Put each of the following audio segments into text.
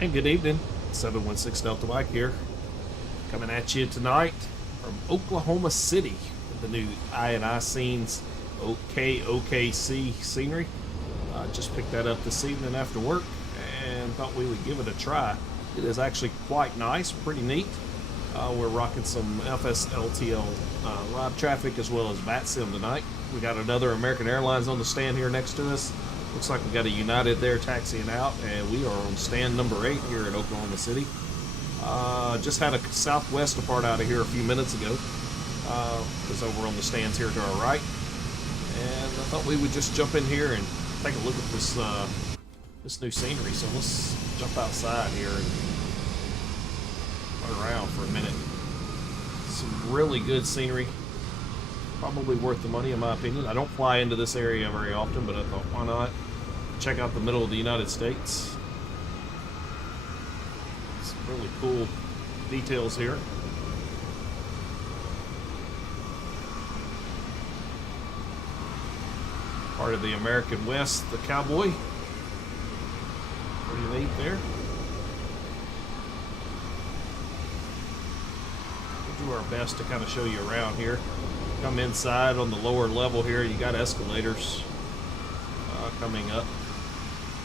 And good evening, 716 Delta Mike here, coming at you tonight from Oklahoma City with the new iniScene KOKC scenery. Just picked that up this evening after work and thought we would give it a try. It is actually quite nice, pretty neat. We're rocking some FSLTL live traffic as well as Vatsim tonight. We got another American Airlines on the stand here next to us. Looks like we got a United there taxiing out, and we are on stand number 8 here in Oklahoma City. Just had a Southwest depart out of here a few minutes ago. Was over on the stands here to our right, and I thought we would just jump in here and take a look at this this new scenery. So let's jump outside here and run around for a minute. Some really good scenery. Probably worth the money in my opinion. I don't fly into this area very often, but I thought, why not? Check out the middle of the United States. Some really cool details here. Part of the American West, the cowboy. Pretty neat there. We'll do our best to kind of show you around here. Come inside on the lower level here, you got escalators coming up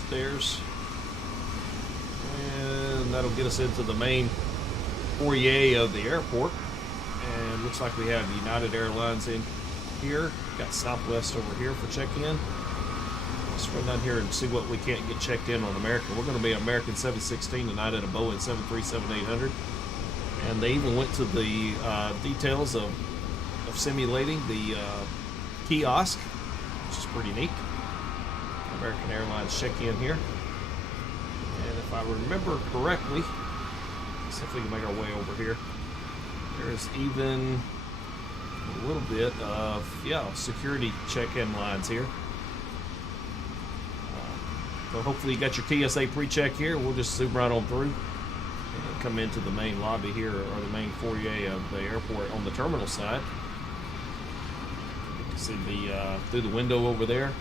stairs, and that'll get us into the main foyer of the airport. And looks like we have United Airlines in here. Got Southwest over here for check-in. Let's run down here and see what we can't get checked in on American. We're going to be American 716 tonight at a Boeing 737-800, and they even went to the details of simulating the kiosk, which is pretty neat. American Airlines check-in here, and if I remember correctly, let's see if we can make our way over here. There's even a little bit of security check-in lines here. So hopefully you got your TSA pre-check here. We'll just zoom right on through and come into the main lobby here, or the main foyer of the airport on the terminal side. See the through the window over there.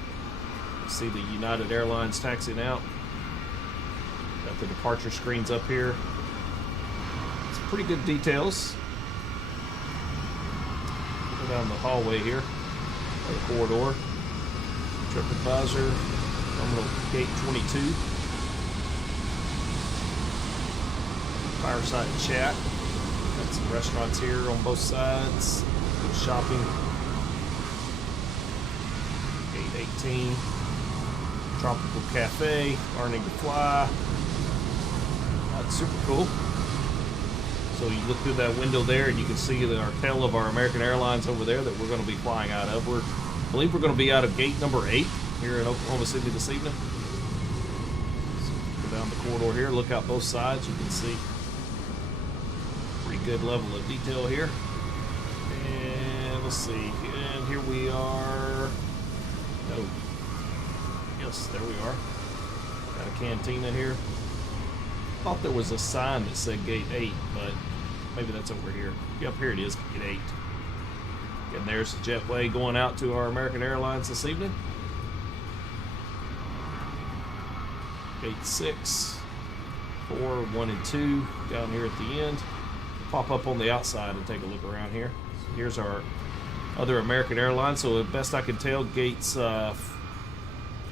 See the United Airlines taxiing out. Got the departure screens up here. It's pretty good details. Go down the hallway here, the corridor. TripAdvisor, terminal gate 22. Fireside chat. Got some restaurants here on both sides. Good shopping. 18, Tropical Cafe, learning to fly. That's super cool. So you look through that window there and you can see our tail of our American Airlines over there that we're going to be flying out of. I believe we're going to be out of gate number 8 here in Oklahoma City this evening. So go down the corridor here, look out both sides. You can see pretty good level of detail here. And let's see, and here we are. Oh, yes, there we are. Got a cantina here. Thought there was a sign that said gate 8, but maybe that's over here. Yep, here it is, gate 8. And there's the jetway going out to our American Airlines this evening. Gate 6, 4, 1, and 2 down here at the end. Pop up on the outside and take a look around here. So here's our other American Airlines. So best I can tell, gates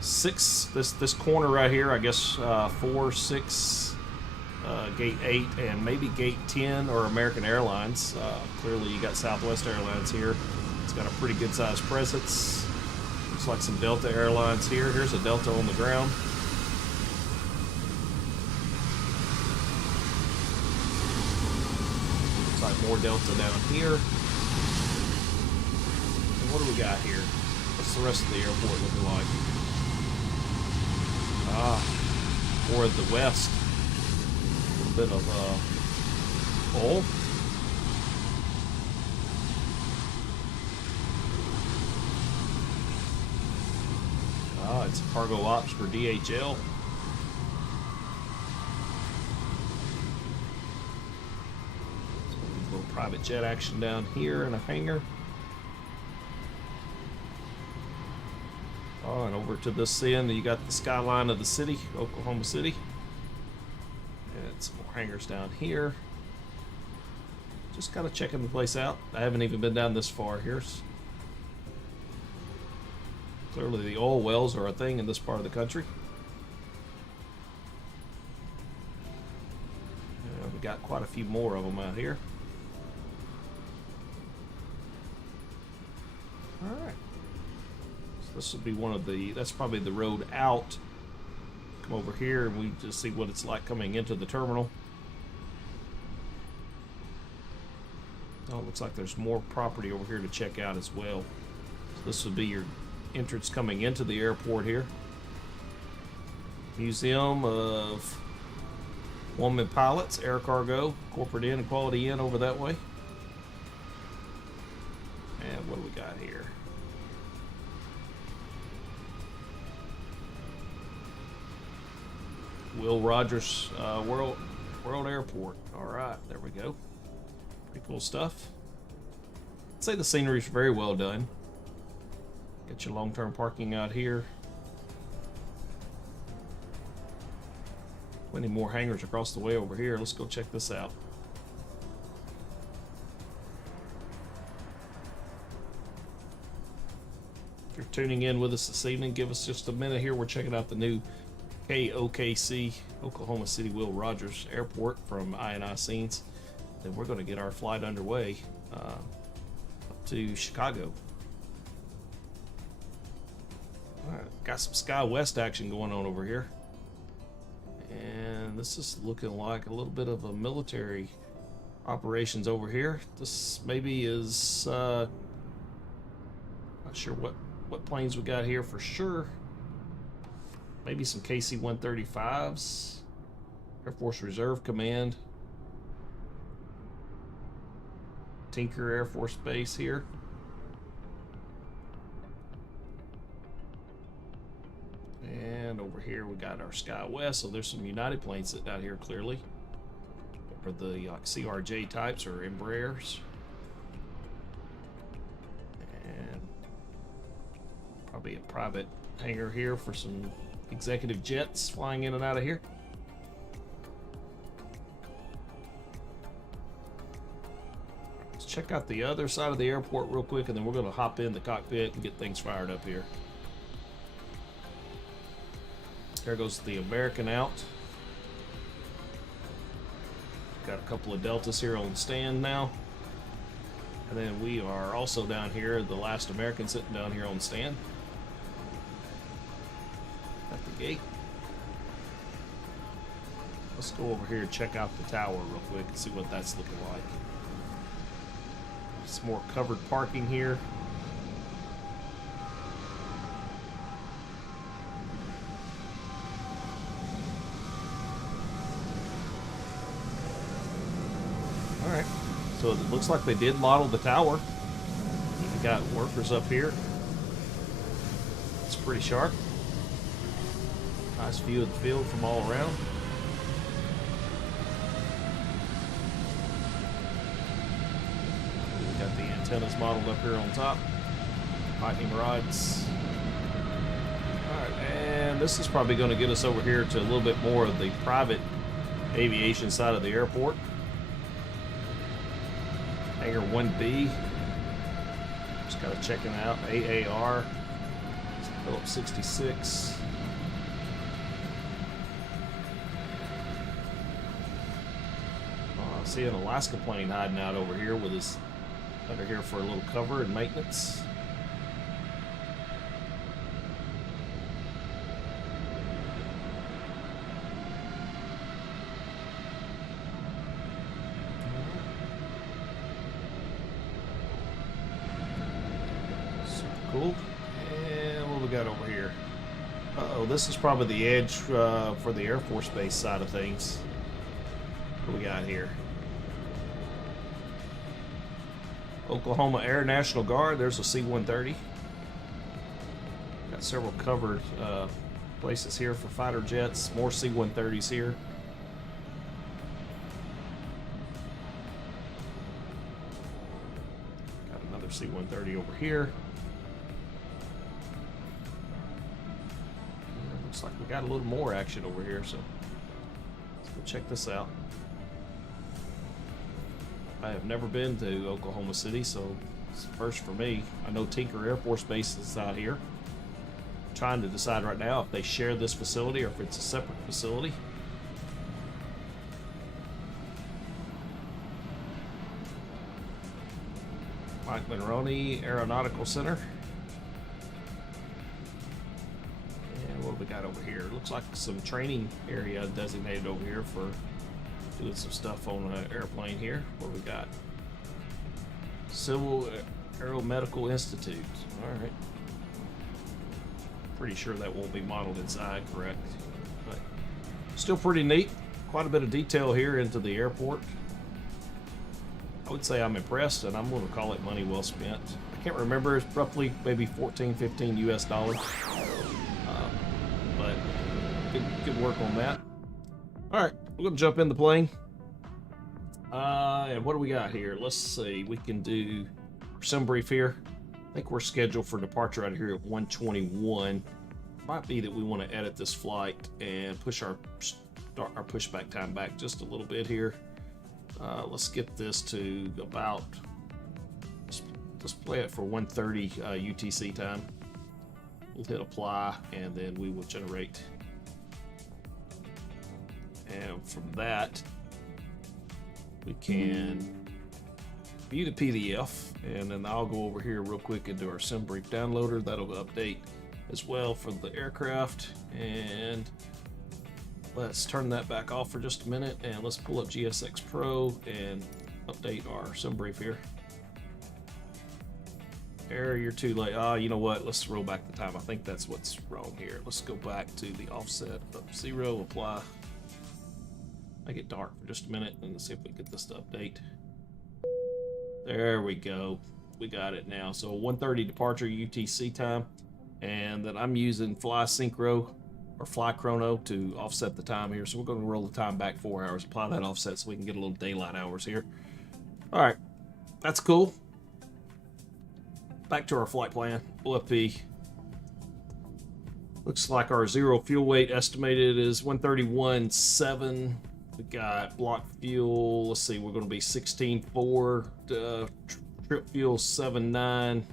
6, this corner right here, I guess 4, 6, gate 8, and maybe gate 10 or American Airlines. Clearly you got Southwest Airlines here. It's got a pretty good sized presence. Looks like some Delta Airlines here. Here's a Delta on the ground. Looks like more Delta down here. What do we got here? What's the rest of the airport looking like? More of the west. A little bit of coal. It's cargo ops for DHL. A little private jet action down here in a hangar. And over to this end, you got the skyline of the city, Oklahoma City. some more hangars down here. Just kind of checking the place out. I haven't even been down this far here. Clearly the oil wells are a thing in this part of the country. We got quite a few more of them out here. Alright. So this will be one of the, that's probably the road out. Come over here and we just see what it's like coming into the terminal. Oh, it looks like there's more property over here to check out as well. So this would be your entrance coming into the airport here. Museum of Woman Pilots, Air Cargo, Corporate Inn and Quality Inn over that way. And what do we got here? Will Rogers World Airport. Alright, there we go. Pretty cool stuff. I'd say the scenery is very well done. Get your long-term parking out here. Plenty more hangars across the way over here. Let's go check this out. If you're tuning in with us this evening, give us just a minute here. We're checking out the new KOKC, Oklahoma City Will Rogers Airport from iniScenes. Then we're going to get our flight underway up to Chicago. All right, got some Sky West action going on over here. And this is looking like a little bit of a military operations over here. This maybe is not sure what planes we got here for sure. Maybe some KC-135s, Air Force Reserve Command, Tinker Air Force Base here. And over here we got our Sky West, so there's some United planes sitting out here clearly. For the CRJ types or Embraers. And probably a private hangar here for some executive jets flying in and out of here. Let's check out the other side of the airport real quick, and then we're going to hop in the cockpit and get things fired up here. There goes the American out. Got a couple of Deltas here on stand now. And then we are also down here, the last American sitting down here on stand. At the gate. Let's go over here and check out the tower real quick and see what that's looking like. Some more covered parking here. Alright, so it looks like they did model the tower. We got workers up here. It's pretty sharp. Nice view of the field from all around. We got the antennas modeled up here on top. Lightning rods. Alright, and this is probably going to get us over here to a little bit more of the private aviation side of the airport. Hangar 1B. Just kind of checking out AAR. Phillips 66. See an Alaska plane hiding out over here with his under here for a little cover and maintenance. Super cool. And what we got over here? Uh-oh, this is probably the edge for the Air Force Base side of things. What do we got here? Oklahoma Air National Guard. There's a C-130. Got several covered places here for fighter jets. More C-130s here. Got another C-130 over here. Looks like we got a little more action over here, so check this out. I have never been to Oklahoma City, so it's the first for me. I know Tinker Air Force Base is out here. I'm trying to decide right now if they share this facility or if it's a separate facility. Mike Monroney Aeronautical Center. And what do we got over here? Looks like some training area designated over here for doing some stuff on an airplane here. What do we got? Civil Aeromedical Institute. All right. Pretty sure that won't be modeled inside, correct? But still pretty neat. Quite a bit of detail here into the airport. I would say I'm impressed, and I'm going to call it money well spent. I can't remember. It's roughly maybe 14, 15 US dollars. But good work on that. All right, we're going to jump in the plane. And what do we got here? Let's see. We can do some brief here. I think we're scheduled for departure out of here at 1:21. Might be that we want to edit this flight and push our pushback time back just a little bit here. Let's get this to about, let's play it for 1:30 UTC time. We'll hit apply, and then we will generate. And from that, we can view the PDF, and then I'll go over here real quick into our SimBrief downloader. That'll update as well for the aircraft. And let's turn that back off for just a minute, and let's pull up GSX Pro and update our SimBrief here. Error, you're too late. You know what? Let's roll back the time. I think that's what's wrong here. Let's go back to the offset of 0, apply. Make it dark for just a minute, and let's see if we get this to update. There we go. We got it now. So 1:30 departure UTC time, and then I'm using Fly Synchro or Fly Chrono to offset the time here. So we're going to roll the time back 4 hours, apply that offset so we can get a little daylight hours here. All right, that's cool. Back to our flight plan. OFP. Looks like our zero fuel weight estimated is 131.7. We got block fuel. Let's see, we're going to be 16.4. Trip fuel 7.9.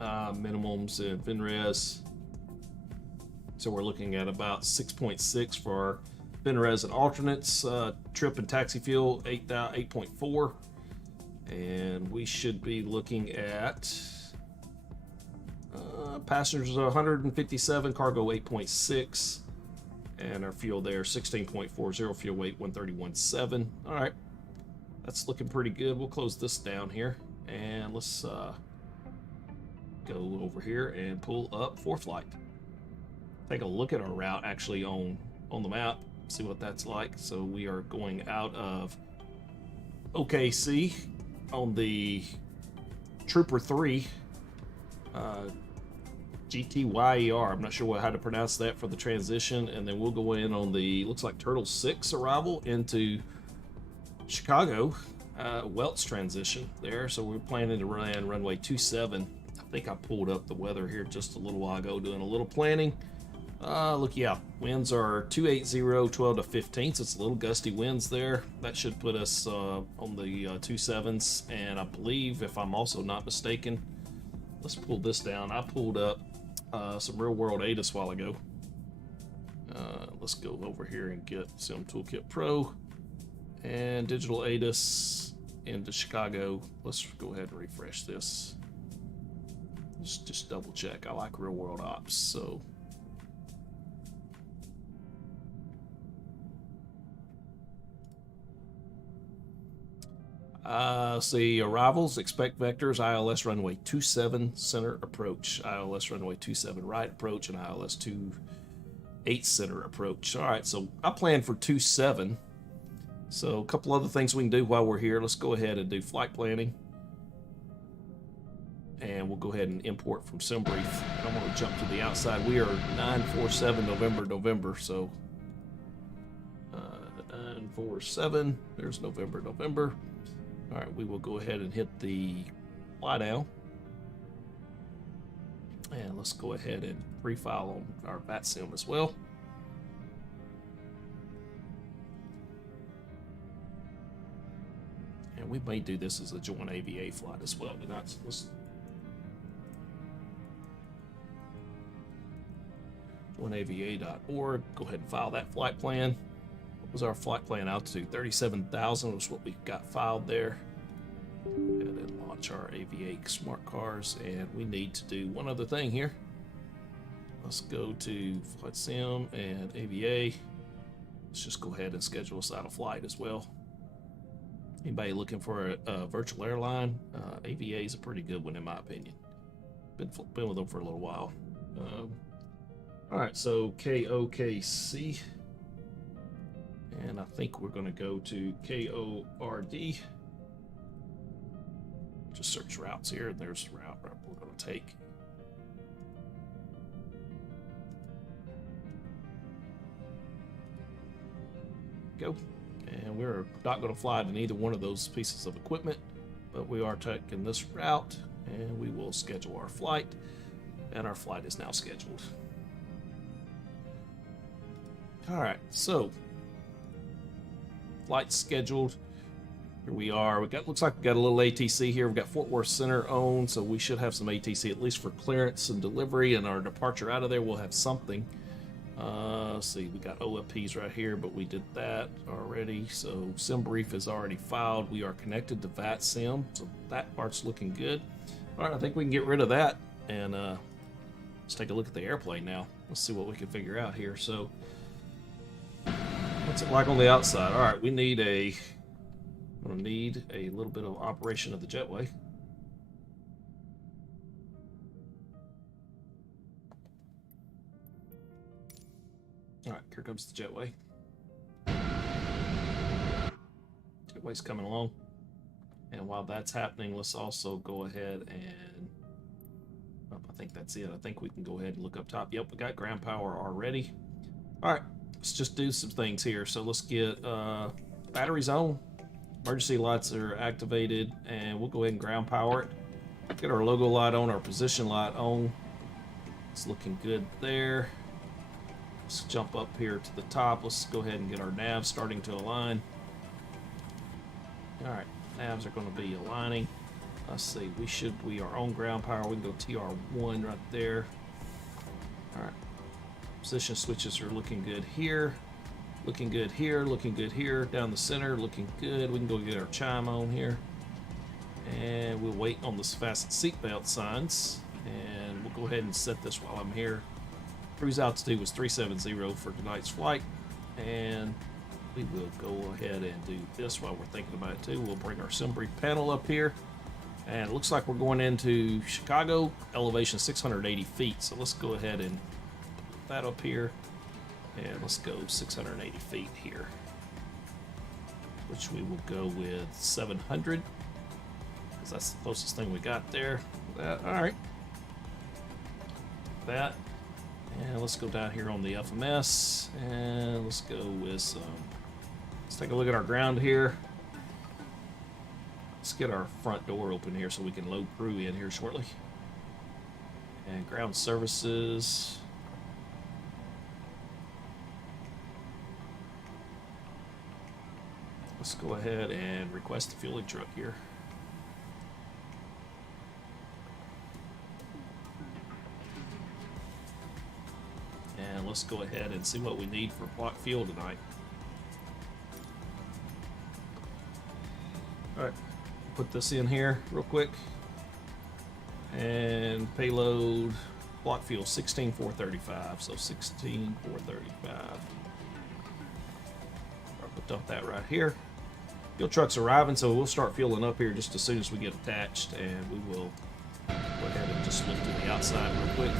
Minimums and FinRes. So we're looking at about 6.6 for our FinRes and alternates. Trip and taxi fuel 8.4. And we should be looking at passengers 157, cargo 8.6, and our fuel there 16.40, fuel weight 131.7. All right, that's looking pretty good. We'll close this down here, and let's go over here and pull up for flight. Take a look at our route actually on the map, see what that's like. So we are going out of OKC on the Trooper 3 GTYER. I'm not sure how to pronounce that for the transition, and then we'll go in on the, looks like Turtle 6 arrival into Chicago. Welts transition there, so we're planning to run runway 27. I think I pulled up the weather here just a little while ago doing a little planning. Look, yeah, winds are 280, 12 to 15, so it's a little gusty winds there. That should put us on the 27s, and I believe, if I'm also not mistaken, let's pull this down. I pulled up some real world ATIS a while ago. Let's go over here and get Sim Toolkit Pro and Digital ATIS into Chicago. Let's go ahead and refresh this. Just double check. I like real world ops, so. See, arrivals, expect vectors, ILS runway 27 center approach, ILS runway 27 right approach, and ILS 28 center approach. All right, so I plan for 27. So a couple other things we can do while we're here. Let's go ahead and do flight planning. And we'll go ahead and import from SimBrief. I'm going to jump to the outside. We are 947 November, so 947, there's November. All right, we will go ahead and hit the fly down. And let's go ahead and pre-file on our Vatsim as well. we may do this as a joint AVA flight as well. Let's jointava.org. Go ahead and file that flight plan. What was our flight plan altitude? 37,000 was what we got filed there. Go ahead and launch our AVA smart cars, and we need to do one other thing here. Let's go to Vatsim and AVA. Let's just go ahead and schedule us out a flight as well. Anybody looking for a virtual airline? AVA is a pretty good one in my opinion. Been with them for a little while. All right, so KOKC, and I think we're going to go to KORD. Just search routes here, and there's the route we're going to take. Go. And we're not going to fly to either one of those pieces of equipment, but we are taking this route, and we will schedule our flight, and our flight is now scheduled. All right, so flight scheduled. Here we are. Looks like we got a little ATC here. We've got Fort Worth Center owned, so we should have some ATC at least for clearance and delivery, and our departure out of there. We'll have something. Let's see, we got OFPs right here, but we did that already. So sim brief is already filed. We are connected to Vatsim, so that part's looking good. All right, I think we can get rid of that, and let's take a look at the airplane now. Let's see what we can figure out here. So what's it like on the outside? All right, we need I'm gonna need a little bit of operation of the jetway. All right, here comes the jetway. Jetway's coming along. And while that's happening, let's also go ahead and, I think that's it. I think we can go ahead and look up top. Yep, we got ground power already. All right, let's just do some things here. So let's get batteries on. Emergency lights are activated, and we'll go ahead and ground power it. Get our logo light on, our position light on. It's looking good there. Let's jump up here to the top. Let's go ahead and get our navs starting to align. All right, navs are going to be aligning. Let's see, we are on ground power. We can go TR1 right there. All right, position switches are looking good here. Looking good here, looking good here. Down the center, looking good. We can go get our chime on here. And we'll wait on the fasten seatbelt signs. And we'll go ahead and set this while I'm here. Cruise altitude was 370 for tonight's flight. And we will go ahead and do this while we're thinking about it too. We'll bring our sim brief panel up here. And it looks like we're going into Chicago, elevation 680 feet. So let's go ahead and put that up here. And let's go 680 feet here, which we will go with 700, because that's the closest thing we got there. All right. That. And let's go down here on the FMS, and let's go with some, let's take a look at our ground here. Let's get our front door open here so we can load crew in here shortly. And ground services. Let's go ahead and request the fueling truck here. And let's go ahead and see what we need for block fuel tonight. All right, put this in here real quick. And payload block fuel 16,435. So 16,435. I'll dump that right here. Fuel truck's arriving, so we'll start fueling up here just as soon as we get attached, and we will go ahead and just lift to the outside real quick.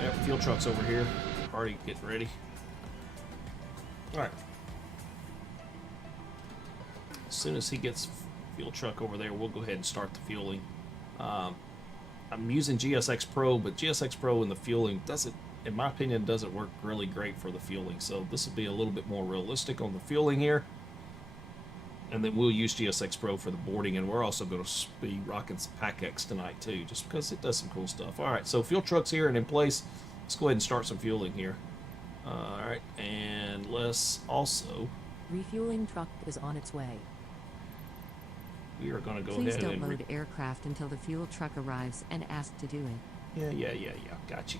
Yep, fuel truck's over here, already getting ready. All right. As soon as he gets fuel truck over there, we'll go ahead and start the fueling. I'm using GSX Pro, but GSX Pro in the fueling doesn't, in my opinion, doesn't work really great for the fueling. So this will be a little bit more realistic on the fueling here. And then we'll use GSX Pro for the boarding, and we're also going to be rocking some PACX tonight too, just because it does some cool stuff. All right, so fuel truck's here and in place. Let's go ahead and start some fueling here. All right, and let's also... Refueling truck is on its way. we are going to go Please ahead don't and load aircraft until the fuel truck arrives and ask to do it. Yeah. Gotcha.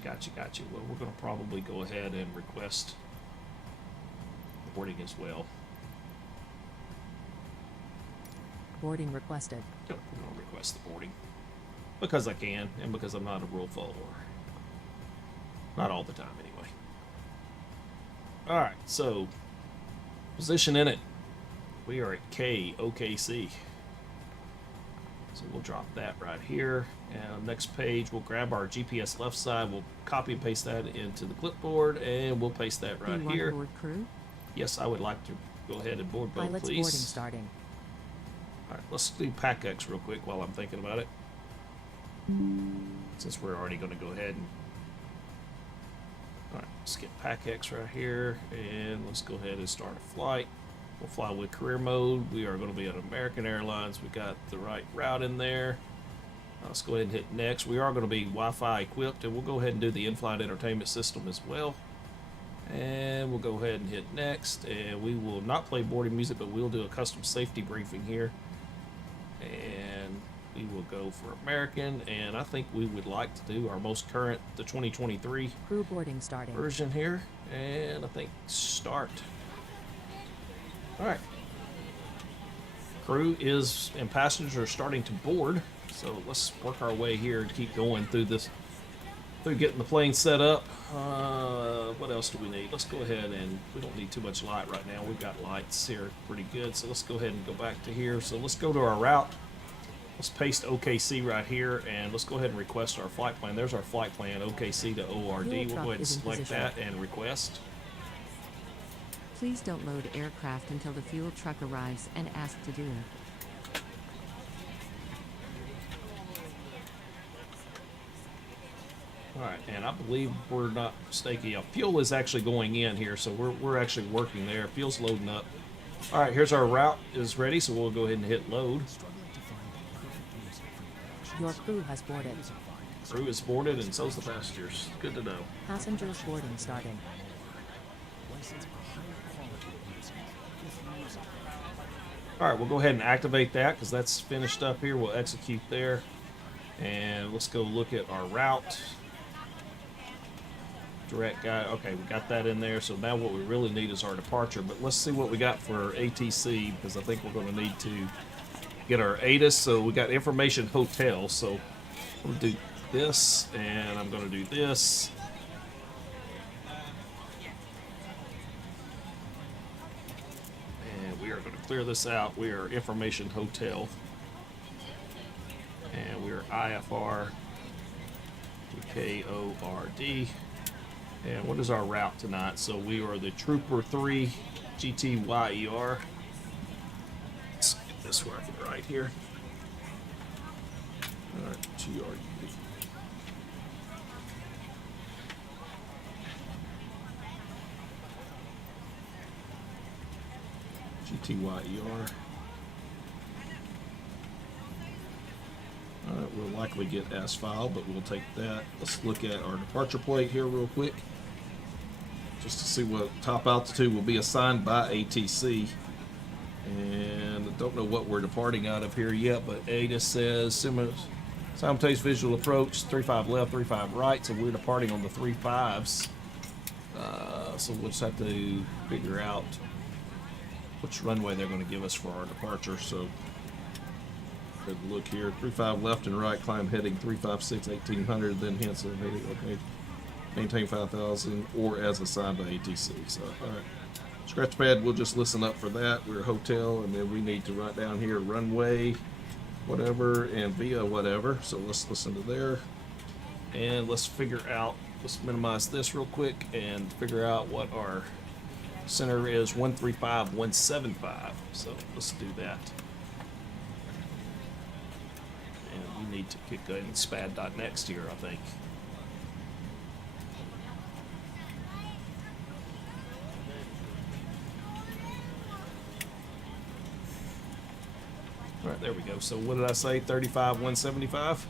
Well, we're going to probably go ahead and request boarding as well. Boarding requested. Yep, we're going to request the boarding. Because I can, and because I'm not a rule follower. Not all the time, anyway. Alright, so, position in it. We are at KOKC. So we'll drop that right here. And next page, we'll grab our GPS left side. We'll copy and paste that into the clipboard, and we'll paste that right Do you here. want board crew? Yes, I would like to go ahead and board boat, Pilot's please. boarding starting. Alright, let's do PACX real quick while I'm thinking about it. Since we're already going to go ahead and... Alright, let's get PACX right here, and let's go ahead and start a flight. We'll fly with career mode. We are going to be on American Airlines. We got the right route in there. Let's go ahead and hit next. We are going to be Wi-Fi equipped, and we'll go ahead and do the in-flight entertainment system as well. And we'll go ahead and hit next, and we will not play boarding music, but we'll do a custom safety briefing here. And we will go for American, and I think we would like to do our most current, the 2023 Crew boarding starting. version here, and I think start. All right. Crew is and passengers are starting to board, so let's work our way here and keep going through this, through getting the plane set up. What else do we need? Let's go ahead, and we don't need too much light right now. We've got lights here pretty good, so let's go ahead and go back to here. So let's go to our route. Let's paste OKC right here, and let's go ahead and request our flight plan. There's our flight plan, OKC to ORD. We'll go ahead and select that and request. Please don't load aircraft until the fuel truck arrives and ask to do it. Alright, and I believe we're not mistaken. Yeah, fuel is actually going in here, so we're actually working there. Fuel's loading up. Alright, here's our route is ready, so we'll go ahead and hit load. Your crew has boarded. Crew is boarded, and so's the passengers. Good to know. Passengers boarding starting. Alright, we'll go ahead and activate that because that's finished up here. We'll execute there. And let's go look at our route. Direct guide. Okay, we got that in there. So now what we really need is our departure. But let's see what we got for ATC, because I think we're going to need to get our ATIS. So we got information hotel. So I'm going to do this, and I'm going to do this. And we are going to clear this out. We are information hotel. And we are IFR to KORD. And what is our route tonight? So we are the Trooper 3 GTYER. Let's get this right here. Alright, GRU. GTYER. Alright, we'll likely get S file, but we'll take that. Let's look at our departure plate here real quick, just to see what top altitude will be assigned by ATC. And I don't know what we're departing out of here yet, but ATIS says simultaneous visual approach, 35 left, 35 right, so we're departing on the 35s. So we'll just have to figure out which runway they're going to give us for our departure. So good look here, 35 left and right, climb heading 356, 1800, then hence okay, maintain 5000 or as assigned by ATC. So all right, scratch pad, we'll just listen up for that. We're a hotel, and then we need to write down here runway whatever and via whatever. So let's listen to there, and let's figure out, let's minimize this real quick and figure out what our center is. 135175. So let's do that. And we need to kick in spad.next here, I think. All right, there we go. So what did I say? 35175.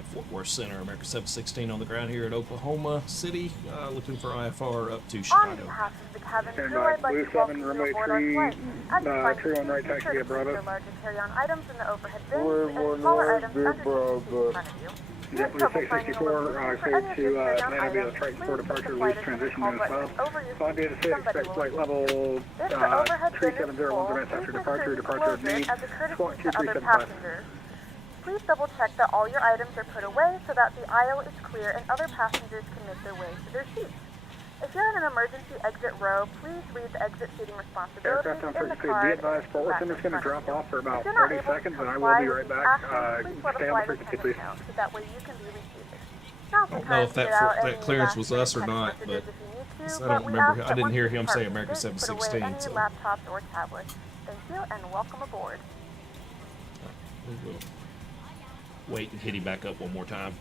At Fort Worth Center, America 716 on the ground here at Oklahoma City, looking for IFR up to On Chicago. behalf of the cabin Stand crew, by. I'd like Blue to welcome 7, you runway aboard our 3, flight. As you climb tree on the right seat, be taxi sure to to place Bravo. your larger carry-on items in the overhead bins We're and one smaller large items big under the seat Bravo. in front of you. JetBlue Trouble finding a 664, location for cleared any of to your carry-on Atlanta via items, Triton please for use departure, the release flight attendant transition call as button well. over your Flight seat. data 6, Somebody expect will flight assist you. level If the overhead bin is 370 full, advance please after make departure, sure you departure close it need as a courtesy squawk to other 2375. passengers. Please double check that all your items are put away so that the aisle is clear and other passengers can make their way to their seats. If you're in an emergency exit row, please read the exit seating responsibilities Aircraft on in the frequency, be card advised, Fort Worth back Center's in going to front of drop you. off for about If you're not 30 able to seconds and I comply will be with right these back. actions, please let a Stay on flight the frequency, attendant please. know so that way you can be reseated. Now's the I don't time know to if get out that any clearance was last-minute us or text not, messages but if you need to, I but don't we remember. ask I that didn't once hear you him depart say from America this, put away 716, any so laptops or tablets. Thank you and welcome aboard. we will wait and hit him back up one more time.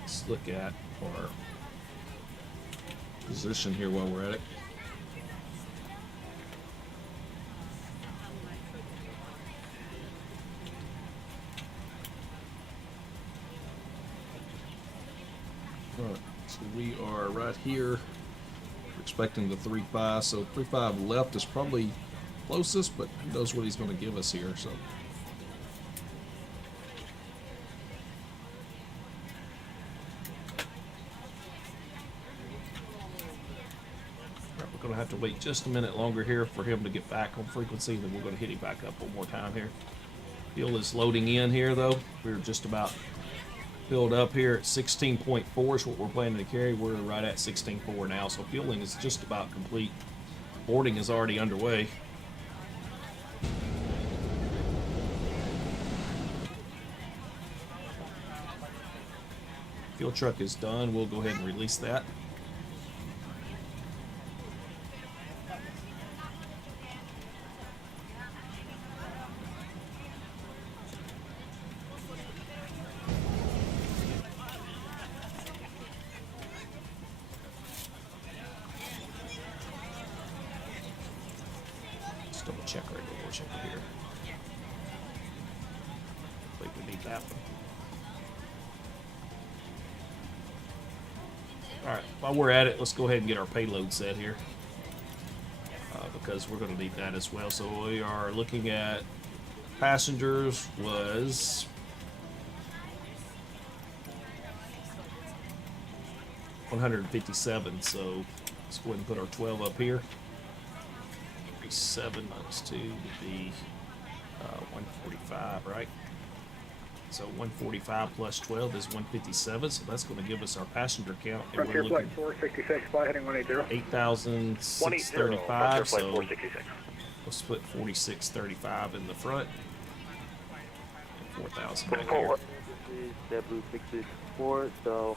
Let's look at our position here while we're at it. Alright, so we are right here. We're expecting the 3-5, so 3-5 left is probably closest, but who knows what he's going to give us here, so. Alright, we're going to have to wait just a minute longer here for him to get back on frequency, then we're going to hit him back up one more time here. Fuel is loading in here though. We're just about filled up here at 16.4 is what we're planning to carry. We're right at 16.4 now, so fueling is just about complete. Boarding is already underway. Fuel truck is done. We'll go ahead and release that. Let's double check our door checker here. I think we need that one. Alright, while we're at it, let's go ahead and get our payload set here. Because we're going to need that as well. So we are looking at passengers was 157. So let's go ahead and put our 12 up here. 37 minus 2 would be 145, right? So 145 plus 12 is 157, so that's going to give us our passenger count. And Frontier we're Flight looking 466, fly heading 180. 8,635, so 466. we'll split 4635 in the front and 4,000 back Four. here. This is JetBlue 664, so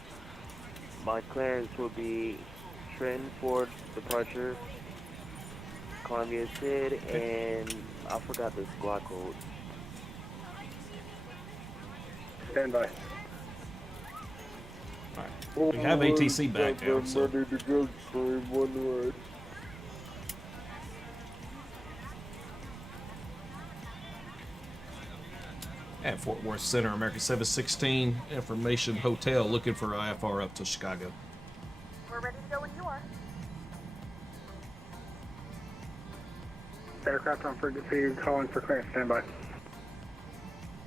my clearance will be Trenton for departure, Columbia Sid, and I forgot the squad code. Stand by. Alright, we have ATC back now, so Ready to go, crew, one way. at Fort Worth Center, America 716, Information Hotel, looking for IFR up to Chicago. We're ready to go when you are. Aircraft on frequency, calling for clearance, stand by.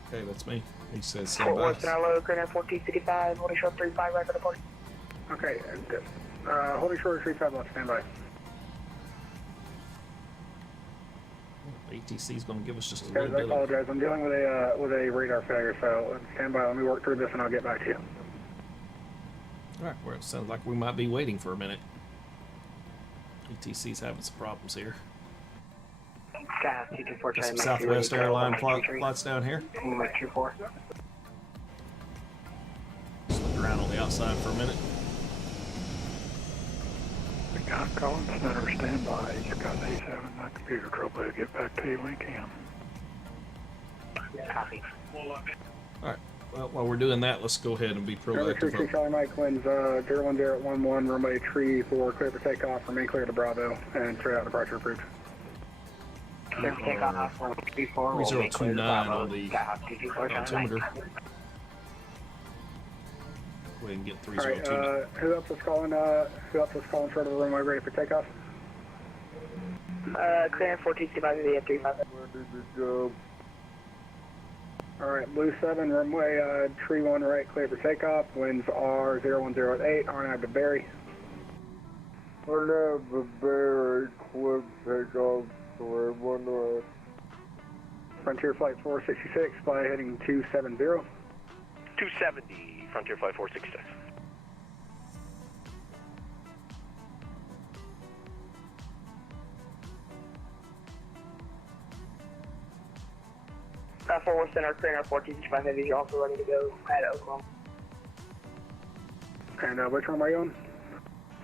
Okay, that's me. He says Fort stand by. Worth, Canelo, Grand 1465, holding short 35, right for the party. Okay, holding short, 35 left, stand by. ATC is going to give us just a Guys, little I bit of... apologize. I'm dealing with a radar failure, so stand by. Let me work through this and I'll get back to you. Alright, well, it sounds like we might be waiting for a minute. ATC's having some problems here. Gas, 224, Got some Southwest Airline flights down here. 24. Just look around on the outside for a minute. The guy calling center, stand by. He's got he's having that computer trouble. He'll get back to you when he can. Copy. Alright, well, while we're doing that, let's go ahead and be Number proactive. 32 Charlie Mike Winds, 01011, runway tree 4, clear for takeoff, remain clear to Bravo, and straight out departure approved. Clear for takeoff, 134. We'll make clear to 3029 Bravo, on the Skyhawk 224. altimeter. Go ahead and get All right, 3029. who else is calling short of the runway ready for takeoff? Clear 1465 to the F35. Where did it go? All right, Blue 7, runway tree 1 right, clear for takeoff. Winds are 0108, RNAV to Barry. Whenever Barry clip takeoff, so everyone knows. Frontier Flight 466, fly heading 270. 270, Frontier Flight 466. Fort Worth Center, clear 1465 heavy, you're also ready to go at Oklahoma. And which runway are you on?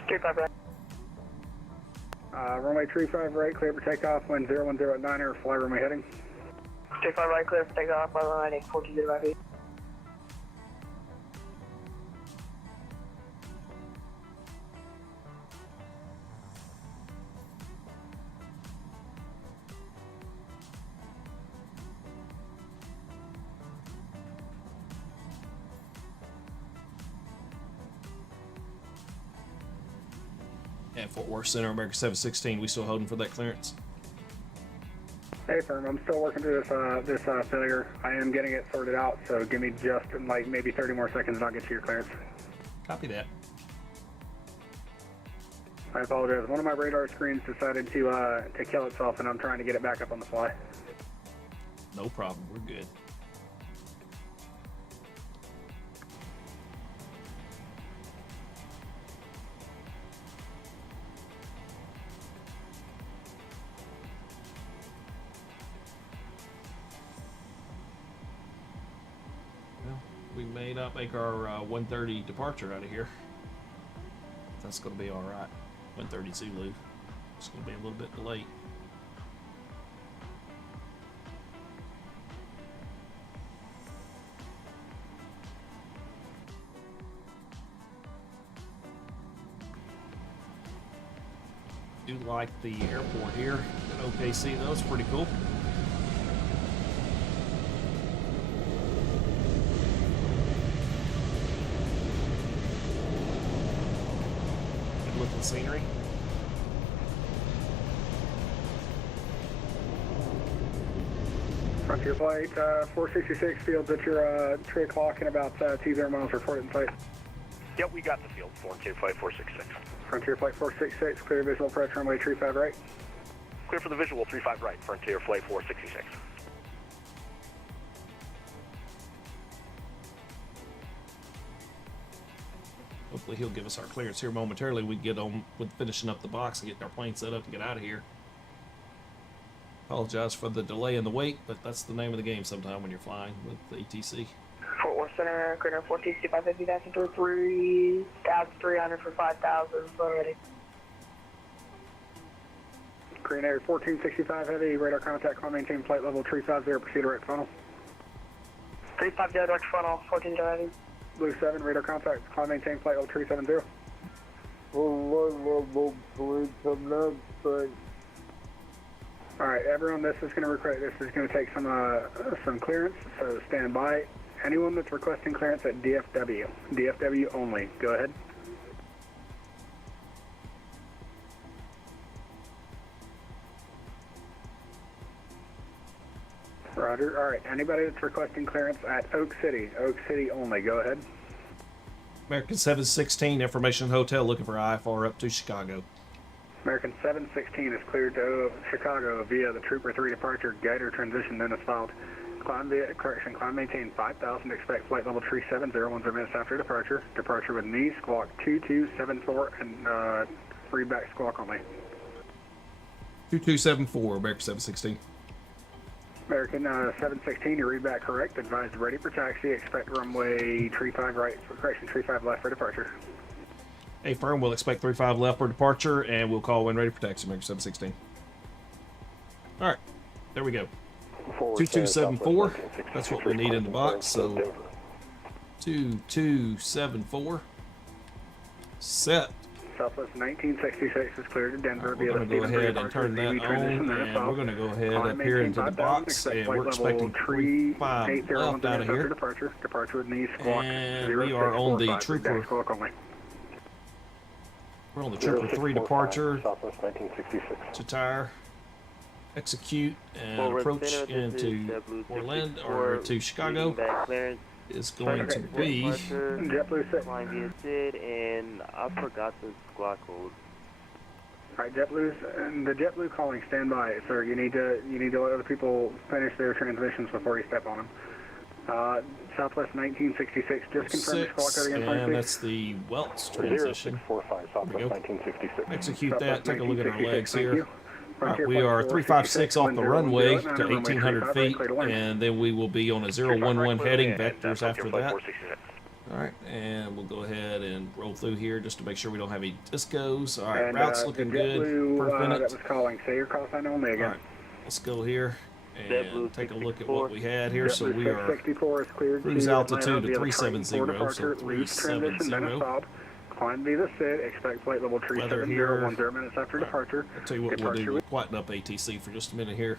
35 right. Runway tree 5 right, clear for takeoff. Wind 0109, fly runway heading. 35 right, clear for takeoff, by line 1405 feet. At Fort Worth Center, America 716, we still holding for that clearance? Hey firm, I'm still working through this failure. I am getting it sorted out, so give me just like maybe 30 more seconds and I'll get you your clearance. Copy that. I apologize. One of my radar screens decided to kill itself, and I'm trying to get it back up on the fly. No problem. We're good. Well, we may not make our 1:30 departure out of here. That's going to be all right. 1:30 Zulu. It's going to be a little bit delayed. Do like the airport here at OKC though. It's pretty cool. Good looking scenery. Frontier Flight 466, fields at your 3 o'clock in about 20 miles, report in sight. Yep, we got the field. Frontier Flight 466. Frontier Flight 466, clear visual approach runway tree 5 right. Clear for the visual 35 right, Frontier Flight 466. Hopefully he'll give us our clearance here momentarily. We get on with finishing up the box and getting our plane set up to get out of here. Apologize for the delay in the wait, but that's the name of the game sometime when you're flying with the ATC. Fort Worth Center, clear 1465 heavy, passing through 3,300 for 5,000, slow ready. Korean Air 1465 heavy, radar contact, call maintain flight level 350, proceed direct funnel. 350 direct funnel, 14 heavy. Blue 7, radar contact, call maintain flight level 370. Level 379. Alright, everyone, this is going to take some clearance, so stand by. Anyone that's requesting clearance at DFW. DFW only. Go ahead. Roger. Alright, anybody that's requesting clearance at Oak City only. Go ahead. American 716, information hotel, looking for IFR up to Chicago. American 716 is cleared to Chicago via the Trooper 3 departure, guider transition then is filed. Climb maintain 5,000, expect flight level 370, 1 minutes after departure. Departure with knee, squawk 2274, and free back squawk only. 2274, American 716. American 716, you read back correct, advised ready for taxi, expect runway 35 right, correction 35 left for departure. Hey firm, we'll expect 35 left for departure, and we'll call when ready for taxi, American 716. Alright, there we go. 2274, that's what we need in the box, so 2274, set, Southwest 1966 is cleared to Denver We're via going the to go Stephen ahead Brady and turn that Departure, transition, on, then and assault. we're going to go ahead Climb, up here maintain into the 5,000, box, expect and flight we're level expecting 35 380 left out of after here. departure. Departure with knee squawk And we are on the 0645, Trooper. squawk only. We're on the Trooper 3 departure. Southwest 1966. To tire, execute, and Forward approach center, this is into JetBlue Orlando 64, or to Chicago reading back clearance. is going to be. JetBlue 6. Flying via SID, and I forgot the squad code. Alright, JetBlue's and the JetBlue calling, stand by, sir. You need to let other people finish their transmissions before you step on them. Southwest 1966, just confirm the squawk code again, And please. that's the Welts transition. 0645 Southwest 1966. Execute that. Take a look at our legs Thank here. you. Alright, we are 356 off the runway to 1,800 feet, and then we will be on a 011 heading, vectors after that. Alright, and we'll go ahead and roll through here just to make sure we don't have any discos. Alright, And, route's looking the good. JetBlue, Per that minute. was calling, say your call sign only again. Alright, let's go here and JetBlue take a look at 64. what we had here. So we are 64 is cleared cruise to altitude Atlanta of via the 370, Triton 4 departure, so loose transition, then 370. assault. Climb via the SID, expect flight level Weather 370, here. 10 minutes after departure. I'll tell you what we'll Departure do. We'll quieten up ATC for just a minute here.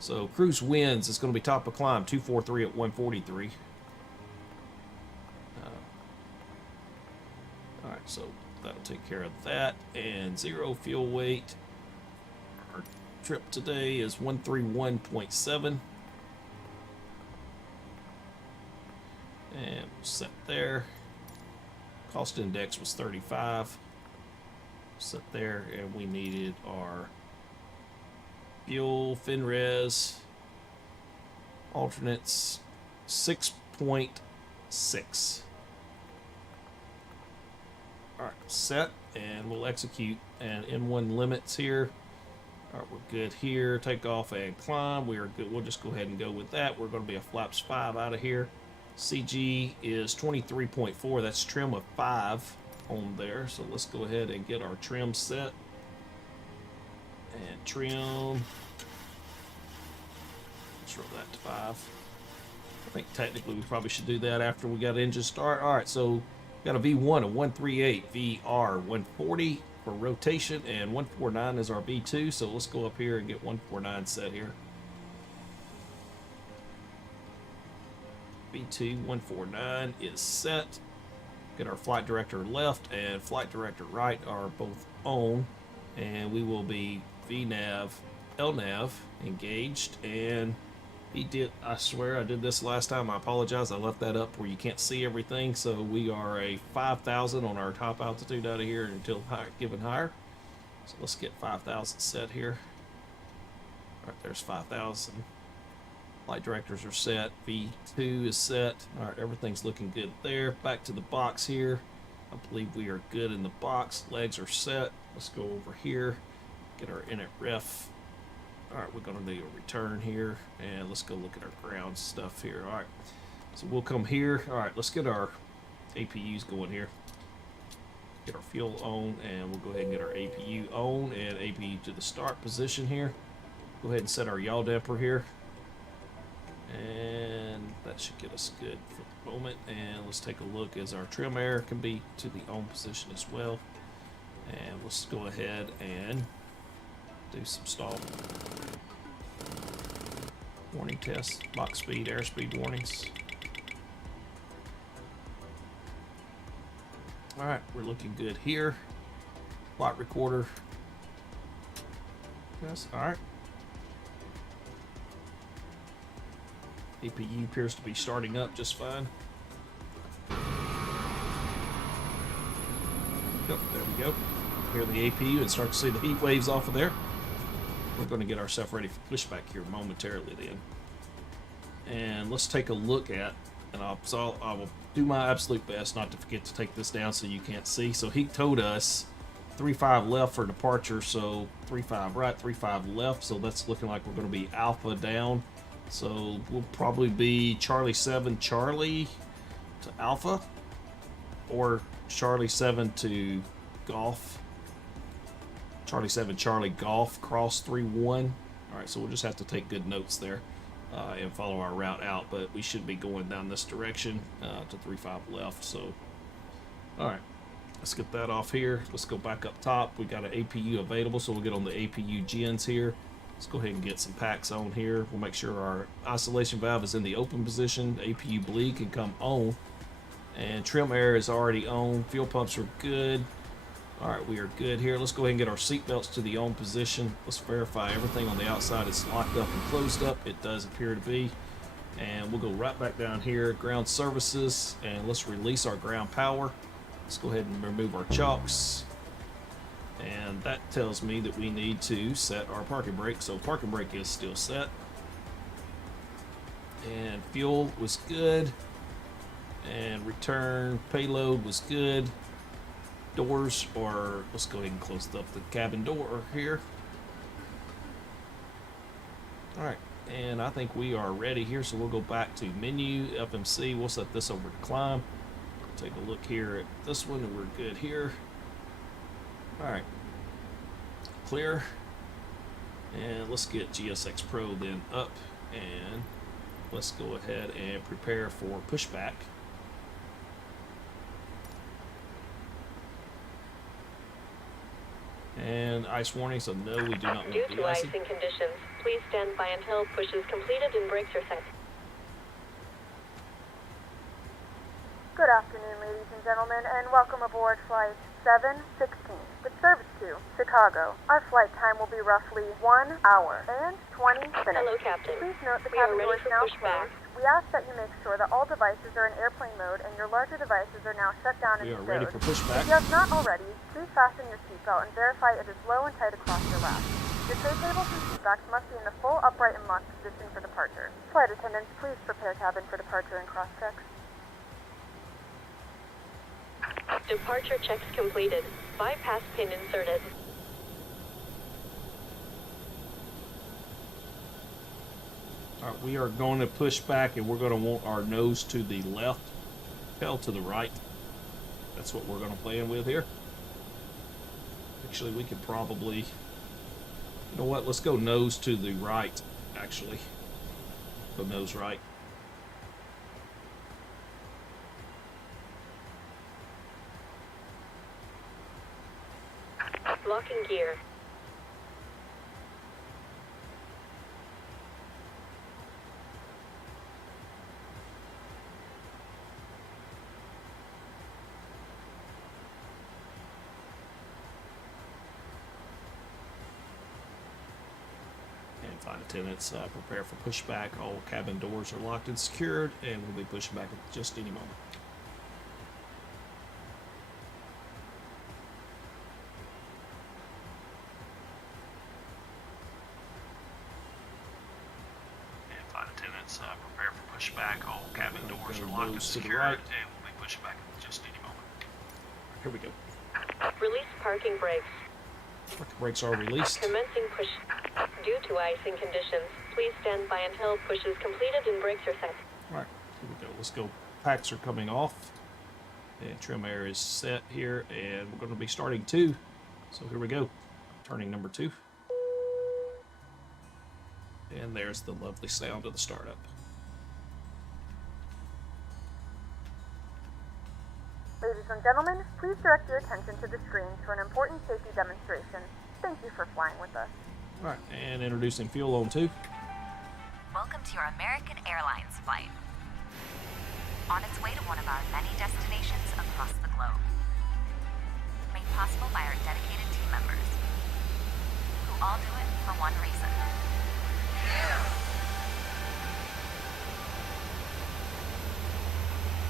So cruise winds is going to be top of climb 243 at 143. All right, so that'll take care of that. And zero fuel weight. Our trip today is 131.7. And we'll set there. Cost index was 35. Set there, and we needed our fuel, FinRes, alternates 6.6. Alright, set, and we'll execute. And M1 limits here. Alright, we're good here. Take off and climb. We are good. We'll just go ahead and go with that. We're going to be a flaps 5 out of here. CG is 23.4. That's trim of 5 on there. So let's go ahead and get our trim set. And trim. Let's roll that to 5. I think technically we probably should do that after we got engine start. All right, so got a V1 of 138, VR 140 for rotation, and 149 is our V2. So let's go up here and get 149 set here. V2 149 is set. Get our flight director left and flight director right are both on, and we will be VNAV, LNAV engaged. And he did, I swear I did this last time, I apologize, I left that up where you can't see everything. So we are a 5,000 on our top altitude out of here until given higher. So let's get 5,000 set here. All right, there's 5,000. Flight directors are set. V2 is set. All right, everything's looking good there. Back to the box here. I believe we are good in the box. Legs are set. Let's go over here. Get our init ref. All right, we're going to do a return here. And let's go look at our ground stuff here. All right, so we'll come here. All right, let's get our APUs going here. Get our fuel on, and we'll go ahead and get our APU on and APU to the start position here. Go ahead and set our yaw damper here. And that should get us good for the moment. And let's take a look as our trim air can be to the on position as well. And let's go ahead and do some stall warning tests, box speed, airspeed warnings. All right, we're looking good here. Flight recorder. Yes, all right. APU appears to be starting up just fine. Yep, there we go. Hear the APU and start to see the heat waves off of there. We're going to get ourselves ready for pushback here momentarily then. And let's take a look at, and I will do my absolute best not to forget to take this down so you can't see. So he told us 35 left for departure, so 35 right, 35 left. So that's looking like we're going to be alpha down. So we'll probably be Charlie 7 Charlie to Alpha, or Charlie 7 to Golf. Charlie 7 Charlie Golf cross 3-1. All right, so we'll just have to take good notes there and follow our route out, but we should be going down this direction to 35 left. So, all right, Let's get that off here. Let's go back up top. We got an APU available, so we'll get on the APU gens here. Let's go ahead and get some packs on here. We'll make sure our isolation valve is in the open position. The APU bleed can come on. And trim air is already on. Fuel pumps are good. All right, we are good here. Let's go ahead and get our seat belts to the on position. Let's verify everything on the outside is locked up and closed up. It does appear to be. And we'll go right back down here, ground services, and let's release our ground power. Let's go ahead and remove our chocks. And that tells me that we need to set our parking brake. So parking brake is still set. And fuel was good. And return payload was good. Doors are, let's go ahead and close up the cabin door here. All right, and I think we are ready here, so we'll go back to menu, FMC. We'll set this over to climb. Take a look here at this one, and we're good here. All right, clear. And let's get GSX Pro then up, and let's go ahead and prepare for pushback. And ice warning, so no, we do not want Due to to icing conditions, please stand by until push is completed and brakes are set. Good afternoon, ladies and gentlemen, and welcome aboard Flight 716 with service to Chicago. Our flight time will be roughly 1 hour and 20 minutes. Hello, Captain. Please note the We are cabin ready door is for now pushback. closed. We ask that you make sure that all devices are in airplane mode and your larger devices are now shut down and We are stowed. ready for pushback. If you have not already, please fasten your seatbelt and verify it is low and tight across your lap. Your tray tables and seatbacks must be in the full upright and locked position for departure. Flight attendants, please prepare cabin for departure and cross-checks. Departure checks completed. Bypass pin inserted. All right, we are going to push back, and we're going to want our nose to the left, tail to the right. That's what we're going to plan with here. Actually, we could probably, you know what, let's go nose to the right, actually. Go nose right. Locking gear. And flight attendants, prepare for pushback. All cabin doors are locked and secured, and we'll be pushing back at just any moment. And flight attendants, prepare for pushback. All cabin doors are locked and secured, and we'll be pushing back at just any moment. Here we go. Release parking brakes. Parking brakes are released. Commencing push. Due to icing conditions, please stand by until push is completed and brakes are set. All right, here we go. Let's go. Packs are coming off, and trim air is set here, and we're going to be starting 2. So here we go. Turning number 2. And there's the lovely sound of the startup. Ladies and gentlemen, please direct your attention to the screens for an important safety demonstration. Thank you for flying with us. All right, and introducing fuel on 2. Welcome to your American Airlines flight. On its way to one of our many destinations across the globe. Made possible by our dedicated team members, who all do it for one reason.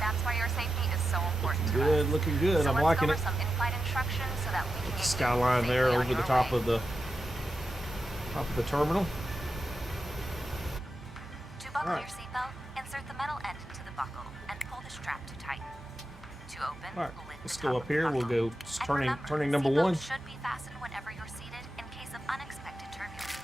That's why your safety is so important to Good, us. looking good. So I'm let's liking go it. over some in-flight instructions so that we can get you Skyline there safely on over the your top way. of the terminal. To buckle Alright. your seatbelt, insert the metal end into the buckle and pull the strap to tighten. To open, All right, lift let's the go top up of the here. We'll buckle. go And turning remember, number the 1. seatbelt should be fastened whenever you're seated in case of unexpected turbulence.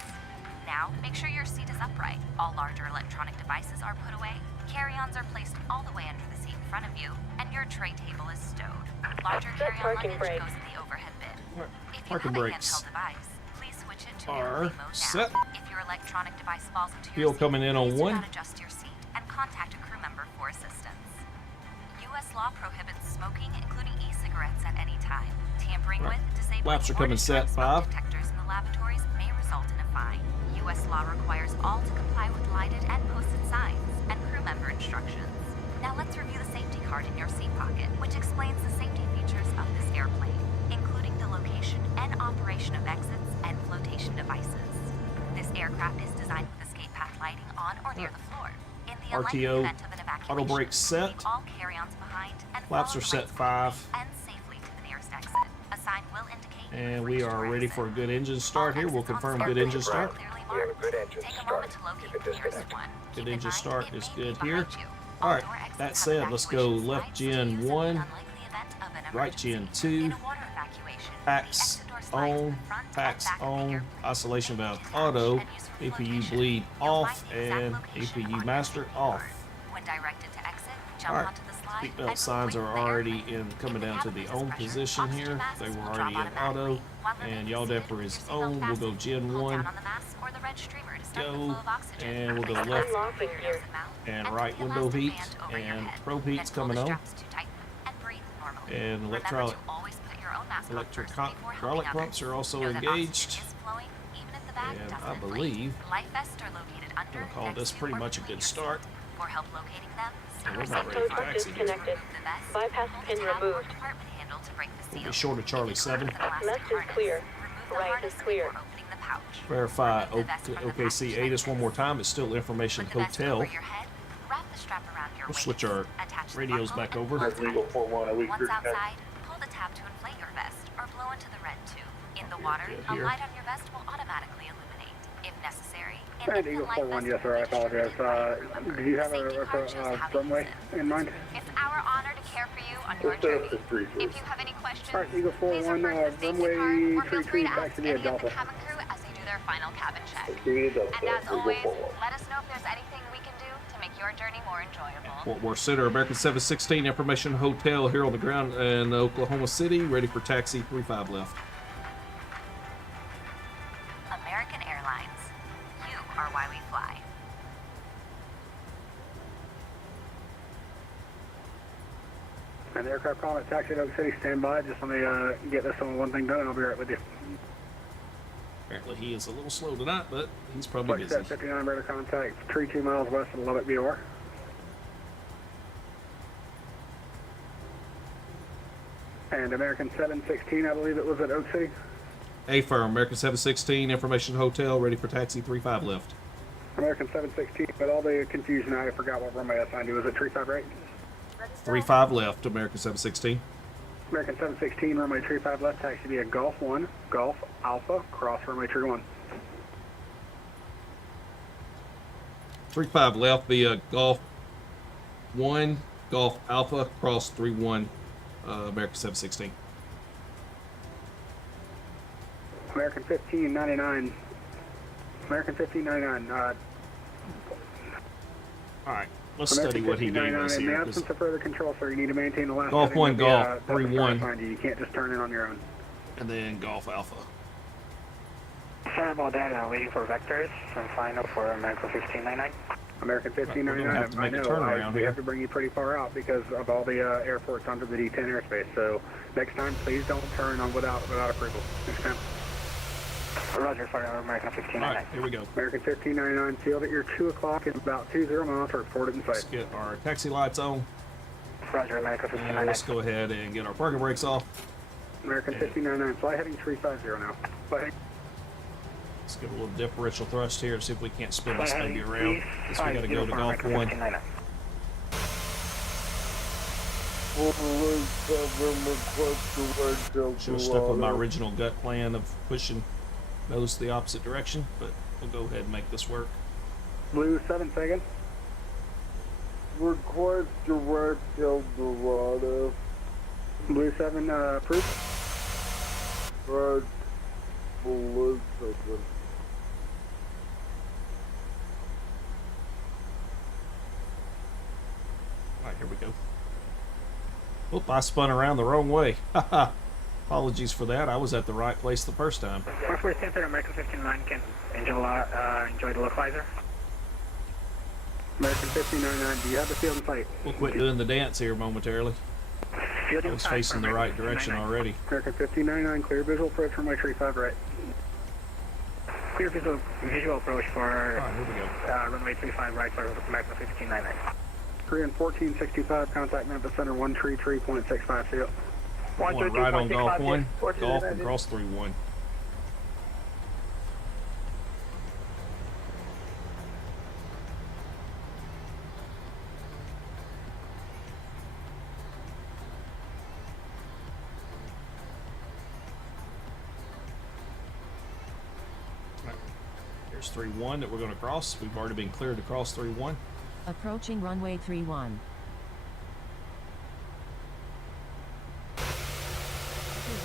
Now, make sure your seat is upright. All larger electronic devices are put away. Carry-ons are placed all the way under the seat in front of you, and your tray table is stowed. Larger Set carry-on parking luggage brakes. goes in the overhead bin. All right, If you parking have a brakes handheld device, please switch it to are airplane mode set. now. If your electronic device falls into Fuel your seat, coming in on please do 1. not adjust your seat and contact a crew member for assistance. You U.S. law prohibits smoking, including e-cigarettes, at any time. Tampering with, disabling, Laps are or coming set, destroying 5. smoke detectors in the lavatories may result in a fine. U.S. law requires all to comply with lighted and posted signs and crew member instructions. Now let's review the safety card in your seat pocket, which explains the safety features of this airplane, including the location and operation of exits and flotation devices. This aircraft is designed with escape path lighting on or near the floor. In the unlikely RTO, event of an evacuation, auto brake set. leave all carry-ons behind and Flaps follow are the set lights 5. and safely to the nearest exit. A sign will indicate And you've we reached are your ready exit. for a good engine start All here. We'll exits on confirm this good airplane engine are start. clearly We have a marked. good engine Take a start. moment to locate You can the nearest disconnect. one. Good Keep in engine mind, start it is may good be here. behind you. Alright, Door exits that have said, let's go evacuation left slides to gen use in the 1, unlikely event of an right gen emergency. 2, In a water evacuation, the packs exit door slides in on, the front and packs back of the on, airplane. oscillation They valve detach auto, and used for APU flotation. bleed You'll off, find the exact and location APU on your master safety off. card. When directed to exit, jump Alright, onto the slide seatbelt and signs move are away from the already airplane. coming If the down to cabin the loses on pressure, position oxygen here. masks They were will already drop in auto, automatically. While and remaining yaw seated depper with is your seatbelt on. We'll go fastened, gen hold 1, down on the mask or the red streamer to start the go, flow of oxygen. and we'll go Place the left mask Unlocking over your gear. nose and mouth, and and right put the window elastic heat, band over your and head. probe Then heat's pull coming the on, straps to tighten and breathe normally. and Remember to always put your own mask on electric first before hydraulic helping pumps others. are also Know that engaged. oxygen is flowing, even if the bag And doesn't I inflate. believe Life vests are located under, I'm gonna call next this to, pretty or much a between good your start. seats. For help locating them, see And your we're about ready seatbelt for button. taxi. Disconnected. Remove the vest, Bypass pull the pin tab or removed. compartment handle to break the We'll seal. be short of Charlie If it's 7. with an elastic Left is harness, clear. remove the Right harness is clear. before opening the pouch. Verify Remove the vest from the OKC passenger 8 one more time. It's still Information Put the vest Hotel. over your head, wrap the strap around your We'll waist, switch our attach the radios buckle, back and over. pull That's legal tight. 4-1, a week Once clear outside, pull the tab to inflate your vest or blow into the red tube. In the water, good a here. light on your vest will automatically illuminate. If necessary, an And infant Eagle life 4-1, vest yes, sir, I will be apologize. distributed by a crew member. Do you have The safety card shows a how to runway use it. in mind? It's our honor to care for you on your journey. If you have any questions, Alright, Eagle please 4-1, refer to the safety runway card or feel 33, free to ask taxi via any of the Delta. cabin crew as they do their final cabin check. Delta, And as Eagle always, 4-1. let us know if there's anything we can do to make your journey more enjoyable. Fort Worth Center, American 716 Information Hotel here on the ground in Oklahoma City. Ready for taxi, 35 left. American Airlines. You are why we fly. And the aircraft calling at taxi at Oak City, stand by. Just let me get this one thing done and I'll be right with you. Apparently he is a little slow tonight, but he's probably Flight busy. set 59 radar contact, 32 miles west of Lubbock, BOR. And American 716, I believe it was at Oak City. A firm, American 716 Information Hotel, ready for taxi, 35 left. American 716, but all the confusion, I forgot what runway I assigned you. Was it 35 right? 35 left, American 716. American 716, runway 35 left, taxi via Golf 1, Golf Alpha, cross runway 31. 35 left via Golf 1, Golf Alpha, cross 31, American 716. American 1599, American 1599, Alright, let's study what he gave us in the here. absence of further control, sir, you need to maintain the last Golf setting 1, of the, Golf that the 3-1. car assigned you. You can't just turn it on your own. And then Golf Alpha. Sorry about that, I'm waiting for vectors and final for American 1599. American 1599, We're gonna have to make a turnaround we here. have to bring you pretty far out because of all the airports under the D10 airspace. So next time, please don't turn on without approval. Next time. Roger for American 1599. Alright, here we go. American 1599, field at your 2 o'clock in about 20 miles, reported in Let's sight. get our taxi lights on. Roger, American And let's go ahead and get our parking brakes off. American 1599, fly heading 350 now. Fly heading. Let's give a little differential thrust here and see if we can't spin this baby around. Guess we gotta go to Golf 1. Should have stuck with my original gut plan of pushing nose the opposite direction, but we'll go ahead and make this work. Blue 7 seconds. Request direct Eldorado. Blue 7, proof. Right. Blue 7. Alright, here we go. Oop, I spun around the wrong way. Haha. Apologies for that. I was at the right place the first time. 140 Center, American 1599, can enjoy the localizer. American 1599, do you have the field in sight? We'll quit doing the dance here momentarily. Field I in was sight facing for the right American direction 1599. already. American 1599, clear visual approach from my tree 5 right. Clear visual approach for Alright, here we go. runway 35 right, sorry, American 1599. Korean 1465, contact Memphis Center 1 tree 3.65 seal. One right on Golf 1, Golf and cross 3-1. Here's 3-1 that we're going to cross. We've already been cleared to cross 3-1. Approaching runway 31.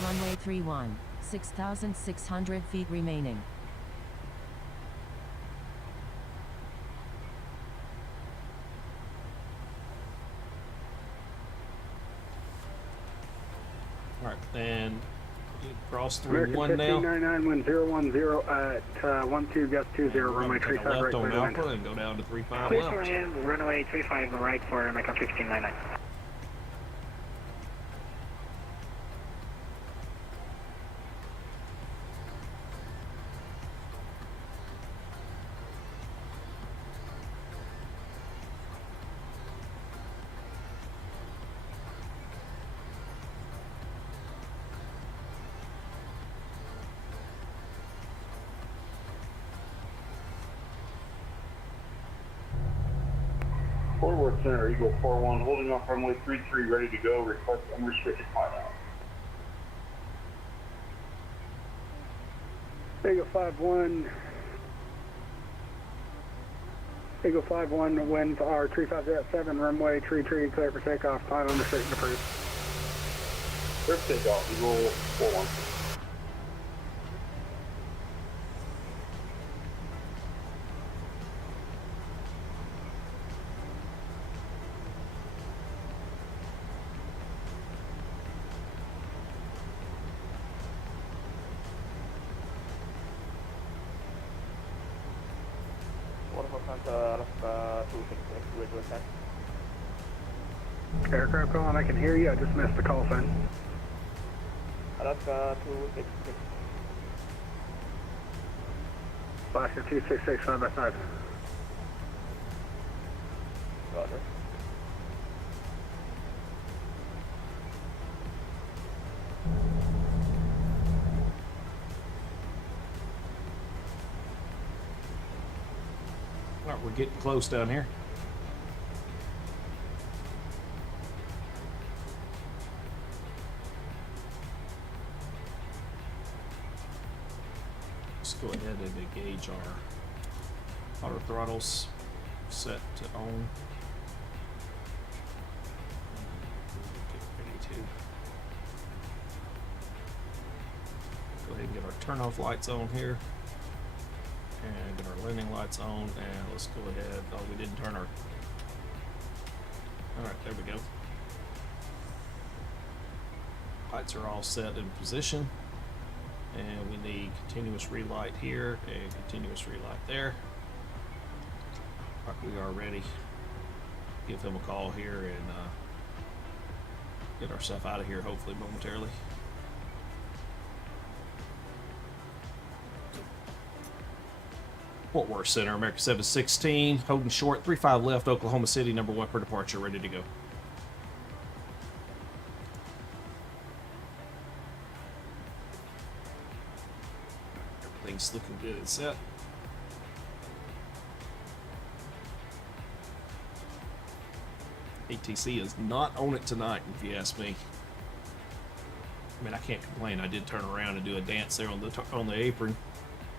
Runway 31, 6,600 feet remaining. Alright, and cross 3-1 American now. 1599, wind 010 at 12 gust 20, runway Take a 35 left right. on clear to Alpha land. and go down to 3-5 Clear left. to land, runway 35 right for American 1599. Forward Center, Eagle 4-1, holding off runway 33, ready to go. Request unrestricted climb out. Eagle 5-1. Eagle 5-1, wind for R35 runway tree clear for takeoff. Climb unrestricted approved. Clear for takeoff, Eagle 4-1. Aircraft calling, I can hear you. I just missed the call sign. Alaska 266. Alaska 266, 5x5. Roger. Alright, we're getting close down here. Let's go ahead and engage our auto throttles set to on. Get ready to go ahead and get our turn off lights on here. And get our landing lights on, and let's go ahead. Oh, we didn't turn our. Alright, there we go. Lights are all set in position. And we need continuous relight here and continuous relight there. Alright, we are ready. Give him a call here and get ourselves out of here, hopefully momentarily. Fort Worth Center, America 716, holding short, 35 left, Oklahoma City, number 1 for departure, ready to go. Everything's looking good and set. ATC is not on it tonight, if you ask me. I mean, I can't complain. I did turn around and do a dance there on the apron.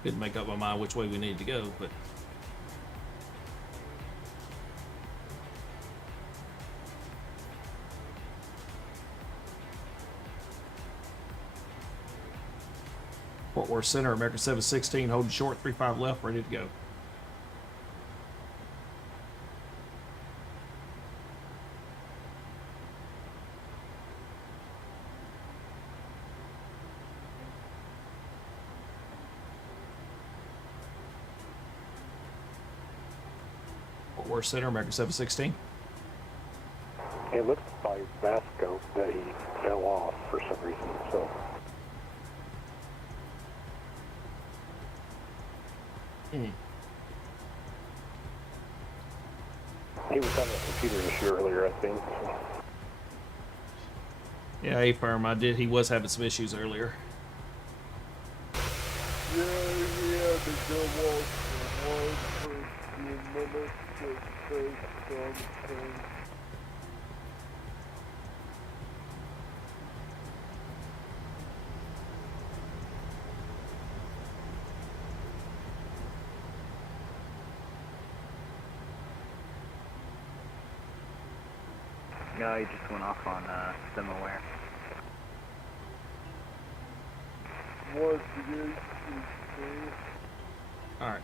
Didn't make up my mind which way we needed to go, but Fort Worth Center, America 716, holding short, 35 left, ready to go. War Center, American 716. It looks by Vasco that he fell off for some reason, so. He was having a computer issue earlier, I think. Yeah, A-firm, he was having some issues earlier. Yeah, he had to go off for one for a few minutes to say something. No, he just went off on SimAware. What's the issue? Alright,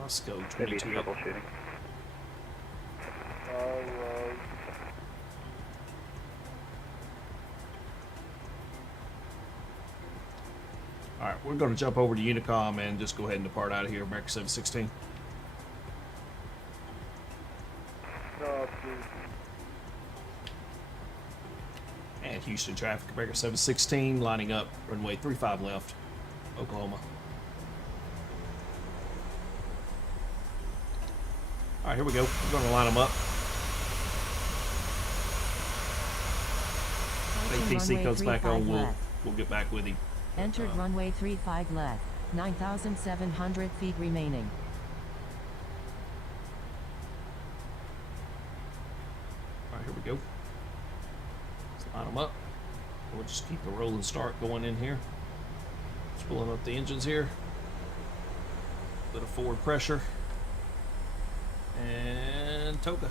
let's go Maybe 22. troubleshooting. Alright. Alright, we're going to jump over to Unicom and just go ahead and depart out of here, American 716. Copy. And Houston traffic, American 716, lining up, runway 35 left, Oklahoma. Alright, here we go. We're going to line them up. ATC comes back on, we'll get back with him. Entered runway 35 left, 9,700 feet remaining. Alright, here we go. Let's line them up. We'll just keep the roll and start going in here. Just pulling up the engines here. Bit of forward pressure. And Toga.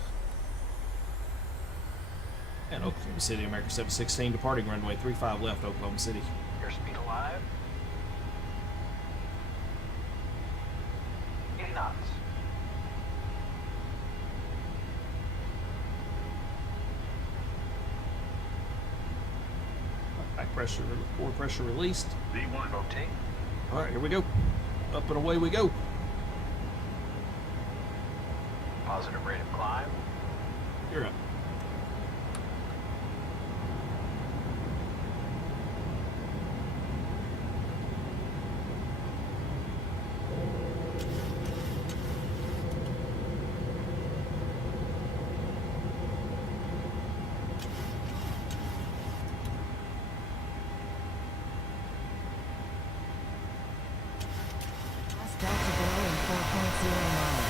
And Oklahoma City, American 716, departing runway 35 left, Oklahoma City. Airspeed alive. 80 knots. Back pressure, forward pressure released. V1 rotate. All right, here we go. Up and away we go. Positive rate of climb. You're up. Delta below in 4.0 miles.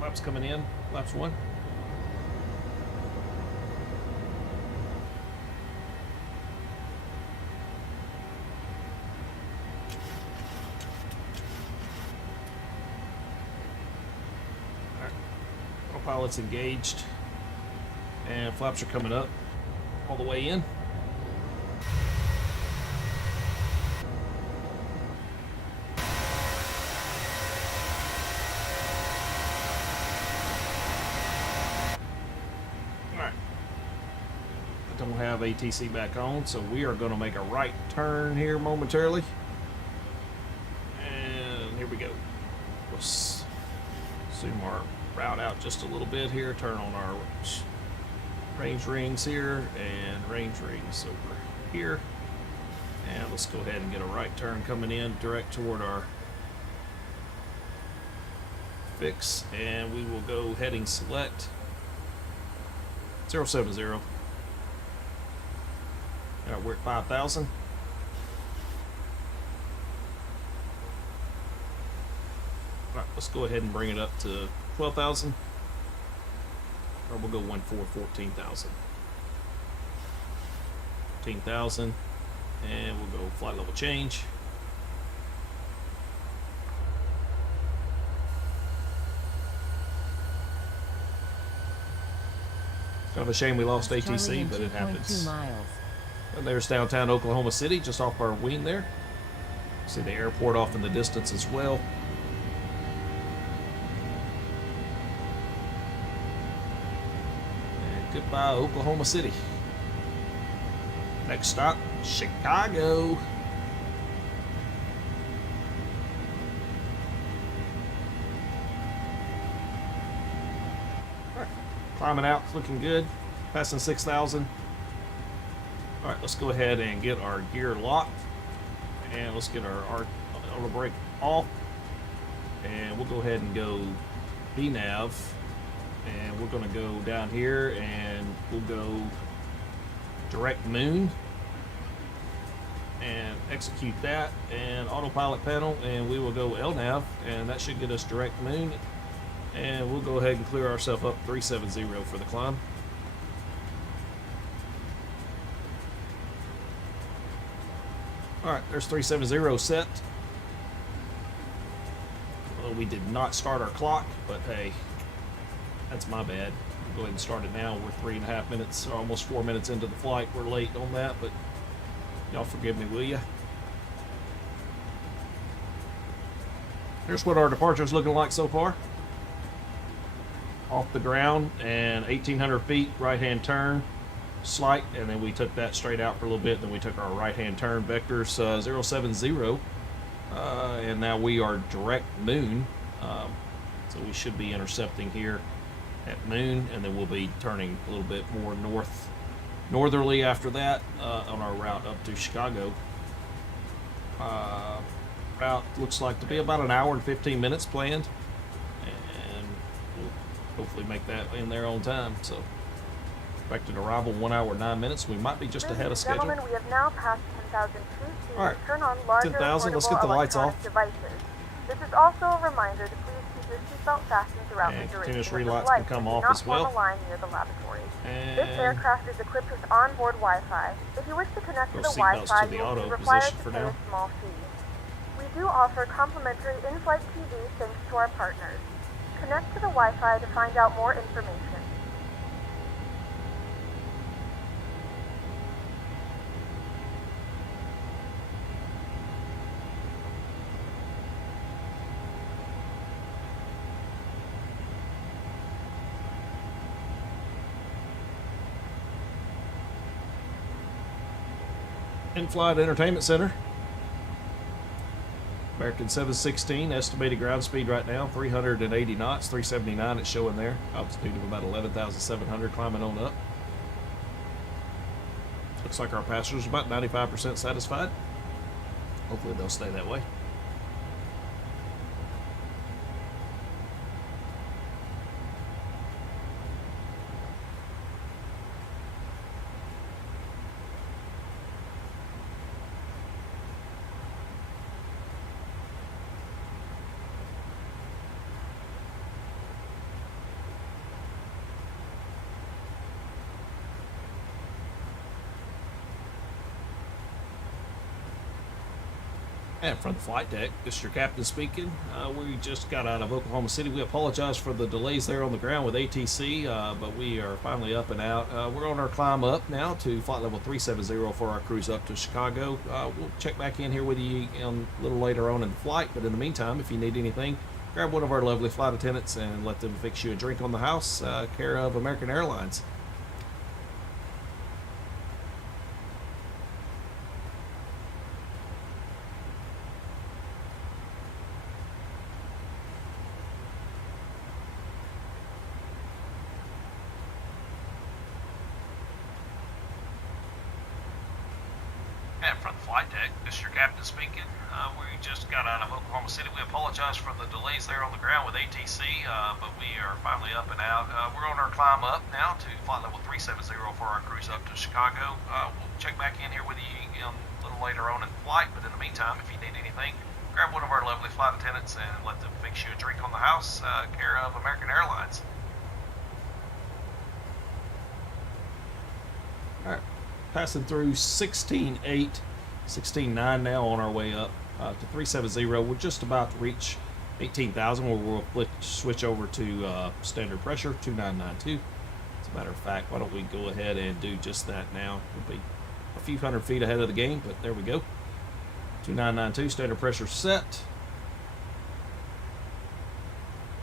Laps coming in. Laps 1. Pilot's engaged, and flaps are coming up all the way in. Alright, I don't have ATC back on, so we are going to make a right turn here momentarily. And here we go. We'll zoom our route out just a little bit here, turn on our range rings here and range rings over here, and let's go ahead and get a right turn coming in direct toward our fix, and we will go heading select 070. Alright, we're at 5,000. Alright, let's go ahead and bring it up to 12,000, or we'll go 14,000. 14,000, and we'll go flight level change. It's kind of a shame we lost ATC, but it happens. And there's downtown Oklahoma City, just off our wing there. See the airport off in the distance as well. Goodbye, Oklahoma City. Next stop, Chicago. Alright, climbing out, looking good. Passing 6,000. Alright, let's go ahead and get our gear locked. And let's get our auto brake off. And we'll go ahead and go VNav. And we're going to go down here and we'll go direct moon and execute that, and autopilot panel, and we will go LNAV, and that should get us direct moon, and we'll go ahead and clear ourselves up 370 for the climb. Alright, there's 370 set. Well, we did not start our clock, but hey, that's my bad. We'll go ahead and start it now. We're 3.5 minutes, or almost 4 minutes into the flight. We're late on that, but y'all forgive me, will ya? Here's what our departure is looking like so far. Off the ground and 1,800 feet, right-hand turn, slight, and then we took that straight out for a little bit. Then we took our right-hand turn vectors 070, and now we are direct moon. So we should be intercepting here at noon, and then we'll be turning a little bit more northerly after that on our route up to Chicago. Route looks like to be about an hour and 15 minutes planned, and we'll hopefully make that in there on time. So expected arrival 1 hour 9 minutes. We might be just ahead of schedule. Gentlemen, we have now passed 10,000 feet. All right, Turn on larger 10,000. Let's get portable the lights off. electronic devices. This is also a reminder to please keep your seatbelt fastened throughout And the continuous duration of the relights flight. can come Do off not as well. form a line near the lavatory. And this aircraft is equipped with onboard Wi-Fi. If you wish to connect to the those seatbelts Wi-Fi, to the you will auto be required position to for pay now. a small fee. We do offer complimentary in-flight TV thanks to our partners. Connect to the Wi-Fi to find out more information. In-flight entertainment center. American 716, estimated ground speed right now 380 knots, 379 it's showing there. Altitude of about 11,700, climbing on up. Looks like our passengers are about 95% satisfied. Hopefully they'll stay that way. And from the flight deck, this is your captain speaking. We just got out of Oklahoma City. We apologize for the delays there on the ground with ATC, but we are finally up and out. We're on our climb up now to flight level 370 for our cruise up to Chicago. We'll check back in here with you a little later on in the flight, but in the meantime, if you need anything, grab one of our lovely flight attendants and let them fix you a drink on the house, care of American Airlines. And from the flight deck, this is your captain speaking. We just got out of Oklahoma City. We apologize for the delays there on the ground with ATC, but we are finally up and out. We're on our climb up now to flight level 370 for our cruise up to Chicago. We'll check back in here with you a little later on in the flight, but in the meantime, if you need anything, grab one of our lovely flight attendants and let them fix you a drink on the house, care of American Airlines. All right. Passing through 16.8, 16.9 now on our way up to 370. We're just about to reach 18,000 where we'll switch over to standard pressure, 2992. As a matter of fact, why don't we go ahead and do just that now? We'll be a few hundred feet ahead of the game, but there we go. 2992, standard pressure set.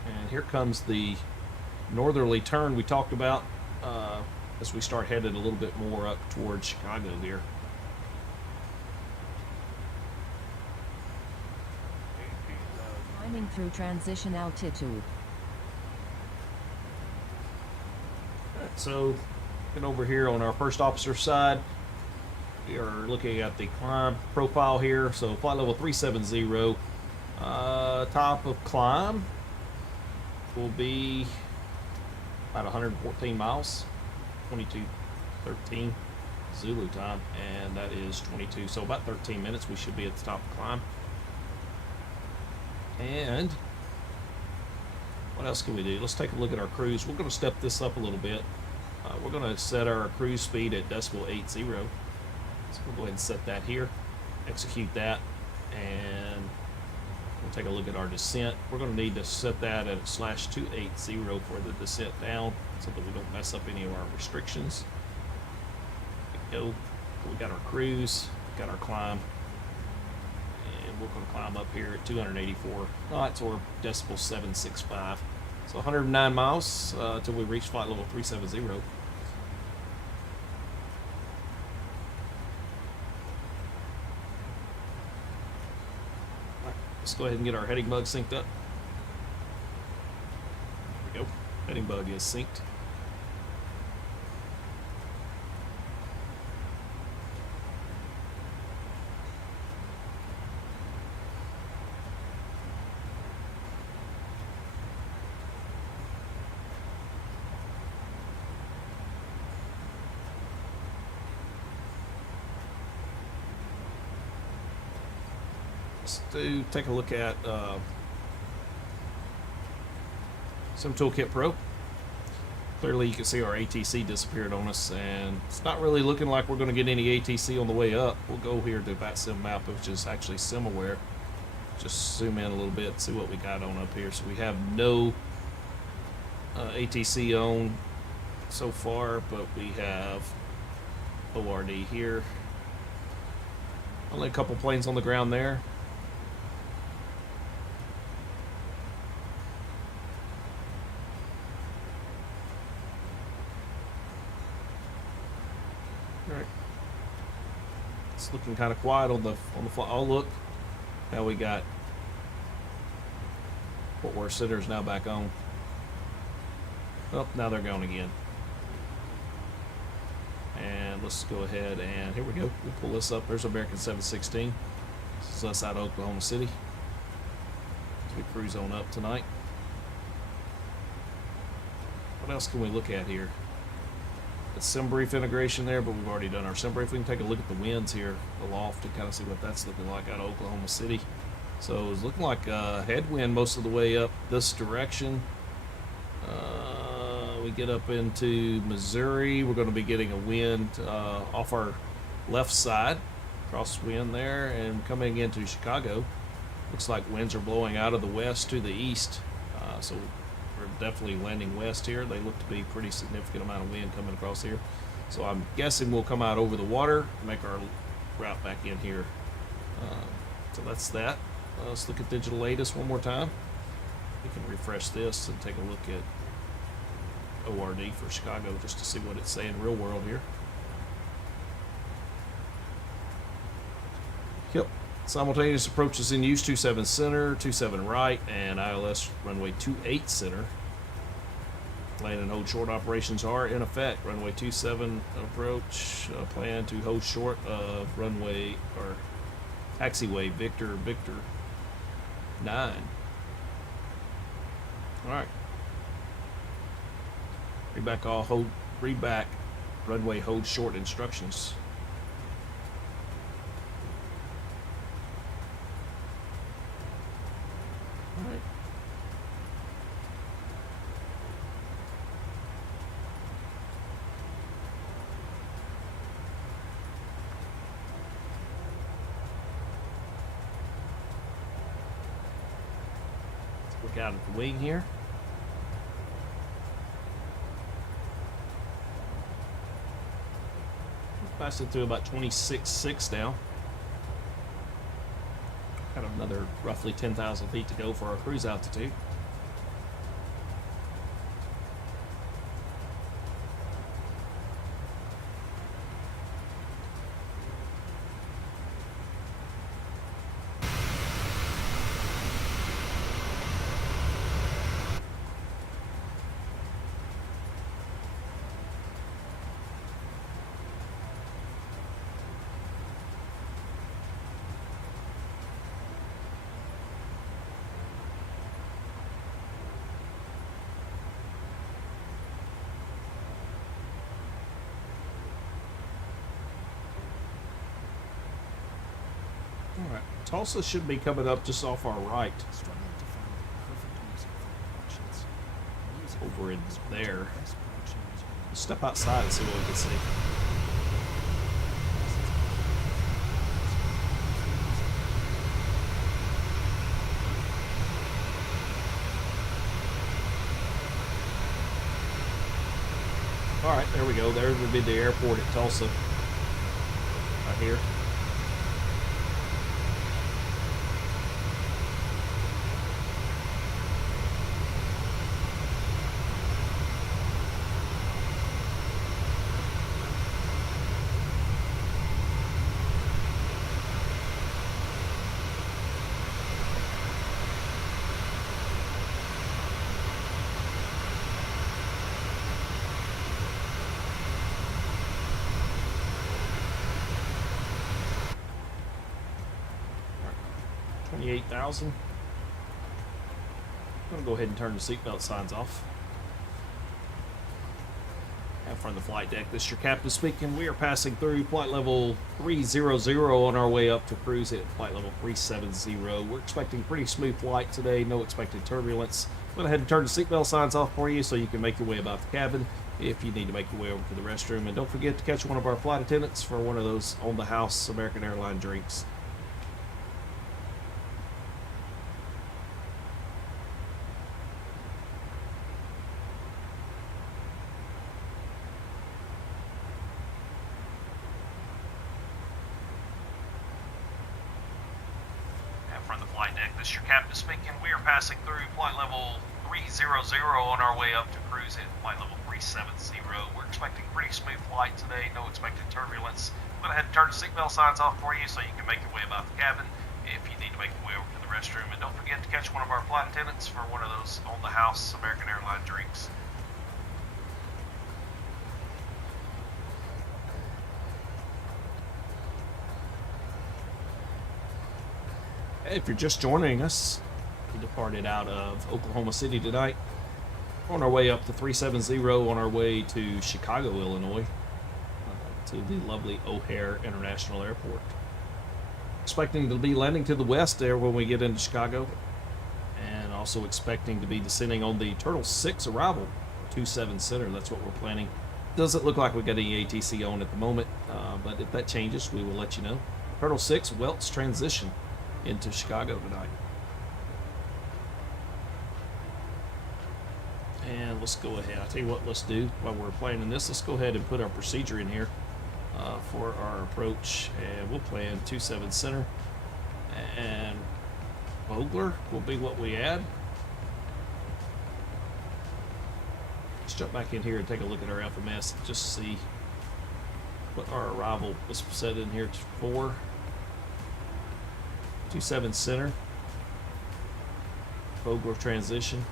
And here comes the northerly turn we talked about as we start headed a little bit more up towards Chicago here. Climbing through transition altitude. Alright, so looking over here on our first officer side, we are looking at the climb profile here. So flight level 370, top of climb will be about 114 miles, 22:13 Zulu time, and that is 22, so about 13 minutes we should be at the top of climb. And what else can we do? Let's take a look at our cruise. We're going to step this up a little bit. We're going to set our cruise speed at decimal 80. So we'll go ahead and set that here, execute that, and we'll take a look at our descent. We're going to need to set that at /280 for the descent down so that we don't mess up any of our restrictions. There we go. We got our cruise, got our climb, and we're going to climb up here at 284 knots or decimal 765. So 109 miles until we reach flight level 370. Let's go ahead and get our heading bug synced up. There we go. Heading bug is synced. To take a look at Sim Toolkit Pro. Clearly you can see our ATC disappeared on us, and it's not really looking like we're going to get any ATC on the way up. We'll go here to Vatsim map, which is actually SimAware. Just zoom in a little bit and see what we got on up here. So we have no ATC on so far, but we have ORD here. Only a couple planes on the ground there. Alright. It's looking kind of quiet on the fly. Oh look, now we got Fort Worth Center's now back on. Oh, now they're going again. And let's go ahead and here we go. We'll pull this up. There's American 716. This is us out of Oklahoma City. As we cruise on up tonight. What else can we look at here? The SimBrief integration there, but we've already done our SimBrief. We can take a look at the winds here aloft and kind of see what that's looking like out of Oklahoma City. So it's looking like a headwind most of the way up this direction. We get up into Missouri, we're going to be getting a wind off our left side, crosswind there, and coming into Chicago. Looks like winds are blowing out of the west to the east, so we're definitely landing west here. They look to be pretty significant amount of wind coming across here. So I'm guessing we'll come out over the water, make our route back in here. So that's that. Let's look at digital latest one more time. We can refresh this and take a look at ORD for Chicago just to see what it's saying real world here. Yep. Simultaneous approaches in use 27 center, 27 right, and ILS runway 28 center. Land and hold short operations are in effect. Runway 27 approach, plan to hold short of runway or taxiway Victor 9. All right. Read back runway hold short instructions. All right. Let's look out at the wing here. Passing through about 26.6 now. Got another roughly 10,000 feet to go for our cruise altitude. Alright, Tulsa should be coming up just off our right. Over in there. Step outside and see what we can see. Alright, there we go. There would be the airport at Tulsa. Right here. $28,000. I'm going to go ahead and turn the seatbelt signs off. Out front of the flight deck, this is your captain speaking. We are passing through flight level 300 on our way up to cruise at flight level 370. We're expecting pretty smooth flight today, no expected turbulence. Go ahead and turn the seatbelt signs off for you so you can make your way about the cabin if you need to make your way over to the restroom. And don't forget to catch one of our flight attendants for one of those on-the-house American Airlines drinks. From the flight deck, this is your captain speaking. We are passing through flight level 300 on our way up to cruise at flight level 370. We're expecting pretty smooth flight today, no expected turbulence. I'm going to head and turn the seatbelt signs off for you so you can make your way about the cabin if you need to make your way over to the restroom. And don't forget to catch one of our flight attendants for one of those on-the-house American Airlines drinks. If you're just joining us, we departed out of Oklahoma City tonight. We're on our way up to 370 on our way to Chicago, Illinois, to the lovely O'Hare International Airport. Expecting to be landing to the west there when we get into Chicago, and also expecting to be descending on the Turtle 6 arrival, 27 Center. That's what we're planning. Doesn't look like we got any ATC on at the moment, but if that changes, we will let you know. Turtle 6 Welts transition into Chicago tonight. And let's go ahead. I'll tell you what, let's do while we're planning this. Let's go ahead and put our procedure in here for our approach, and we'll plan 27 Center, and Vogler will be what we add. Let's jump back in here and take a look at our FMS and just see what our arrival was set in here for. 27 Center, Vogler transition,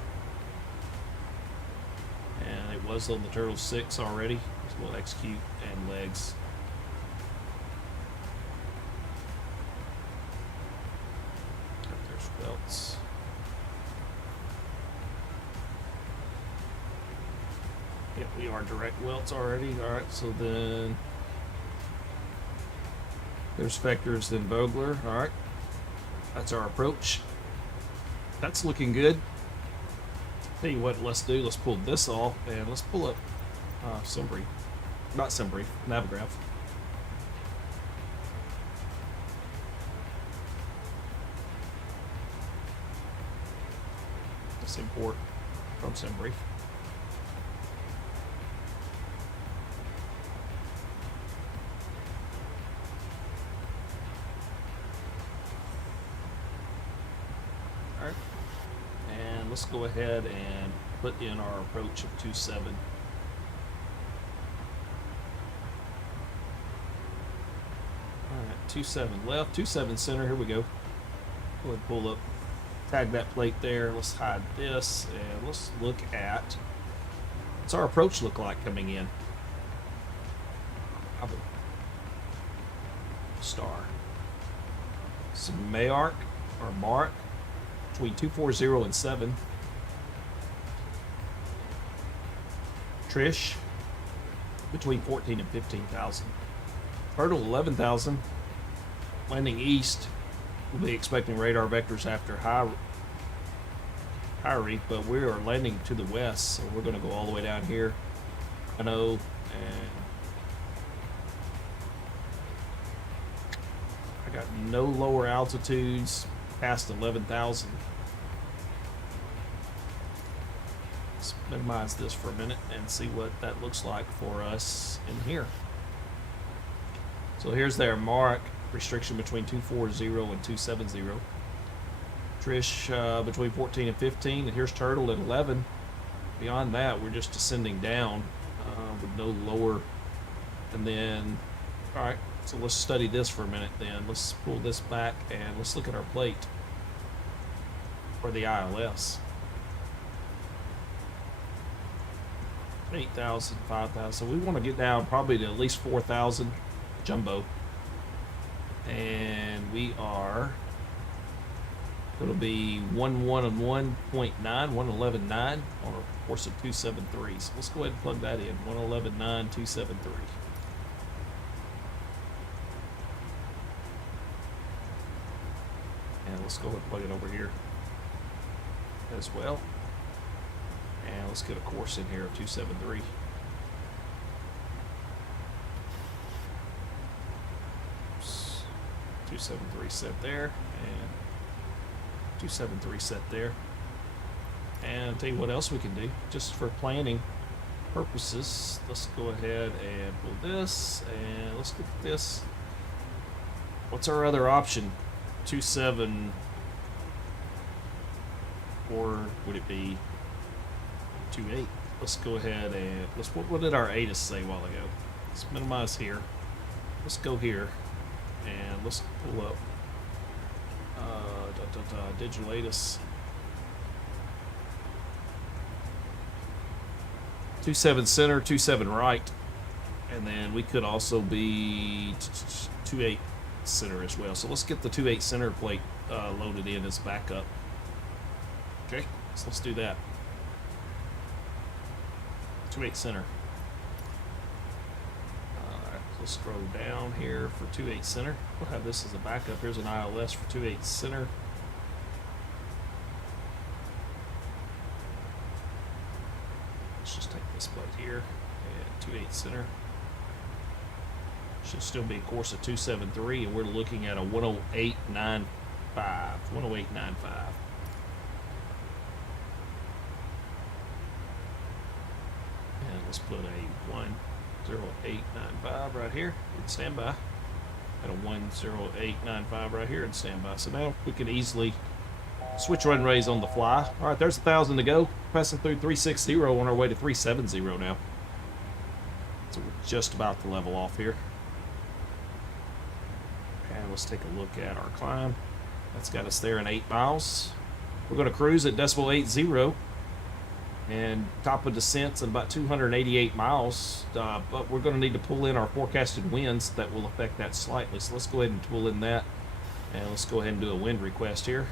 and it was on the Turtle 6 already, so we'll execute and legs. There's Welts. Yep, we are direct Welts already. Alright, so then there's Vectors, then Vogler. Alright. That's our approach. That's looking good. Tell you what, let's do. Let's pull this off and let's pull up Simbrief. Not Simbrief, Navigraph. Let's import from Simbrief. Let's go ahead and put in our approach of 27. Alright, 27 left, 27 center, here we go. Go ahead and pull up, tag that plate there, let's hide this, and let's look at what's our approach look like coming in. Star. Some Mayark or Mark between 240 and 7. Trish between 14 and 15,000. Turtle 11,000. Landing east We'll be expecting radar vectors after Hyrie, but we are landing to the west, so we're going to go all the way down here. I know, and I got no lower altitudes past 11,000. Let's minimize this for a minute and see what that looks like for us in here. So here's their mark restriction between 240 and 270. Trish between 14 and 15, and here's Turtle at 11. Beyond that, we're just descending down with no lower. And then, all right, so let's study this for a minute then. Let's pull this back and let's look at our plate for the ILS. 8,000, 5,000. So we want to get down probably to at least 4,000 jumbo. And we are, it'll be 111.9, 111.9 on a course of 273. So let's go ahead and plug that in, 111.9, 273. And let's go ahead and plug it over here as well. And let's get a course in here of 273. Oops. 273 set there, and 273 set there. And I'll tell you what else we can do, just for planning purposes. Let's go ahead and pull this, and let's look at this. What's our other option? 27, or would it be 28? Let's go ahead and what did our ATIS say a while ago? Let's minimize here. Let's go here and let's pull up digital ATIS. 27 center, 27 right, and then we could also be 28 center as well. So let's get the 28 center plate loaded in as backup. Okay, so let's do that. 28 center. Alright, let's scroll down here for 28 center. We'll have this as a backup. Here's an ILS for 28 center. Let's just take this plate here and 28 center. Should still be a course of 273, and we're looking at a 108.95. 108.95. And let's put a 108.95 right here and stand by. And a 108.95 right here and stand by. So now we can easily switch runways on the fly. All right, there's 1,000 to go. Passing through 360 on our way to 370 now. So we're just about to level off here. And let's take a look at our climb. That's got us there in 8 miles. We're going to cruise at decimal 80, and top of descent's at about 288 miles. But we're going to need to pull in our forecasted winds that will affect that slightly. So let's go ahead and pull in that, and let's go ahead and do a wind request here.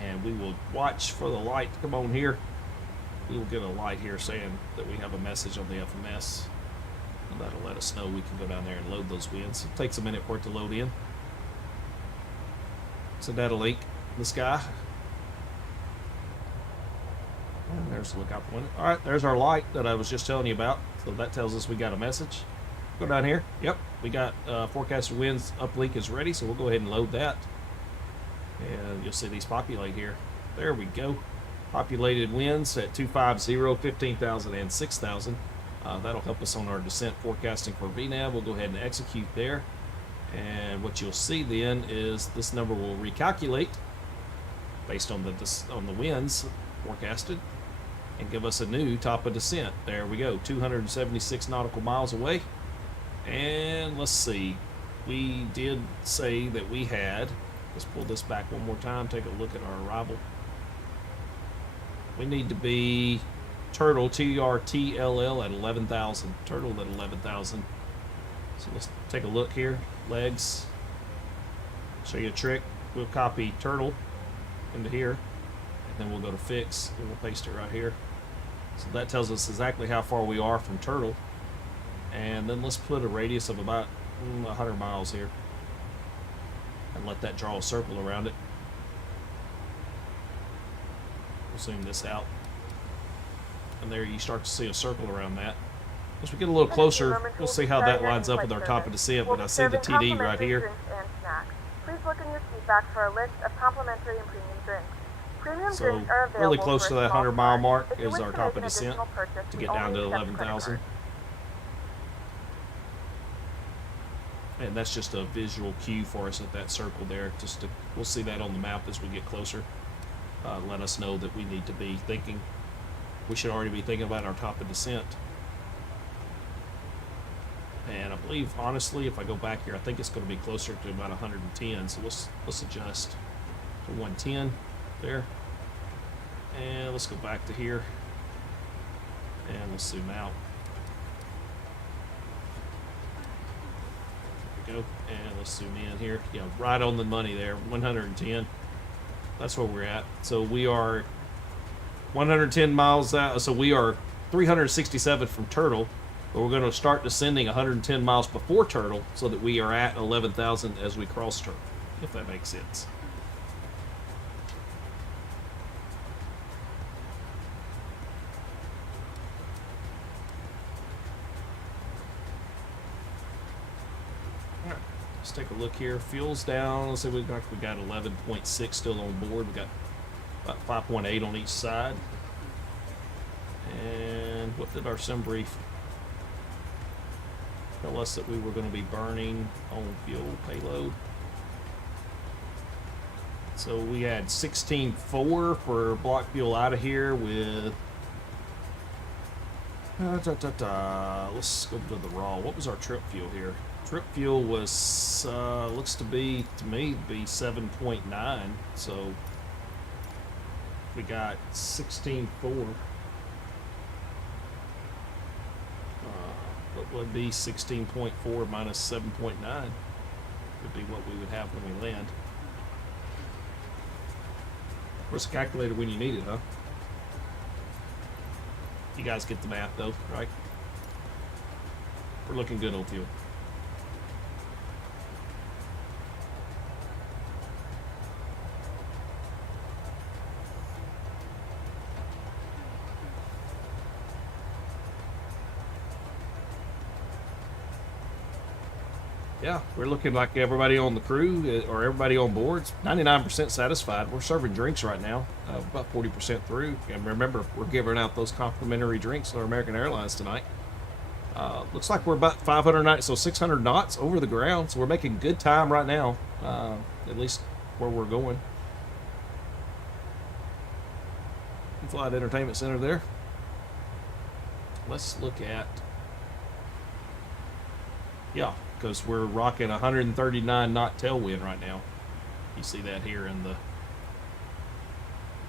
And we will watch for the light to come on here. We will get a light here saying that we have a message on the FMS. And that'll let us know we can go down there and load those winds. It takes a minute for it to load in. So that'll link in the sky. And there's the lookout point. All right, there's our light that I was just telling you about. So that tells us we got a message. Go down here. Yep, we got forecasted winds uplink is ready, so we'll go ahead and load that. And you'll see these populate here. There we go. Populated winds at 250, 15,000, and 6,000. That'll help us on our descent forecasting for VNAV. We'll go ahead and execute there. And what you'll see then is this number will recalculate based on the winds forecasted and give us a new top of descent. There we go, 276 nautical miles away. And let's see, we did say that we had, let's pull this back one more time, take a look at our arrival. We need to be Turtle, TRTLL at 11,000. Turtle at 11,000. So let's take a look here. Legs. Show you a trick. We'll copy Turtle into here, and then we'll go to fix, and we'll paste it right here. So that tells us exactly how far we are from Turtle. And then let's put a radius of about 100 miles here. and let that draw a circle around it. We'll zoom this out. And there you start to see a circle around that. As we get a little closer, we'll see how that lines up with our top of descent, but I see the TD right here. Please look in your seat back for a list of complimentary and premium drinks. Premium So drinks are available really close to that 100-mile mark If you is wish our to top make of an descent additional purchase, to we get down to only accept credit 11,000. cards. And that's just a visual cue for us at that circle there. We'll see that on the map as we get closer. Let us know that we need to be thinking. We should already be thinking about our top of descent. And I believe, honestly, if I go back here, I think it's going to be closer to about 110. So let's adjust to 110 there. And let's go back to here. And let's zoom out. There we go. And let's zoom in here. Yeah, right on the money there, 110. That's where we're at. So we are 110 miles out. So we are 367 from Turtle. But we're going to start descending 110 miles before Turtle so that we are at 11,000 as we cross Turtle, if that makes sense. All right, let's take a look here. Fuel's down. Let's say we got 11.6 still on board. We got about 5.8 on each side. And what did our sim brief tell us that we were going to be burning on fuel payload? So we had 16.4 for block fuel out of here with let's go to the raw. What was our trip fuel here? Trip fuel was looks to me be 7.9. So we got 16.4. What would be 16.4 minus 7.9 would be what we would have when we land. Where's the calculator when you need it, huh? You guys get the math though, right? We're looking good on fuel. Yeah, we're looking like everybody on the crew or everybody on board's 99% satisfied. We're serving drinks right now, about 40% through. And remember, we're giving out those complimentary drinks on American Airlines tonight. Looks like we're about 590, so 600 knots over the ground. So we're making good time right now, at least where we're going. Flight Entertainment Center there. Let's look at, yeah, because we're rocking 139 knot tailwind right now. You see that here in the,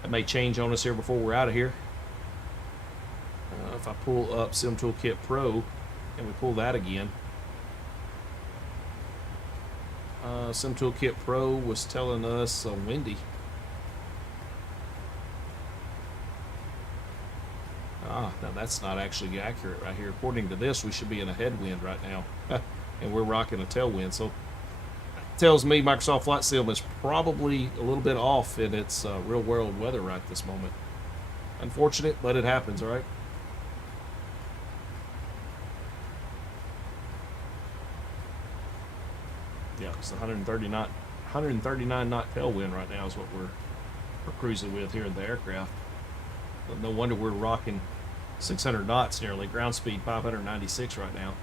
that may change on us here before we're out of here. If I pull up Sim Toolkit Pro and we pull that again, Sim Toolkit Pro was telling us windy. Now that's not actually accurate right here. According to this, we should be in a headwind right now. And we're rocking a tailwind. So that tells me Microsoft Flight Sim is probably a little bit off in its real world weather right this moment. Unfortunate, but it happens, right? Yeah, it's 139 knot tailwind right now is what we're cruising with here in the aircraft. But no wonder we're rocking 600 knots nearly. Ground speed 596 right now.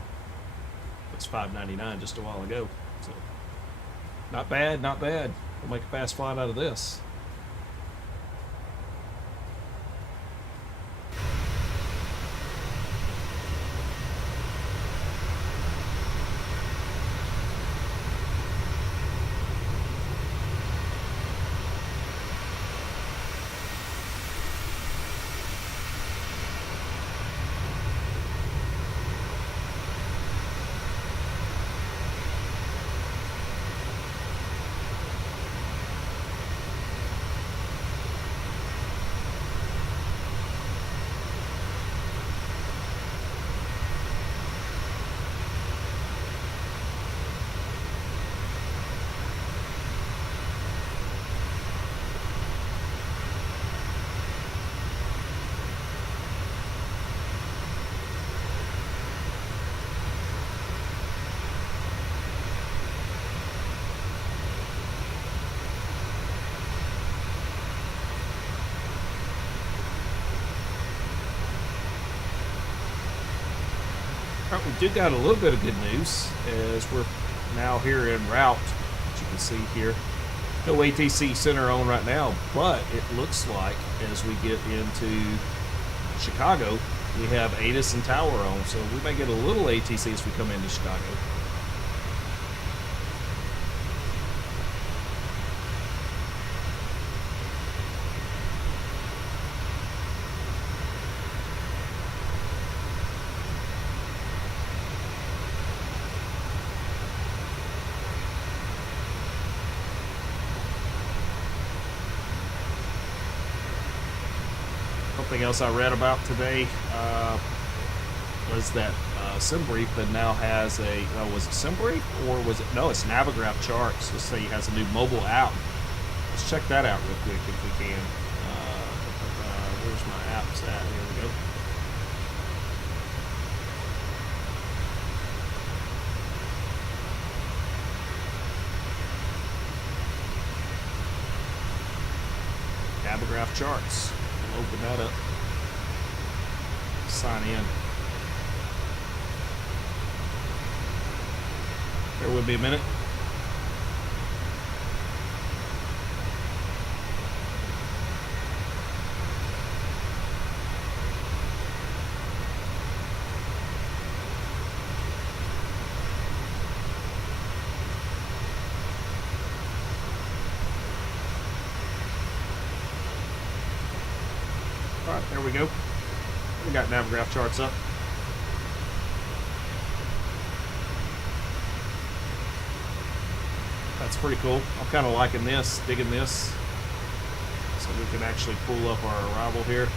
It's 599 just a while ago. So not bad, not bad. We'll make a fast flight out of this. We do got a little bit of good news as we're now here en route, as you can see here. No ATC center on right now, but it looks like as we get into Chicago, we have ATIS and Tower on, so we may get a little ATC as we come into Chicago. Something else I read about today was that SimBrief that now has a, was it SimBrief or was it, no, it's Navigraph Charts. Let's say he has a new mobile app. Let's check that out real quick if we can. Where's my apps at? Here we go. Navigraph Charts. Open that up. Sign in. Bear with me a minute. Alright, there we go. We got Navigraph Charts up. That's pretty cool. I'm kind of liking this, digging this. So we can actually pull up our arrival here.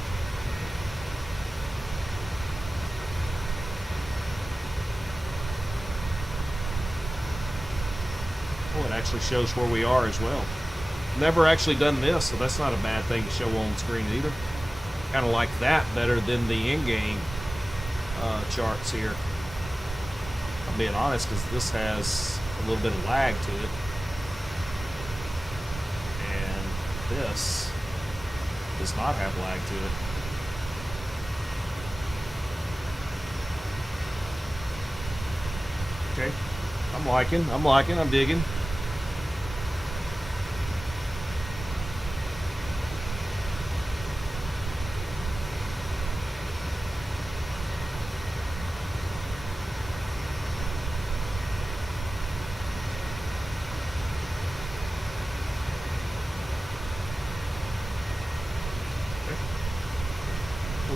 Oh, it actually shows where we are as well. Never actually done this, so that's not a bad thing to show on screen either. Kind of like that better than the in-game charts here. I'm being honest because this has a little bit of lag to it. And this does not have lag to it. Okay. I'm digging.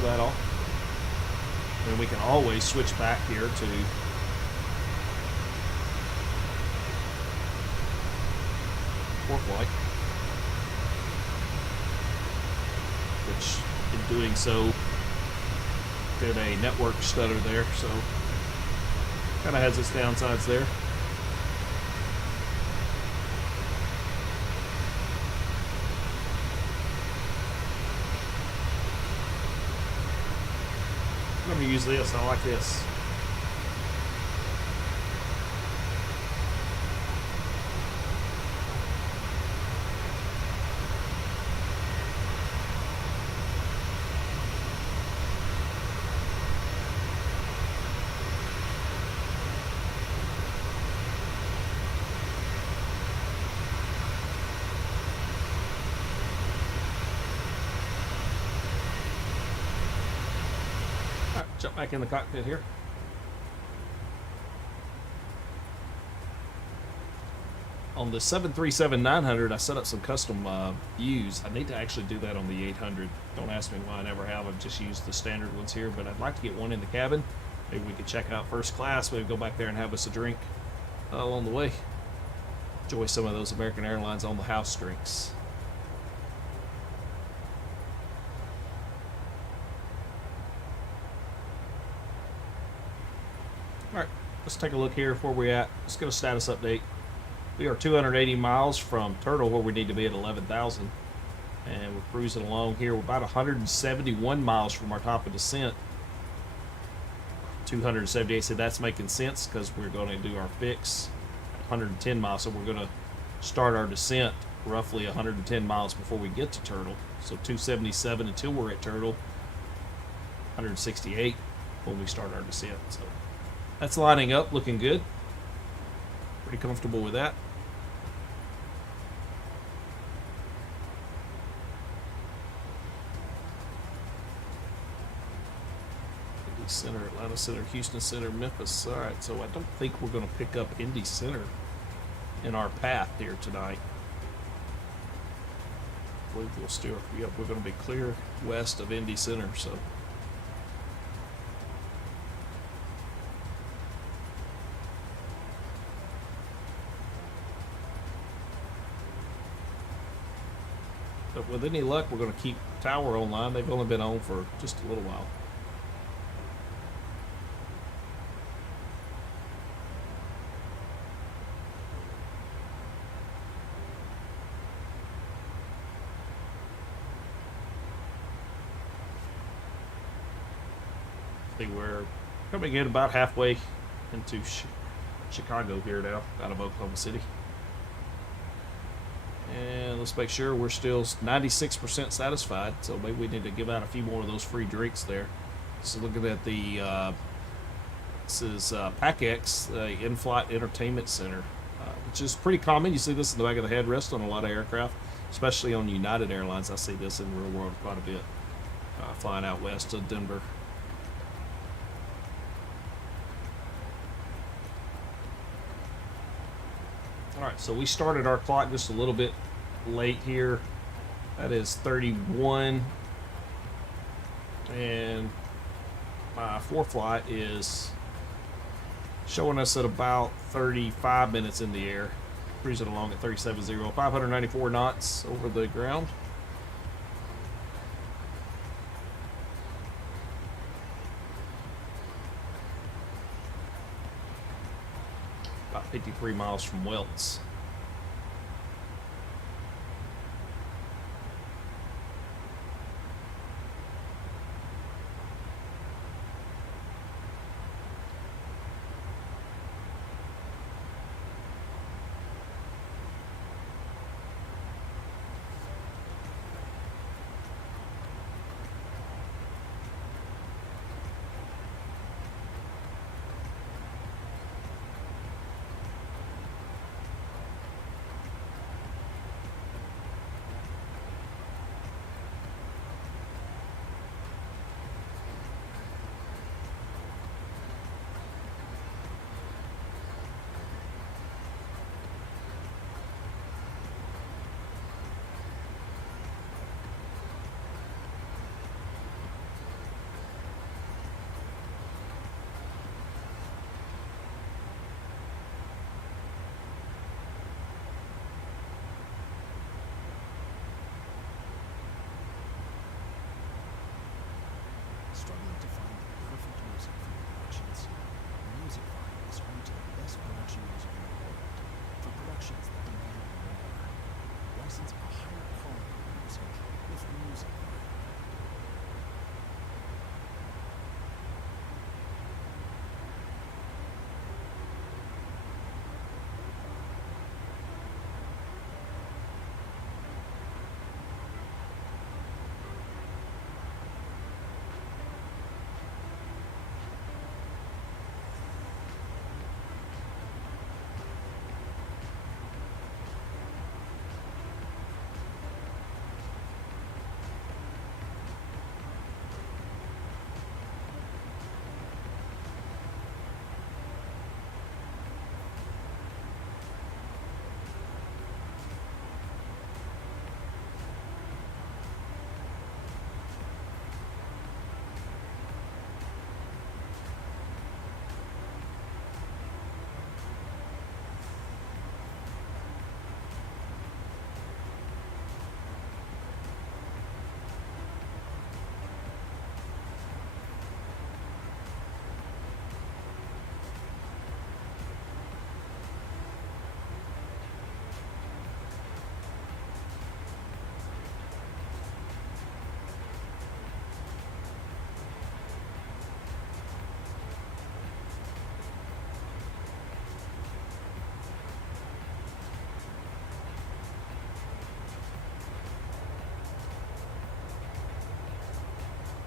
That off. And we can always switch back here to Port Light, which in doing so did a network stutter there, so kind of has its downsides there. I'm going to use this. I like this. Jump back in the cockpit here. On the 737-900, I set up some custom views. I need to actually do that on the 800. Don't ask me why I never have. I've just used the standard ones here, but I'd like to get one in the cabin. Maybe we could check out first class. Maybe go back there and have us a drink along the way. Enjoy some of those American Airlines on the house drinks. Alright, let's take a look here where we're at. Let's get a status update. We are 280 miles from Turtle, where we need to be at 11,000. And we're cruising along here. We're about 171 miles from our top of descent. 278, so that's making sense because we're going to do our fix at 110 miles. So we're going to start our descent roughly 110 miles before we get to Turtle. So 277 until we're at Turtle. 168 when we start our descent. So That's lining up, looking good. Pretty comfortable with that. Indy Center, Atlanta Center, Houston Center, Memphis. All right, so I don't think we're going to pick up Indy Center in our path here tonight. I believe we'll steer. Yep, we're going to be clear west of Indy Center, so. But with any luck, we're going to keep Tower online. They've only been on for just a little while. See, we're coming in about halfway into Chicago here now, out of Oklahoma City. And let's make sure we're still 96% satisfied. So maybe we need to give out a few more of those free drinks there. So looking at the, this is PACX, in-flight entertainment center, which is pretty common. You see this in the back of the headrest on a lot of aircraft, especially on United Airlines. I see this in real world quite a bit, flying out west to Denver. Alright, so we started our clock just a little bit late here. That is 31. And my flight is showing us at about 35 minutes in the air. Cruising along at 37.0, 594 knots over the ground. About 53 miles from Welts. Struggling to find the perfect music for your productions? Musicfy is home to the best production music in the world for productions that demand more. License a higher quality music with Musicfy.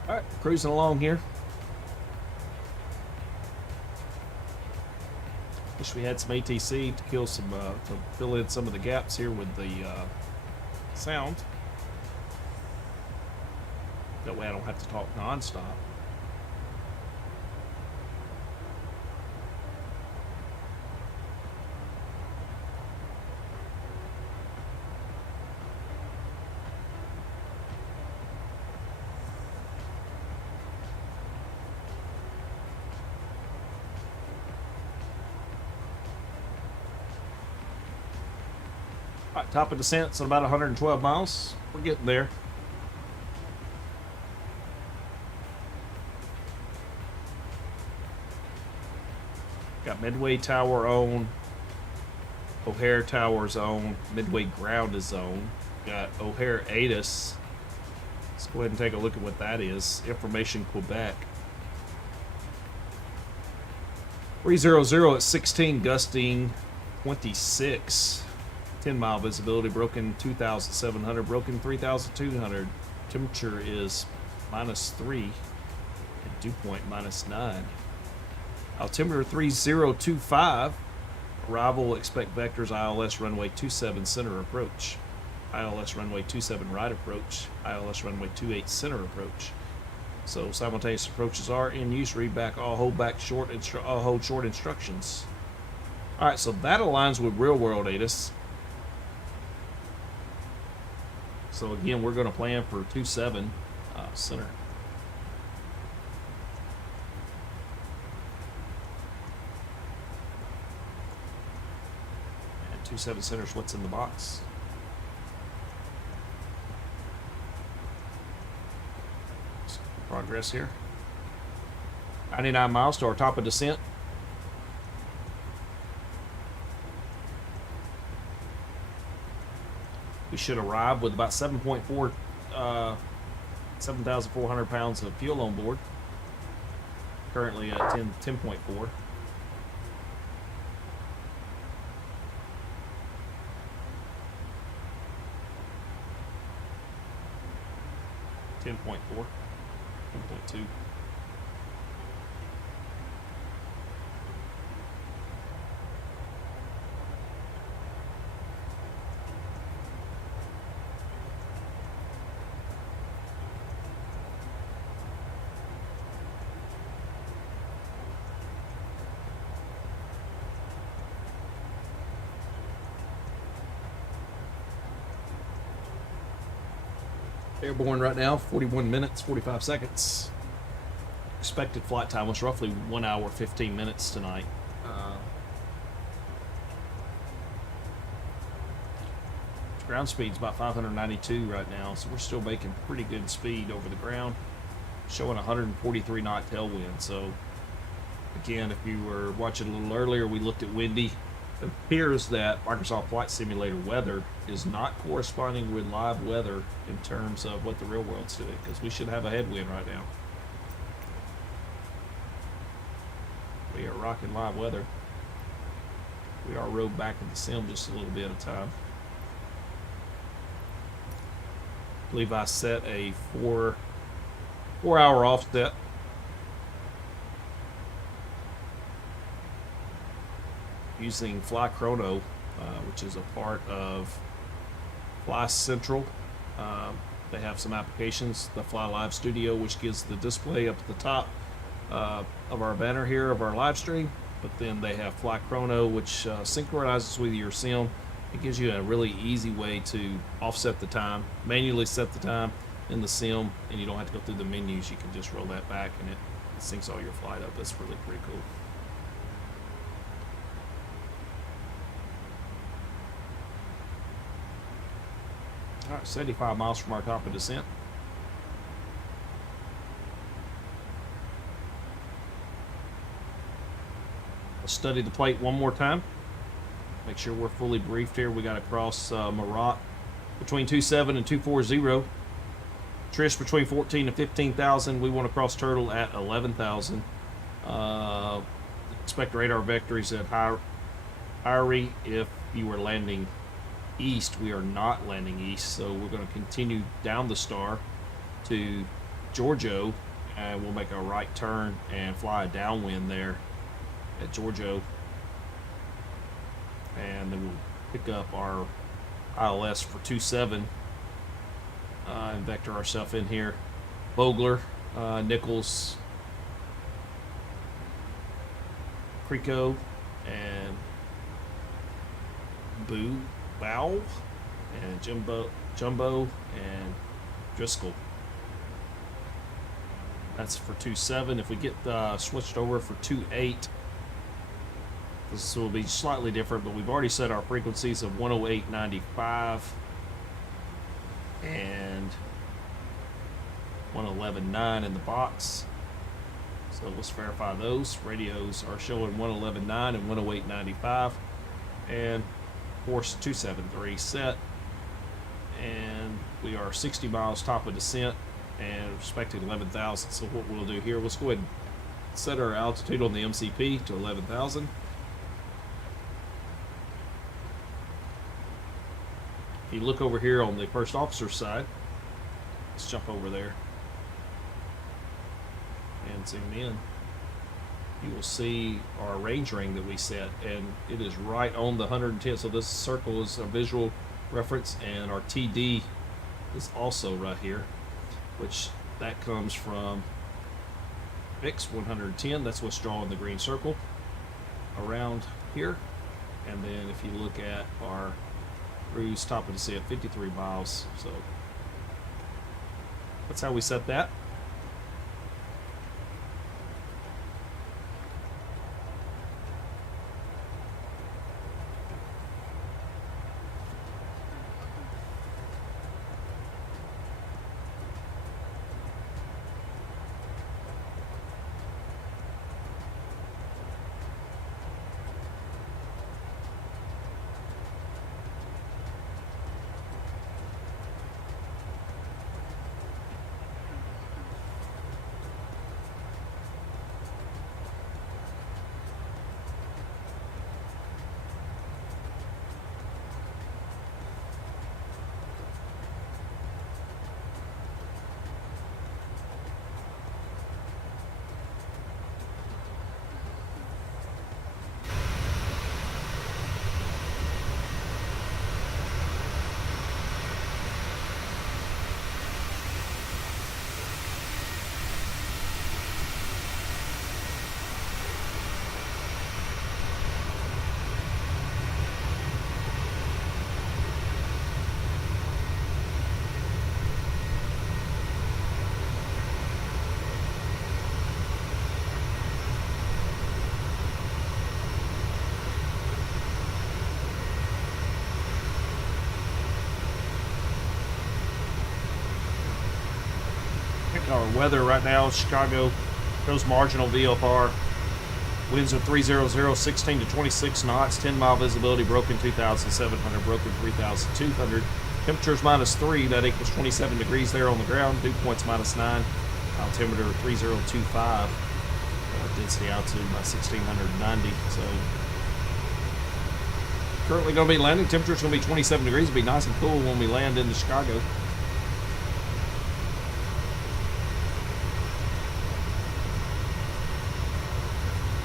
All right, cruising along here. Wish we had some ATC to kill some, to fill in some of the gaps here with the sound. That way I don't have to talk nonstop. Alright, top of descent's at about 112 miles. We're getting there. Got Midway Tower on, O'Hare Tower's on, Midway Ground is on. Got O'Hare ATIS. Let's go ahead and take a look at what that is. Information Quebec. 300 at 16, gusting 26. 10-mile visibility, broken 2,700, broken 3,200. Temperature is -3, and dew point -9. Altimeter 3025. Arrival, expect vectors, ILS runway 27 center approach. ILS runway 27 right approach. ILS runway 28 center approach. So simultaneous approaches are in use. Read back all hold back short, all hold short instructions. All right, so that aligns with real world ATIS. So again, we're going to plan for 27 center. And 27 center is what's in the box. Progress here. 99 miles to our top of descent. We should arrive with about 7,400 pounds of fuel on board. Currently at 10.4. .4, 10.2. Airborne right now, 41 minutes, 45 seconds. Expected flight time was roughly 1 hour, 15 minutes tonight. Ground speed's about 592 right now, so we're still making pretty good speed over the ground. Showing 143 knot tailwind. So again, if you were watching a little earlier, we looked at windy. It appears that Microsoft Flight Simulator weather is not corresponding with live weather in terms of what the real world's doing, because we should have a headwind right now. We are rocking live weather. We are rode back in the sim just a little bit at a time. I believe I set a four-hour offset. Using Fly Chrono, which is a part of Fly Central. They have some applications. The Fly Live Studio, which gives the display up at the top of our banner here of our live stream. But then they have Fly Chrono, which synchronizes with your sim. It gives you a really easy way to offset the time, manually set the time in the sim, and you don't have to go through the menus. You can just roll that back and it syncs all your flight up. That's really pretty cool. All right, 75 miles from our top of descent. Let's study the plate one more time. Make sure we're fully briefed here. We got to cross Marat between 27 and 240. Trish between 14 and 15,000. We want to cross Turtle at 11,000. Expect radar vectors at Hyrie. If you were landing east, we are not landing east, so we're going to continue down the star to Giorgio, and we'll make a right turn and fly a downwind there at Giorgio. and then we'll pick up our ILS for 27 and vector ourselves in here. Vogler, Nichols, Crico, and Bow, and Jumbo, and Driscoll. That's for 27. If we get switched over for 28, this will be slightly different, but we've already set our frequencies of 108.95 and 111.9 in the box. So let's verify those. Radios are showing 111.9 and 108.95, and course 273 set, and we are 60 miles top of descent and expecting 11,000. So what we'll do here, let's go ahead and set our altitude on the MCP to 11,000. If you look over here on the first officer's side, let's jump over there and zoom in. You will see our range ring that we set, and it is right on the 110. So this circle is a visual reference, and our TD is also right here, which that comes from X 110. That's what's drawing the green circle around here. And then if you look at our cruise top of the sea at 53 miles, so that's how we set that. Our weather right now, Chicago shows marginal VFR. Winds are 300, 16 to 26 knots, 10-mile visibility, broken 2,700, broken 3,200. Temperature's -3, that equals 27 degrees there on the ground. Dew point's -9, altimeter 3025, density altitude by 1,690. So currently going to be landing. Temperature's going to be 27 degrees. It'll be nice and cool when we land into Chicago.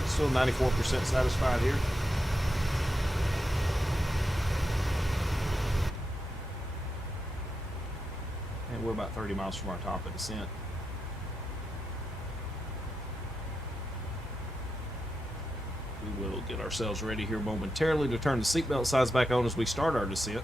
Still 94% satisfied here. And we're about 30 miles from our top of descent. We will get ourselves ready here momentarily to turn the seatbelt signs back on as we start our descent.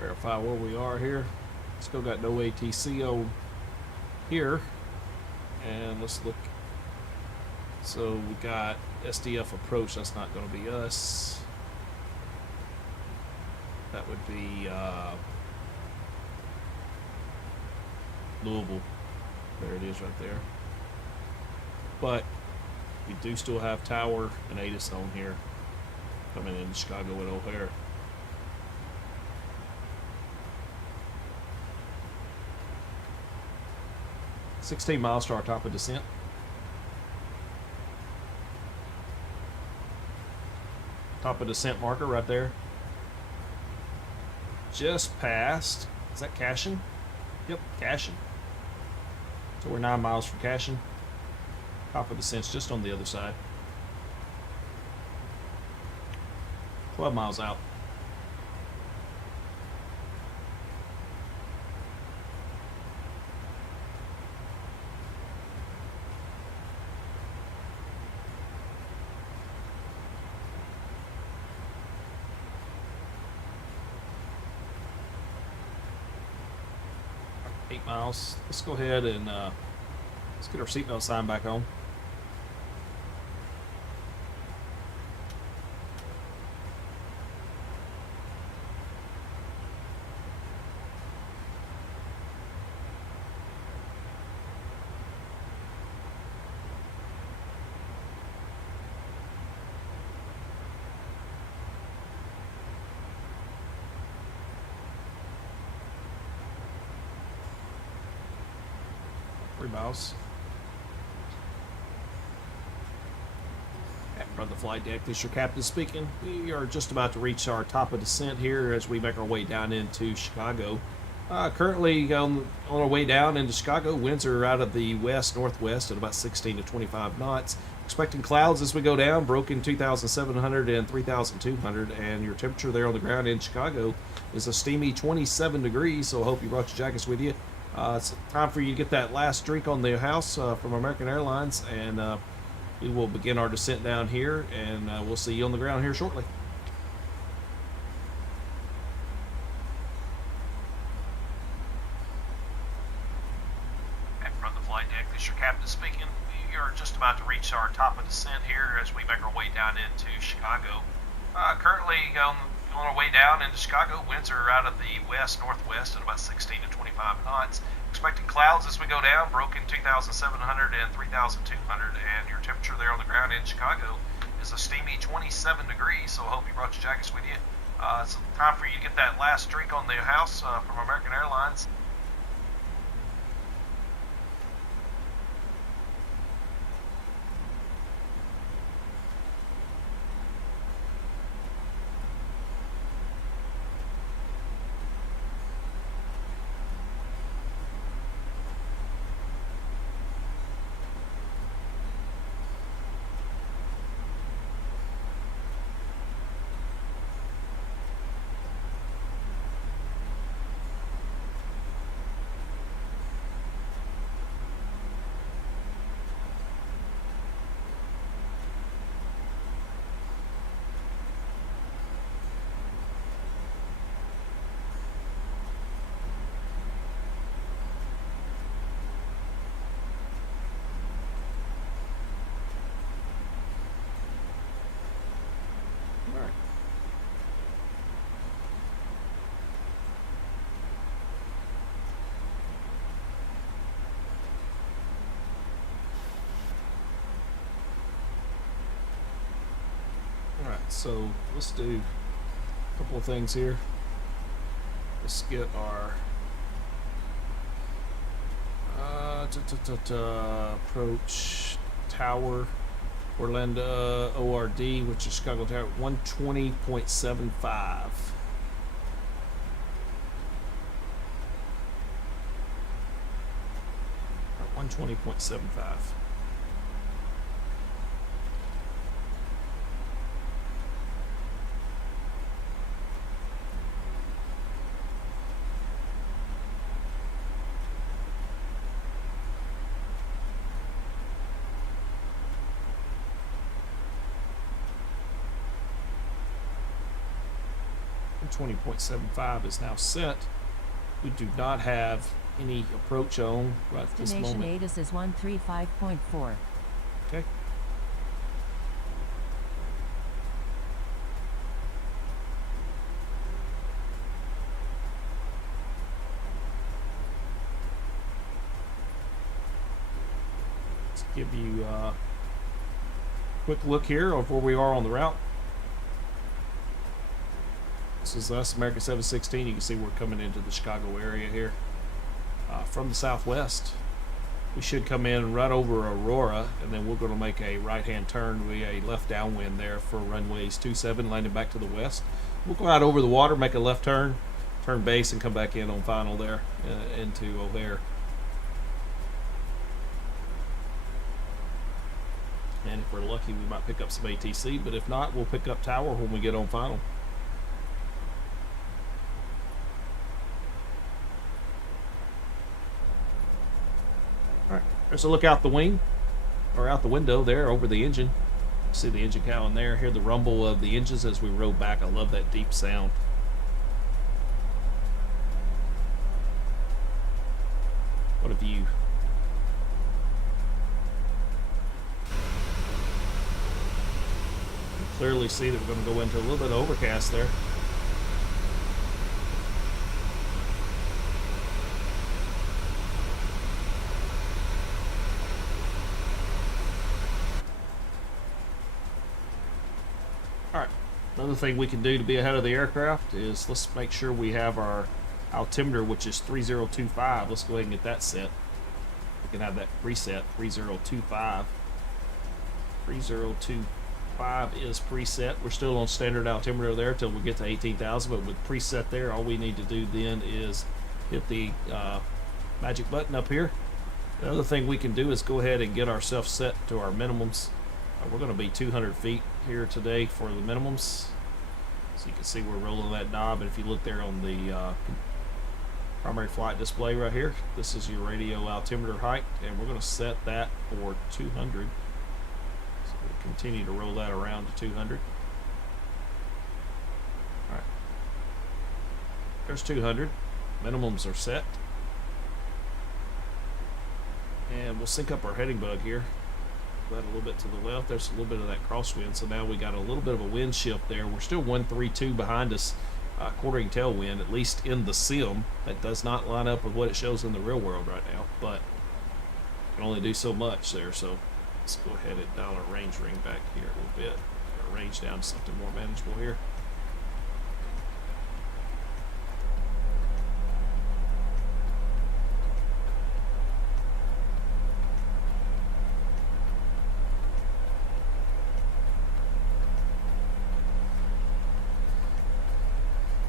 Verify where we are here. Still got no ATC on here. And let's look. So we got SDF approach. That's not going to be us. That would be Louisville. There it is right there. But we do still have Tower and Atis on here coming in Chicago at O'Hare. $16 miles to our top of descent. Top of descent marker right there. Just past. Is that Cashin? Yep, Cashin. So we're 9 miles from Cashin. Top of descent's just on the other side. 12 miles out. Miles. Let's go ahead and let's get our seatbelt sign back on. Mouse. At front of the flight deck, this is your captain speaking. We are just about to reach our top of descent here as we make our way down into Chicago. Currently on our way down into Chicago, winds are out of the west-northwest at about 16 to 25 knots. Expecting clouds as we go down, broken 2,700 and 3,200, and your temperature there on the ground in Chicago is a steamy 27 degrees, so I hope you brought your jackets with you. It's time for you to get that last drink on the house from American Airlines, and we will begin our descent down here, and we'll see you on the ground here shortly. At front of the flight deck, this is your captain speaking. We are just about to reach our top of descent here as we make our way down into Chicago. Currently on our way down into Chicago, winds are out of the west-northwest at about 16 to 25 knots. Expecting clouds as we go down, broken 2,700 and 3,200, and your temperature there on the ground in Chicago is a steamy 27 degrees, so I hope you brought your jackets with you. It's time for you to get that last drink on the house from American Airlines. So let's do a couple of things here. Let's get our approach Tower Orlando ORD, which is Chicago Tower, 120.75. 120.75. .75 is now set. We do not have any approach on right at this moment. Destination ATIS is 135.4. Okay. Let's give you a quick look here of where we are on the route. This is us, American 716. You can see we're coming into the Chicago area here from the southwest. We should come in right over Aurora, and then we're going to make a right-hand turn with a left downwind there for runways 27, landing back to the west. We'll go out over the water, make a left turn, turn base, and come back in on final there into O'Hare. And if we're lucky, we might pick up some ATC, but if not, we'll pick up tower when we get on final. Alright, there's a look out the wing, or out the window there over the engine. See the engine cow in there. Hear the rumble of the engines as we roll back. I love that deep sound. What a view. You can clearly see that we're going to go into a little bit of overcast there. Alright, another thing we can do to be ahead of the aircraft is let's make sure we have our altimeter, which is 3025. Let's go ahead and get that set. We can have that preset, 3025. 3025 is preset. We're still on standard altimeter there till we get to 18,000, but with preset there, all we need to do then is hit the magic button up here. The other thing we can do is go ahead and get ourselves set to our minimums. We're going to be 200 feet here today for the minimums. So you can see we're rolling that knob, and if you look there on the primary flight display right here, this is your radio altimeter height, and we're going to set that for 200. So we'll continue to roll that around to 200. Alright. There's 200. Minimums are set. And we'll sync up our heading bug here. That a little bit to the left. There's a little bit of that crosswind, so now we got a little bit of a wind shift there. We're still 132 behind us, quartering tailwind, at least in the sim. That does not line up with what it shows in the real world right now, but can only do so much there. So let's go ahead and dial our range ring back here a little bit. Get our range down to something more manageable here.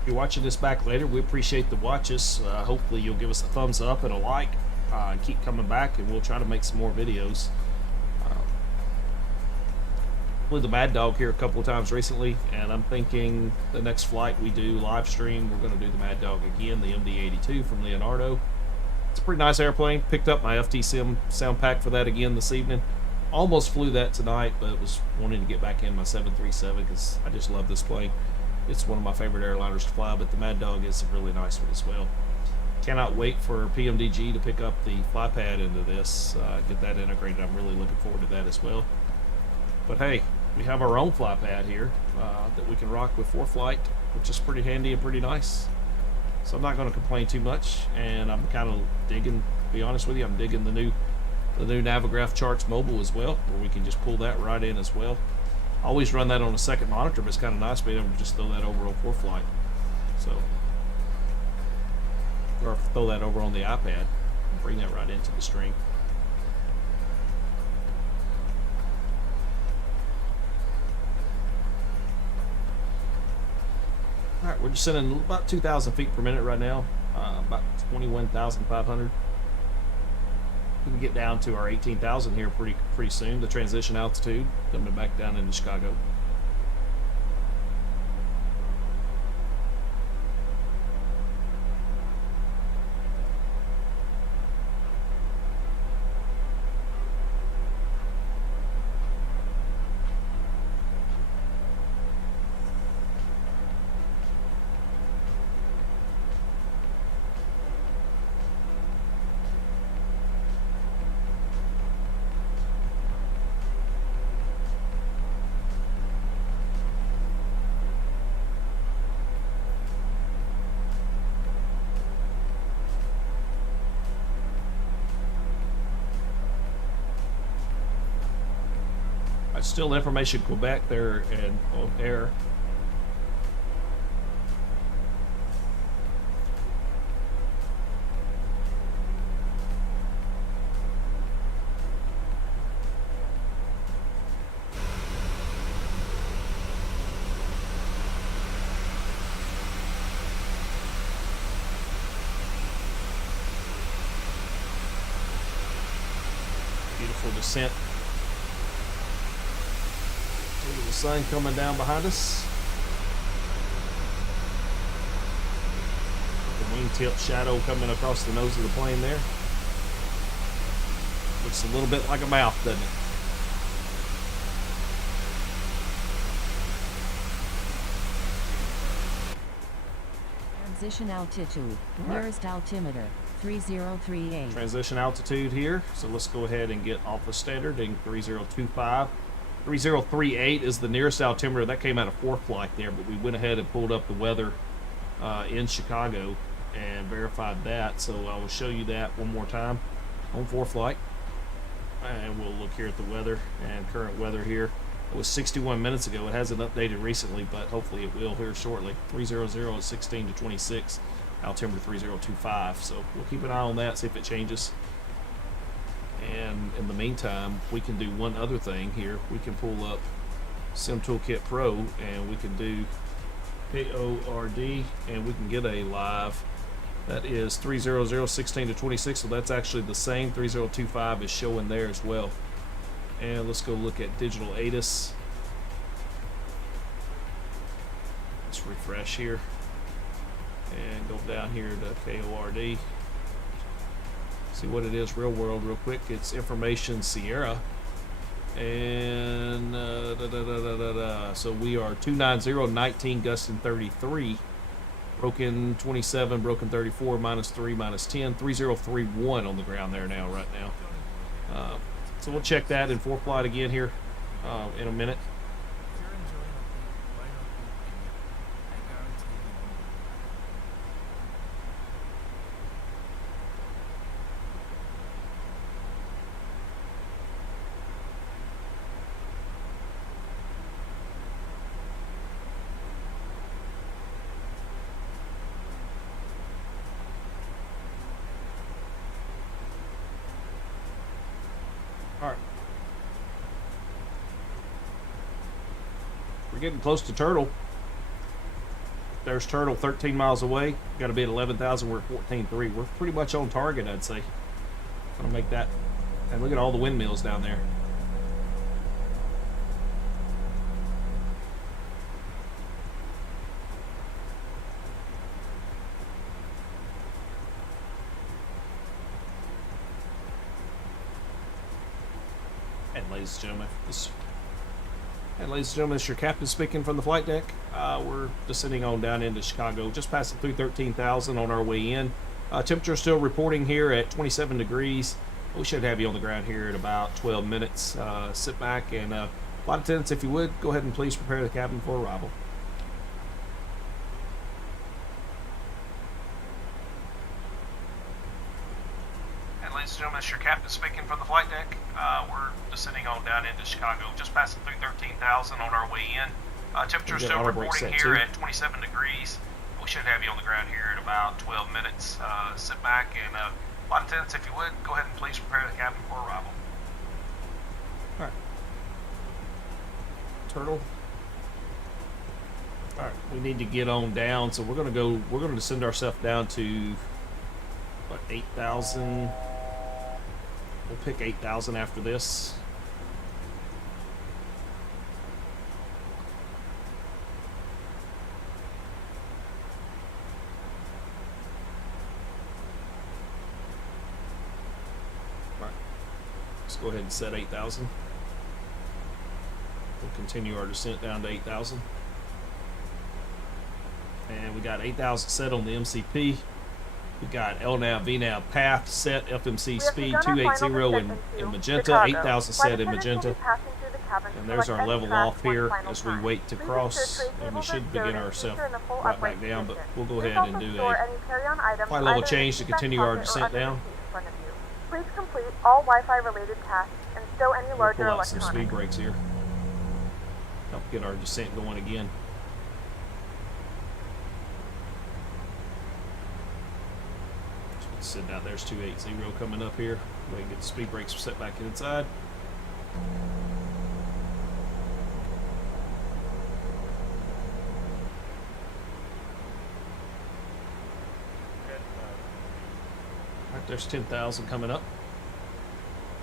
If you're watching this back later, we appreciate the watches. Hopefully you'll give us a thumbs up and a like, and keep coming back, and we'll try to make some more videos. Flew the Mad Dog here a couple of times recently, and I'm thinking the next flight we do live stream, we're going to do the Mad Dog again, the MD-82 from Leonardo. It's a pretty nice airplane. Picked up my FT Sim sound pack for that again this evening. Almost flew that tonight, but was wanting to get back in my 737 because I just love this plane. It's one of my favorite airliners to fly, but the Mad Dog is a really nice one as well. Cannot wait for PMDG to pick up the fly pad into this, get that integrated. I'm really looking forward to that as well. But hey, we have our own fly pad here that we can rock with ForeFlight, which is pretty handy and pretty nice. So I'm not going to complain too much, and I'm kind of digging, to be honest with you, I'm digging the new Navigraph Charts Mobile as well, where we can just pull that right in as well. I always run that on a second monitor, but it's kind of nice being able to just throw that over on ForeFlight. So, or throw that over on the iPad and bring that right into the stream. Alright, we're just sending about 2,000 feet per minute right now, about 21,500. We can get down to our 18,000 here pretty soon. The transition altitude coming back down into Chicago. Alright, still information Quebec there and on air. Beautiful descent. Look at the sun coming down behind us. The wingtip shadow coming across the nose of the plane there. Looks a little bit like a mouth, doesn't it? Transition altitude. Nearest altimeter 3038. Transition altitude here. So let's go ahead and get off the standard in 3025. 3038 is the nearest altimeter. That came out of ForeFlight there, but we went ahead and pulled up the weather in Chicago and verified that. So I will show you that one more time on ForeFlight. And we'll look here at the weather and current weather here. It was 61 minutes ago. It hasn't updated recently, but hopefully it will here shortly. 300 is 16 to 26. Altimeter 3025. So we'll keep an eye on that, see if it changes. And in the meantime, we can do one other thing here. We can pull up Sim Toolkit Pro and we can do KORD and we can get a live. That is 300 16 to 26. So that's actually the same. 3025 is showing there as well. And let's go look at digital ATIS. Let's refresh here and go down here to KORD. See what it is real world real quick. It's information Sierra. And so we are 290, 19 gusting 33, broken 27, broken 34, -3, -10, 3031 on the ground there now, right now. So we'll check that in ForeFlight again here in a minute. Alright. We're getting close to Turtle. There's Turtle 13 miles away. Got to be at 11,000. We're at 14.3. We're pretty much on target, I'd say. Gonna make that. And look at all the windmills down there. And ladies and gentlemen, this is your captain speaking from the flight deck. We're descending on down into Chicago, just passing through 13,000 on our way in. Temperature still reporting here at 27 degrees. We should have you on the ground here in about 12 minutes. Sit back and flight attendants, if you would, go ahead and please prepare the cabin for arrival. Ladies and gentlemen, this is your captain speaking from the flight deck. We're descending on down into Chicago, just passing through 13,000 on our way in. Temperature still reporting here at 27 degrees. We should have you on the ground here in about 12 minutes. Sit back and flight attendants, if you would, go ahead and please prepare the cabin for arrival. All right. Turtle. All right, we need to get on down, so we're gonna descend ourselves down to what, 8,000. We'll pick 8,000 after this. All right. Let's go ahead and set 8,000. We'll continue our descent down to 8,000. And we got 8,000 set on the MCP. We got LNAV, VNAV path set, FMC speed 280 in magenta, 8,000 set in magenta. And there's our level off here as we wait to cross, and we should begin ourselves right back down, but we'll go ahead and do a flight level change to continue our descent down. Please complete all Wi-Fi related tasks and stow any larger We'll pull out some electronics. speed brakes here. Help get our descent going again. Sitting out there's 280 coming up here. Go ahead and get the speed brakes set back inside. Alright, there's 10,000 coming up.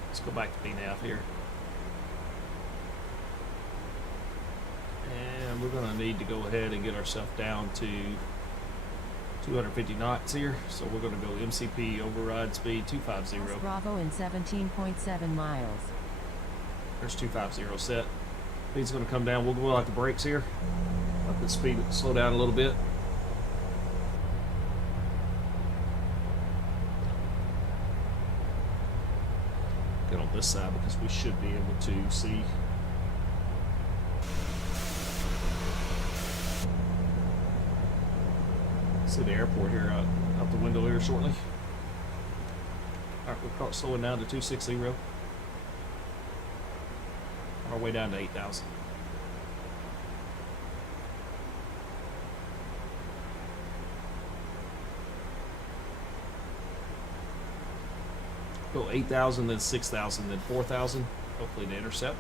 Let's go back to DNAV here. And we're going to need to go ahead and get ourselves down to 250 knots here, so we're going to go MCP override speed 250. Bravo in 17.7 miles. There's 250 set. Speed's going to come down. We'll go out the brakes here. Up the speed, slow down a little bit. Get on this side because we should be able to see. See the airport here out the window here shortly. Alright, we're slowing down to 260. On our way down to 8,000. Go 8,000, then 6,000, then 4,000. Hopefully to intercept.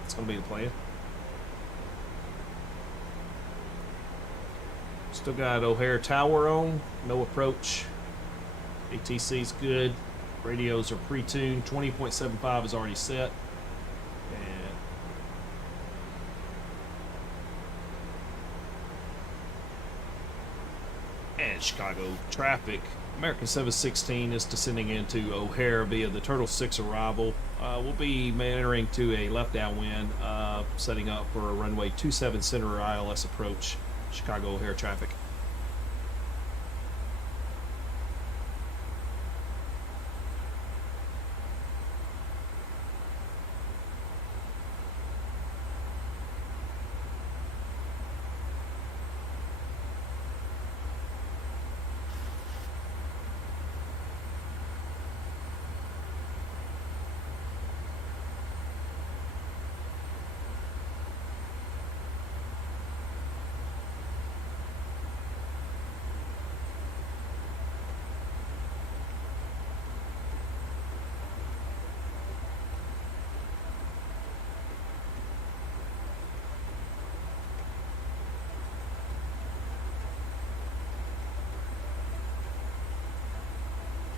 That's going to be the plan. Still got O'Hare Tower on, no approach. ATC's good. Radios are pre-tuned. 20.75 is already set. And Chicago traffic. American 716 is descending into O'Hare via the Turtle 6 arrival. We'll be entering to a left downwind, setting up for a runway 27 center ILS approach. Chicago O'Hare traffic.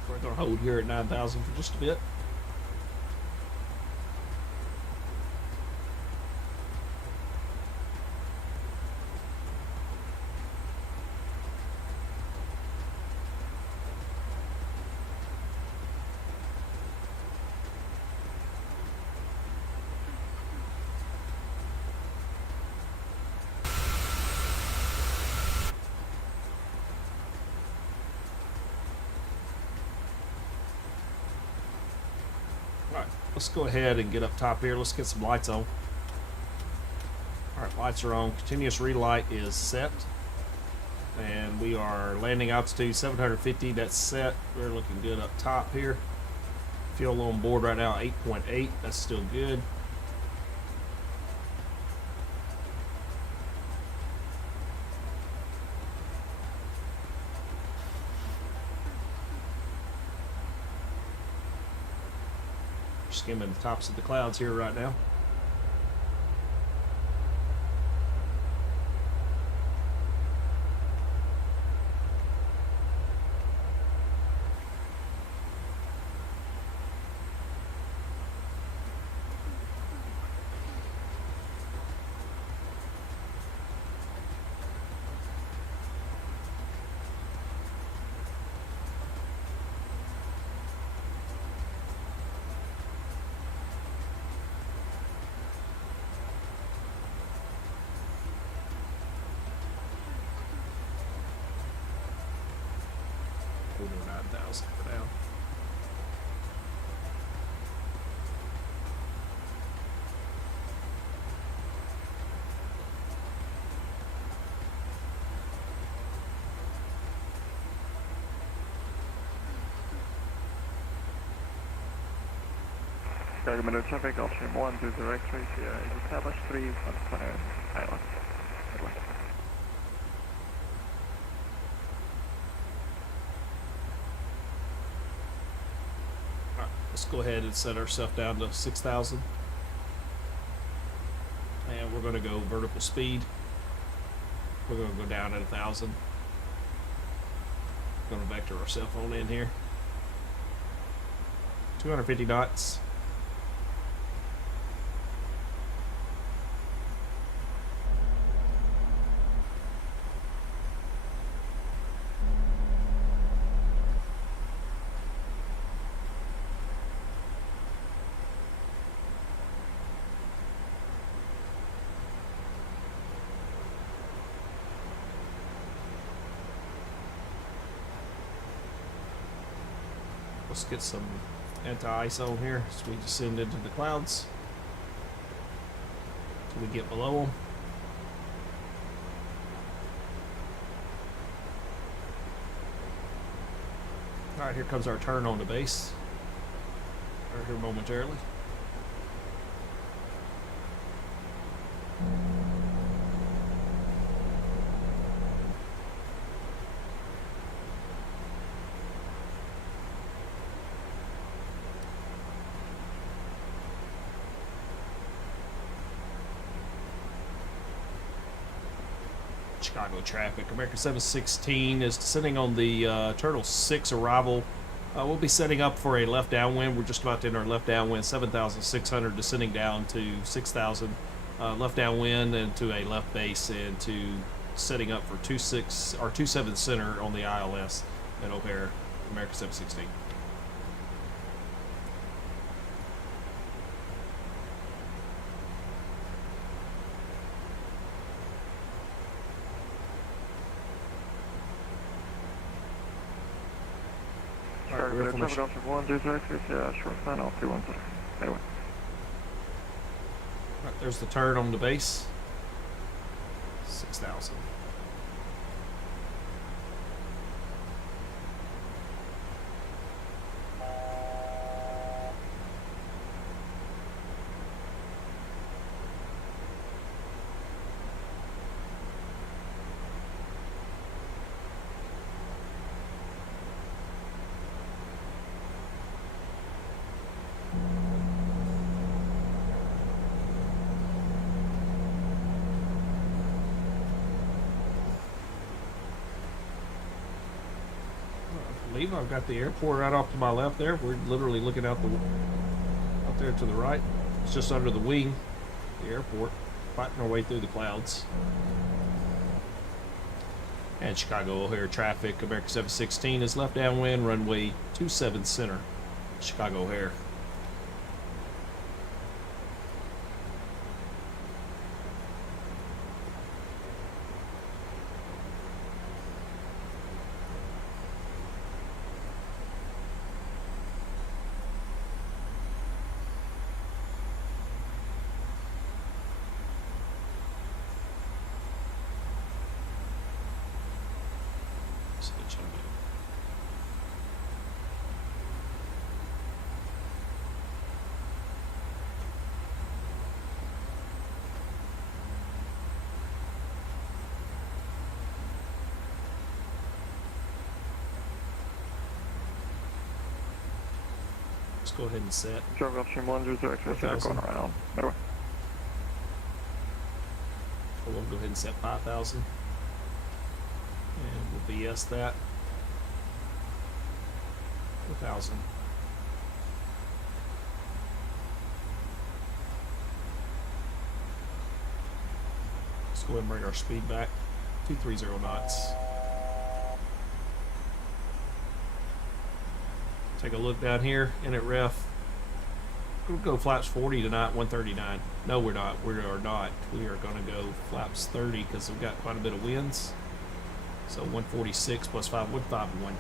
We're going to hold here at 9,000 for just a bit. Alright, let's go ahead and get up top here. Let's get some lights on. Alright, lights are on. Continuous relight is set. And we are landing altitude 750. That's set. We're looking good up top here. Fuel on board right now 8.8. That's still good. Skimming the tops of the clouds here right now. We'll go 9,000 for now. Chicago traffic, Gulfstream 120 X-ray, Sierra is established 3 on Island. Midway. Alright, let's go ahead and set ourselves down to 6,000. And we're going to go vertical speed. We're going to go down at 1,000. Going to vector our cell phone in here. 250 knots. Let's get some anti-ice on here so we descend into the clouds till we get below them. Alright, here comes our turn on the base. Right here momentarily. Chicago traffic. American 716 is descending on the Turtle 6 arrival. We'll be setting up for a left downwind. We're just about to enter left downwind, 7,600, descending down to 6,000. Left downwind and to a left base, and to setting up for 26 or 27 center on the ILS at O'Hare, American 716. Traffic Gulfstream 120 X-ray, Sierra short final 210. Anyway. Right, there's the turn on the base. 6,000. I've got the airport right off to my left there. We're literally looking out there to the right. It's just under the wing, the airport, fighting our way through the clouds. And Chicago O'Hare traffic, American 716 is left downwind, runway 27 center, Chicago O'Hare. Let's go ahead and set. Traffic Gulfstream 120 X-ray, Sierra going around. Midway. We'll go ahead and set 5,000. And we'll BS that. 1,000. Let's go ahead and bring our speed back. 230 knots. Take a look down here in at ref. We'll go flaps 40 tonight, 139. No, we're not. We are not. We are going to go flaps 30 because we've got quite a bit of winds. So 146 plus 5, 151.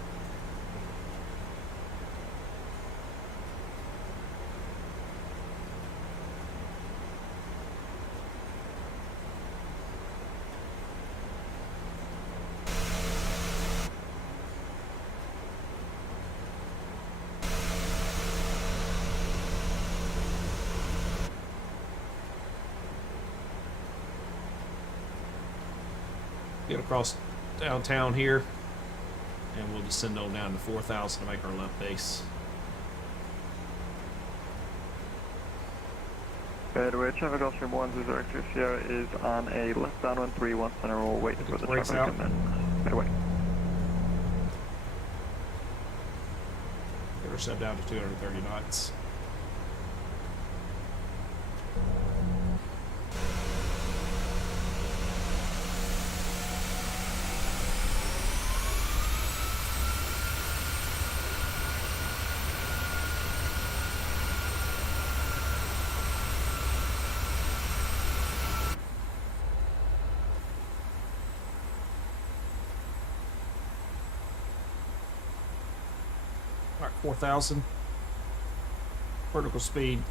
Get across downtown here, and we'll descend on down to 4,000 to make our left base. Bedway, traffic Gulfstream 100 Sierra is on a left downwind 31 center. We'll wait for the traffic to come in. Bedway. Get her set down to 230 knots. Alright, 4,000. Vertical speed.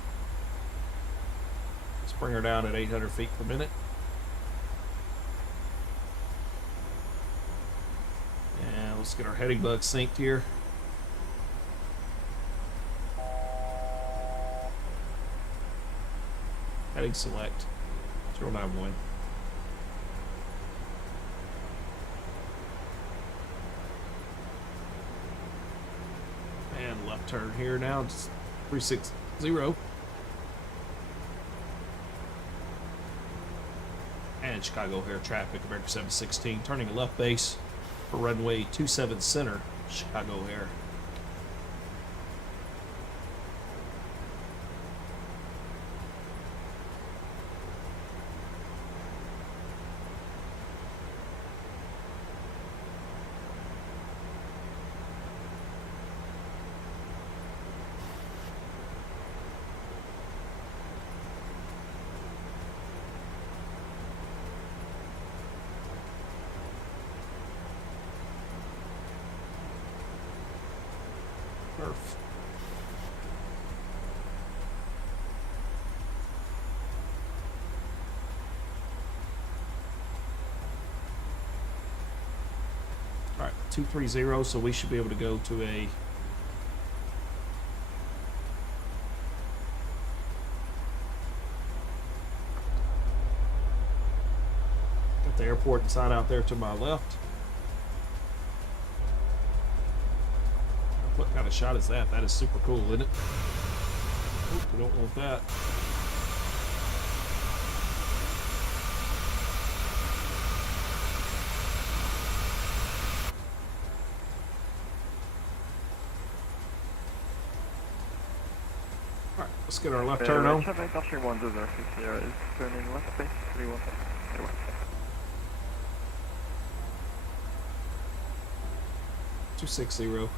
Let's bring her down at 800 feet per minute. And let's get our heading bug synced here. Heading select 091. And left turn here now, just 360. And Chicago O'Hare traffic, America 716, turning a left base for runway 27 center, Chicago O'Hare. Perf. Alright, 230, so we should be able to go to a got the airport sign out there to my left. What kind of shot is that? That is super cool, isn't it? Oop, we don't want that. Alright, let's get our left turn on. Traffic Gulfstream 100 Sierra is turning left base 31. Anyway. 260.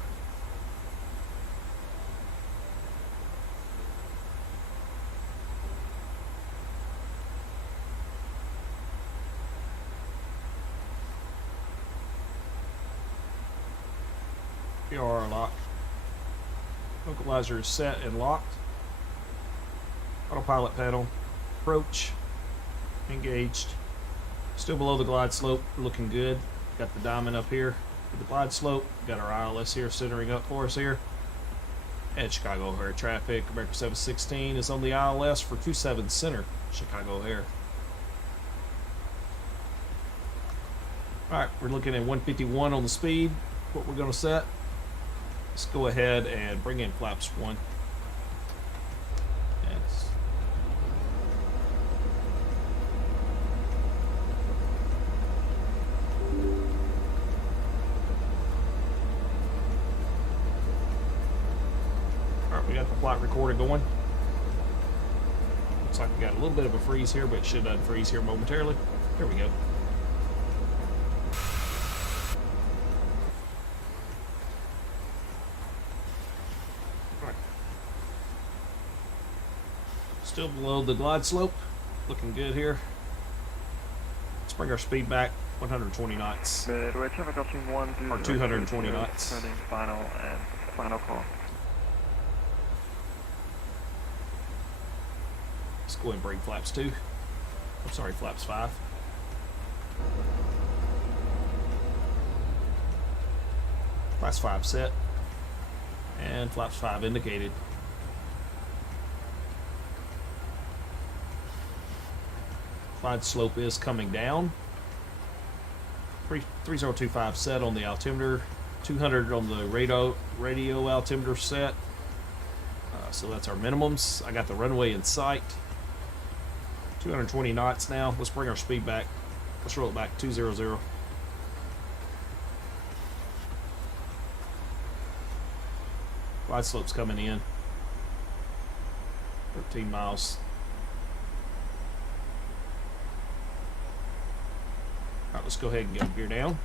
PRR lock. Localizer is set and locked. Autopilot panel. Approach. Engaged. Still below the glide slope. Looking good. Got the diamond up here for the glide slope. Got our ILS here centering up for us here. And Chicago O'Hare traffic. America 716 is on the ILS for 27 center. Chicago O'Hare. Alright, we're looking at 151 on the speed. What we're going to set. Let's go ahead and bring in flaps 1. Yes. Alright, we got the flight recorder going. Looks like we got a little bit of a freeze here, but it should unfreeze here momentarily. There we go. Still below the glide slope. Looking good here. Let's bring our speed back 120 knots. Midway traffic Gulfstream 1 or 220 knots. Turning final and final call. Let's go ahead and bring flaps 2. I'm sorry, flaps 5. Flaps 5 set. And flaps 5 indicated. Glide slope is coming down. 3025 set on the altimeter, 200 on the radio altimeter set. So that's our minimums. I got the runway in sight. 220 knots now. Let's bring our speed back. Let's roll it back 200. Glide slope's coming in. 13 miles. All right, let's go ahead and get gear down.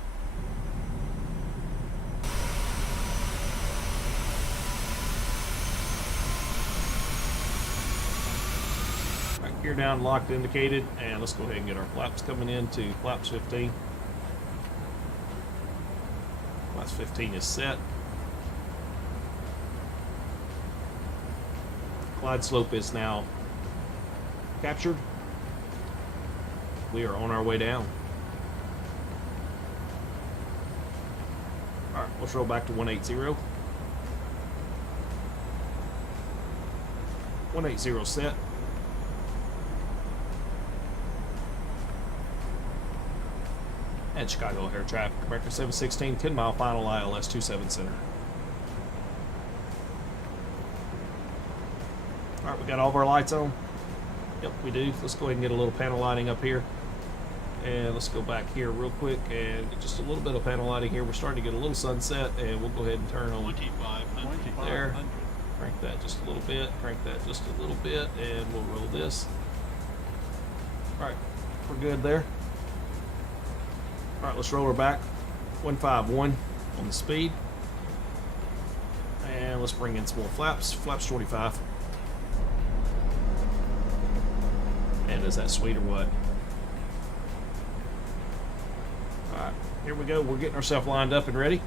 All right, gear down, locked, indicated, and let's go ahead and get our flaps coming in to flaps 15. Flaps 15 is set. Glide slope is now captured. We are on our way down. All right, let's roll back to 180. 180 set. And Chicago O'Hare traffic, American 716, 10 mile final ILS 27 center. All right, we got all of our lights on. Yep, we do. Let's go ahead and get a little panel lighting up here. And let's go back here real quick and just a little bit of panel lighting here. We're starting to get a little sunset, and we'll go ahead and turn on 2500 there. Crank that just a little bit, crank that just a little bit, and we'll roll this. All right, we're good there. All right, let's roll her back. 151 on the speed. And let's bring in some more flaps. Flaps 25. And is that sweet or what? Alright, here we go. We're getting ourselves lined up and ready.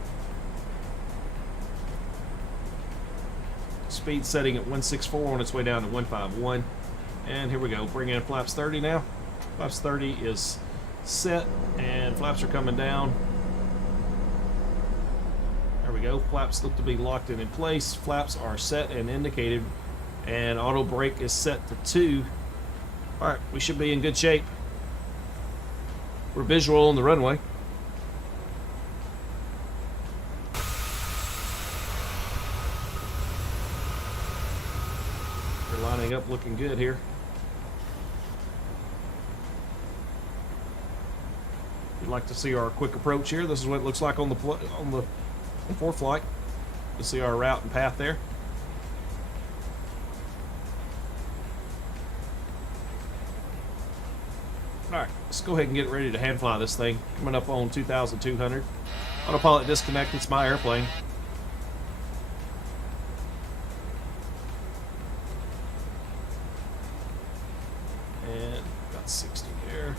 Speed setting at 164 on its way down to 151. And here we go. Bring in flaps 30 now. Flaps 30 is set and flaps are coming down. There we go. Flaps look to be locked in place. Flaps are set and indicated. And auto brake is set to 2. Alright, we should be in good shape. We're visual on the runway. We're lining up looking good here. We'd like to see our quick approach here. This is what it looks like on the ForeFlight. You'll see our route and path there. Alright, let's go ahead and get ready to hand fly this thing. Coming up on 2,200. Autopilot disconnected, it's my airplane. And got 60 there.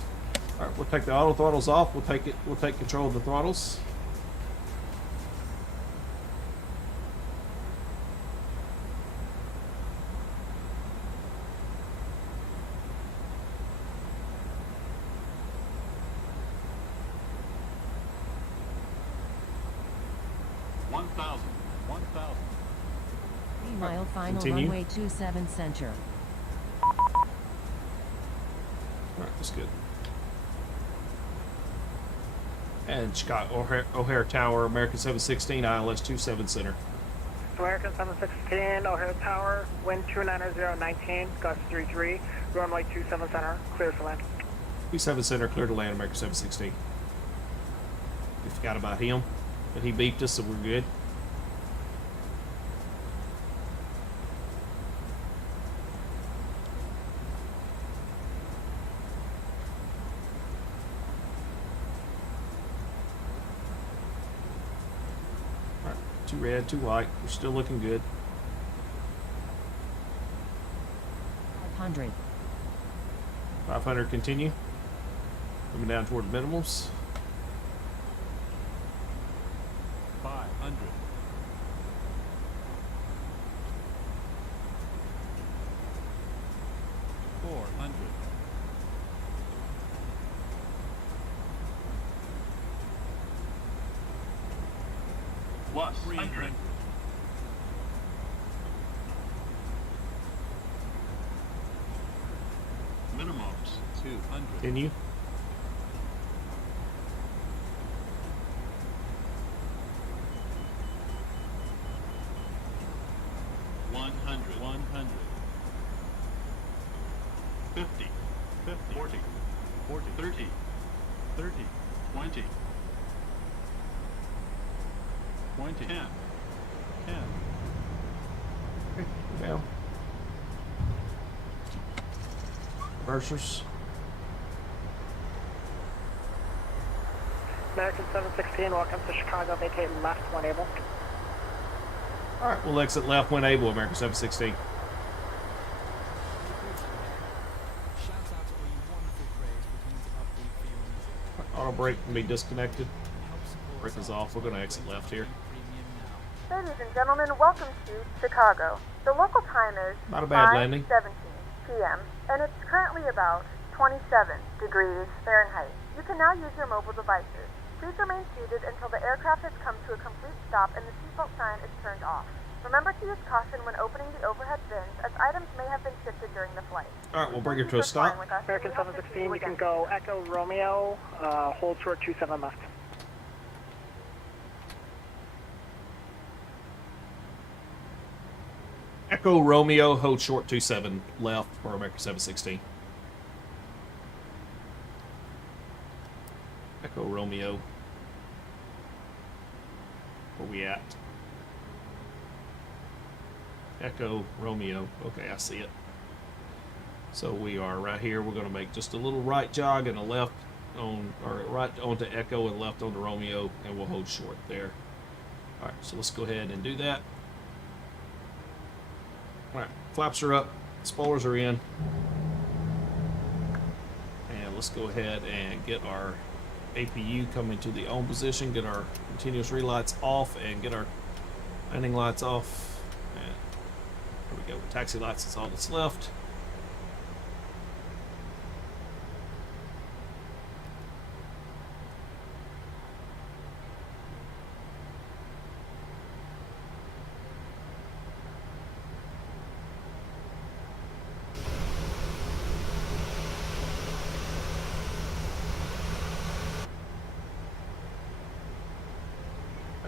Alright, we'll take the auto throttles off. We'll take control of the throttles. Mile final Continue. runway 27 center. Alright, that's good. And Chicago O'Hare Tower, American 716, ILS 27 center. American 716, O'Hare Tower, wind 29019, gust 33, runway 27 center, clear for land. 27 center, clear to land, American 716. We forgot about him, but he beeped us, so we're good. Too red, too white. We're still looking good. 500. 500 continue. Coming down toward minimals. 500. 400. 300. Minimums 200. Continue. 100. 50, 50. 40, 40. 30, 30. 20, 20. 10. 10. Down. Reversers. American 716, welcome to Chicago. Vacate left when able. All right, we'll exit left when able, American 716. Auto brake can be disconnected. Brake is off. We're going to exit left here. Ladies and gentlemen, welcome to Chicago. The local time is Not a bad landing. 5:17 p.m. and it's currently about 27 degrees Fahrenheit. You can now use your mobile devices. Please remain seated until the aircraft has come to a complete stop and the seatbelt sign is turned off. Remember to use caution when opening the overhead bins, as items may have been shifted during the flight. All right, we'll bring her to a stop. American 716, you can go Echo Romeo, hold short 27 left. Echo Romeo, hold short 27 left for American 716. Echo Romeo. Where we at? Echo Romeo. Okay, I see it. So we are right here. We're going to make just a little right jog and a left on, or right onto Echo and left onto Romeo, and we'll hold short there. All right, so let's go ahead and do that. All right, flaps are up, spoilers are in, and let's go ahead and get our APU coming to the on position, get our continuous relights off, and get our landing lights off. And there we go. Taxi lights is all that's left.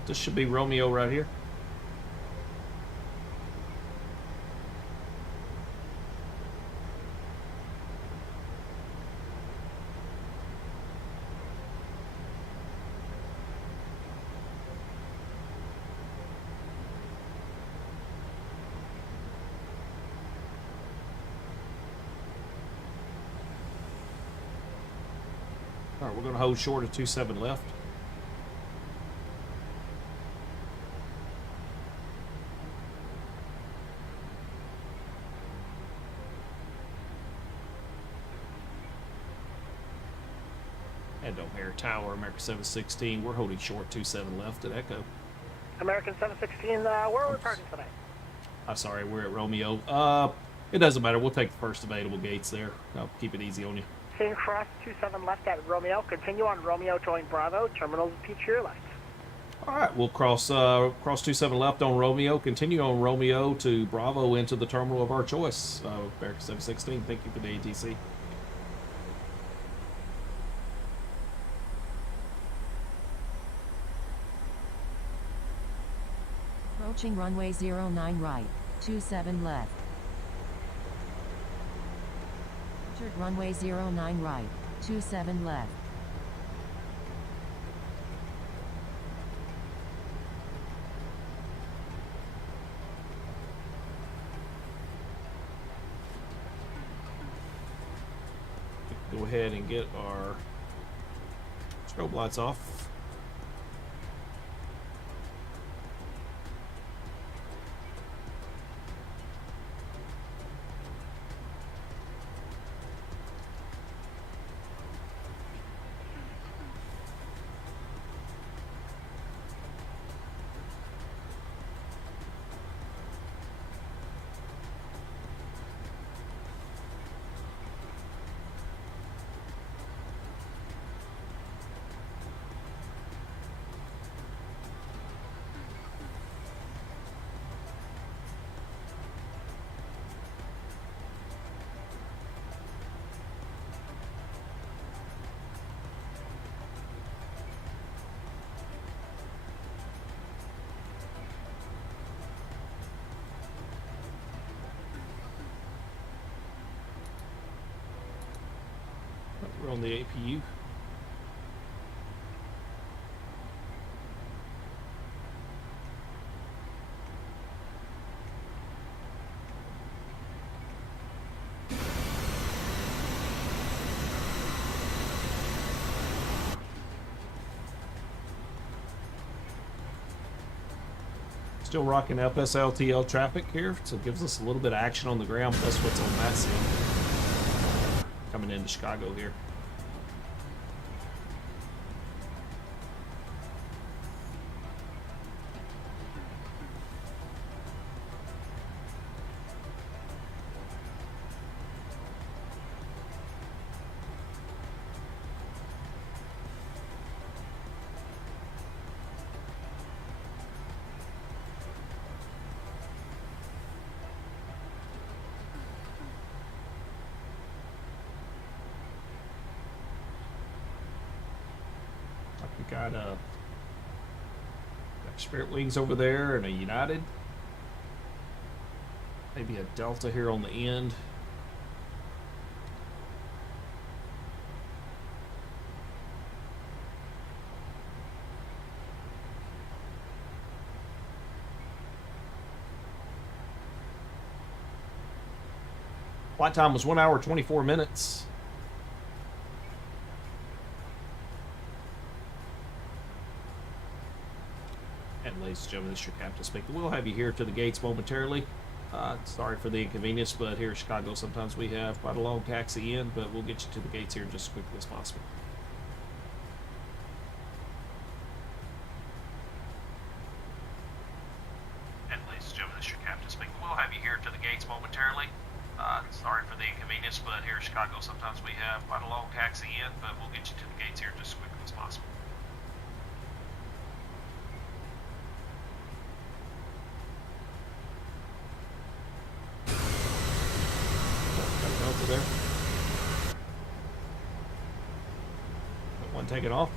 This should be Romeo right here. All right, we're going to hold short at 27 left. And O'Hare Tower, American 716. We're holding short 27 left at Echo. American 716, where are we parking today? I'm sorry, we're at Romeo. It doesn't matter. We'll take the first available gates there. I'll keep it easy on you. Same cross 27 left at Romeo. Continue on Romeo, join Bravo. Terminals repeat your lights. All right, we'll cross 27 left on Romeo. Continue on Romeo to Bravo into the terminal of our choice. American 716. Thank you for the ATC. Approaching runway 09 right, 27 left. Entered runway 09 right, 27 left. Go ahead and get our strobe lights off. We're on the APU. Still rocking FSLTL traffic here, so it gives us a little bit of action on the ground, plus what's on Vatsim. Coming into Chicago here. Got Spirit Wings over there and a United. Maybe a Delta here on the end. Flight time was 1 hour 24 minutes. Ladies and gentlemen, this is your captain speaking. We'll have you here to the gates momentarily. Sorry for the inconvenience, but here in Chicago sometimes we have quite a long taxi in, but we'll get you to the gates here just as quickly as possible. And ladies and gentlemen, this is your captain speaking. We'll have you here to the gates momentarily. Sorry for the inconvenience, but here in Chicago sometimes we have quite a long taxi in, but we'll get you to the gates here just as quickly as possible. There. Got one taken off.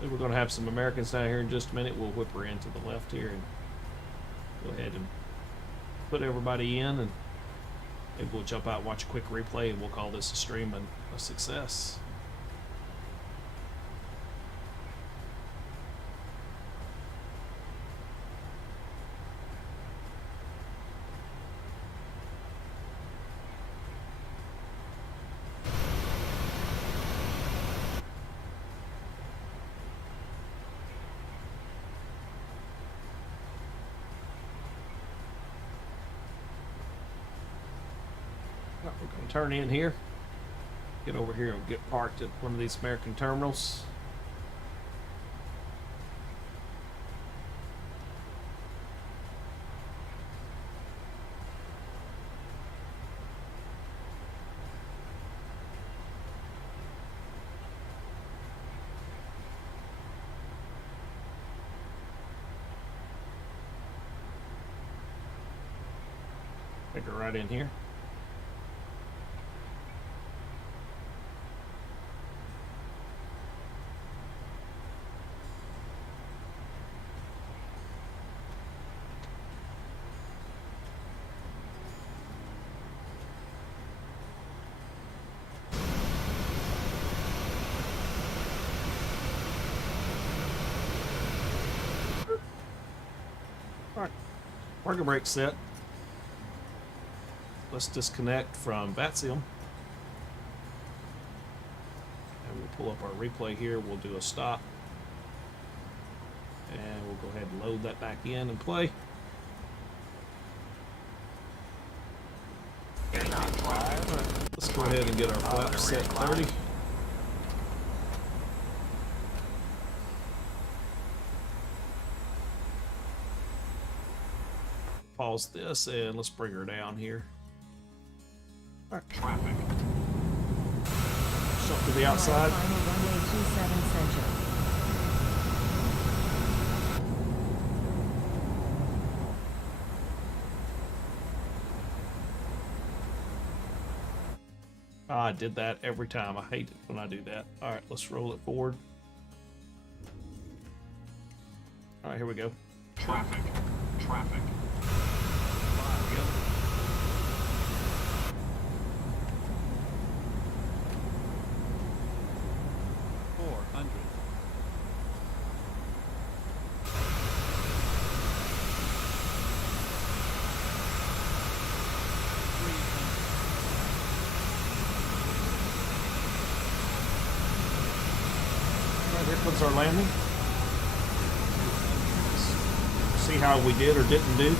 We're going to have some Americans down here in just a minute. We'll whip her in to the left here and go ahead and put everybody in, and maybe we'll jump out and watch a quick replay, and we'll call this a stream and a success. We're going to turn in here, get over here and get parked at one of these American terminals. Take her right in here. Alright, parking brake set. Let's disconnect from Vatsim. And we'll pull up our replay here. We'll do a stop. And we'll go ahead and load that back in and play. Alright, let's go ahead and get our flaps set 30. Pause this and let's bring her down here. All right. Traffic. Jump to the outside. Final runway 27 Central. I did that every time. I hate it when I do that. All right, let's roll it forward. All right, here we go. Traffic. Traffic. 400. All right, here comes our landing. See how we did or didn't do.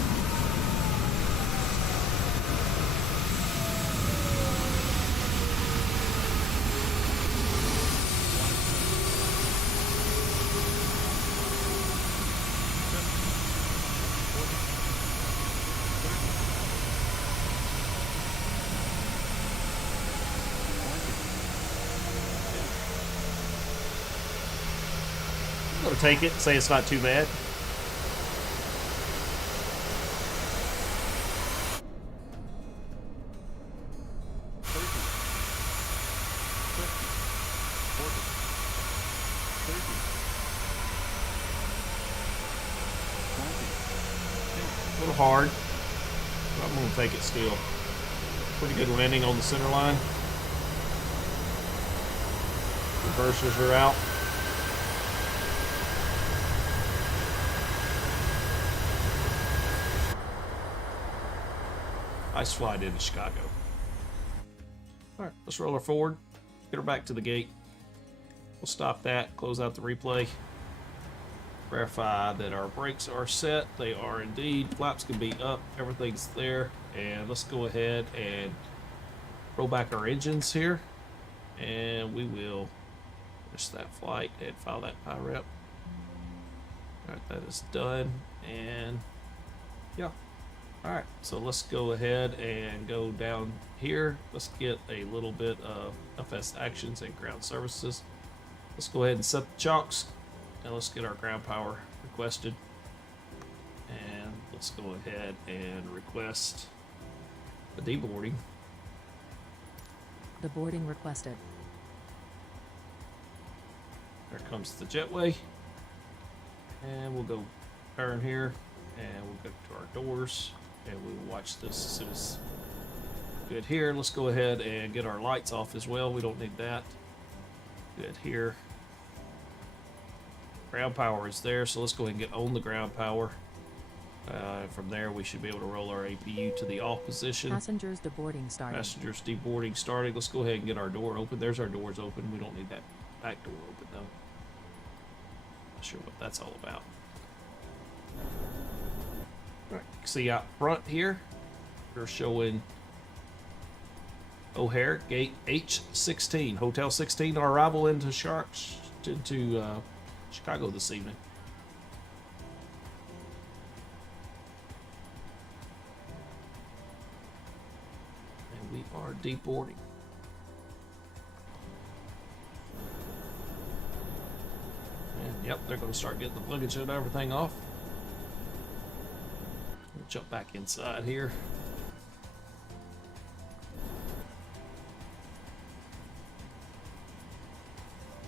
I'm gonna take it, say it's not too bad. A little hard, but I'm gonna take it still. Pretty good landing on the center line. Reversers are out. Nice flight into Chicago. Alright, let's roll her forward. Get her back to the gate. We'll stop that, close out the replay. Verify that our brakes are set. They are indeed. Flaps can be up. Everything's there. And let's go ahead and roll back our engines here. And we will finish that flight and file that PIREP. Alright, that is done. And yeah. Alright, so let's go ahead and go down here. Let's get a little bit of FS actions and ground services. Let's go ahead and set the chocks. And let's get our ground power requested. And let's go ahead and request the deboarding. The boarding requested. There comes the jetway. And we'll go turn here. And we'll go to our doors. And we'll watch this as soon as good here. Let's go ahead and get our lights off as well. We don't need that. Good here. Ground power is there, so let's go ahead and get on the ground power. From there, we should be able to roll our APU to the off position. Passengers deboarding starting. Passengers deboarding starting. Let's go ahead and get our door open. There's our doors open. We don't need that back door open though. Not sure what that's all about. All right, you can see out front here, we're showing O'Hare, gate H16, Hotel 16, our arrival into Chicago this evening. And we are deboarding. And yep, they're going to start getting the luggage and everything off. We'll jump back inside here.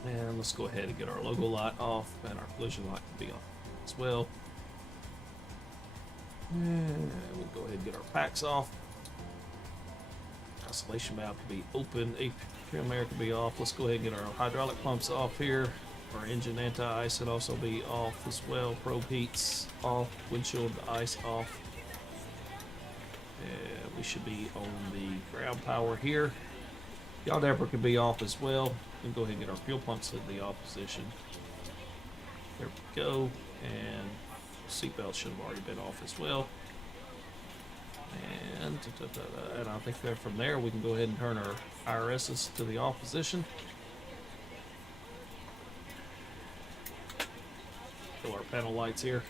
And let's go ahead and get our logo light off, and our collision light can be off as well. And we'll go ahead and get our packs off. Isolation valve can be open, trim air can be off. Let's go ahead and get our hydraulic pumps off here. Our engine anti-ice can also be off as well. Probe heats off, windshield ice off. And we should be on the ground power here. Yaw damper can be off as well. We can go ahead and get our fuel pumps in the off position. There we go. And seatbelt should have already been off as well. And I think that from there we can go ahead and turn our IRSs to the off position. Show our panel lights here.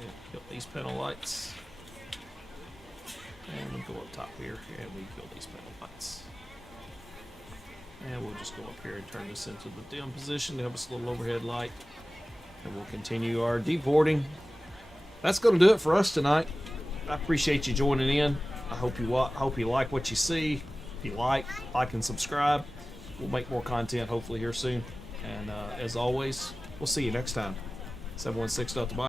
And kill these panel lights. And we'll go up top here and we kill these panel lights. And we'll just go up here and turn this into the dim position to have us a little overhead light. And we'll continue our deboarding. That's going to do it for us tonight. I appreciate you joining in. I hope you like what you see. If you like and subscribe. We'll make more content hopefully here soon. And as always, we'll see you next time. 716 Delta Mike.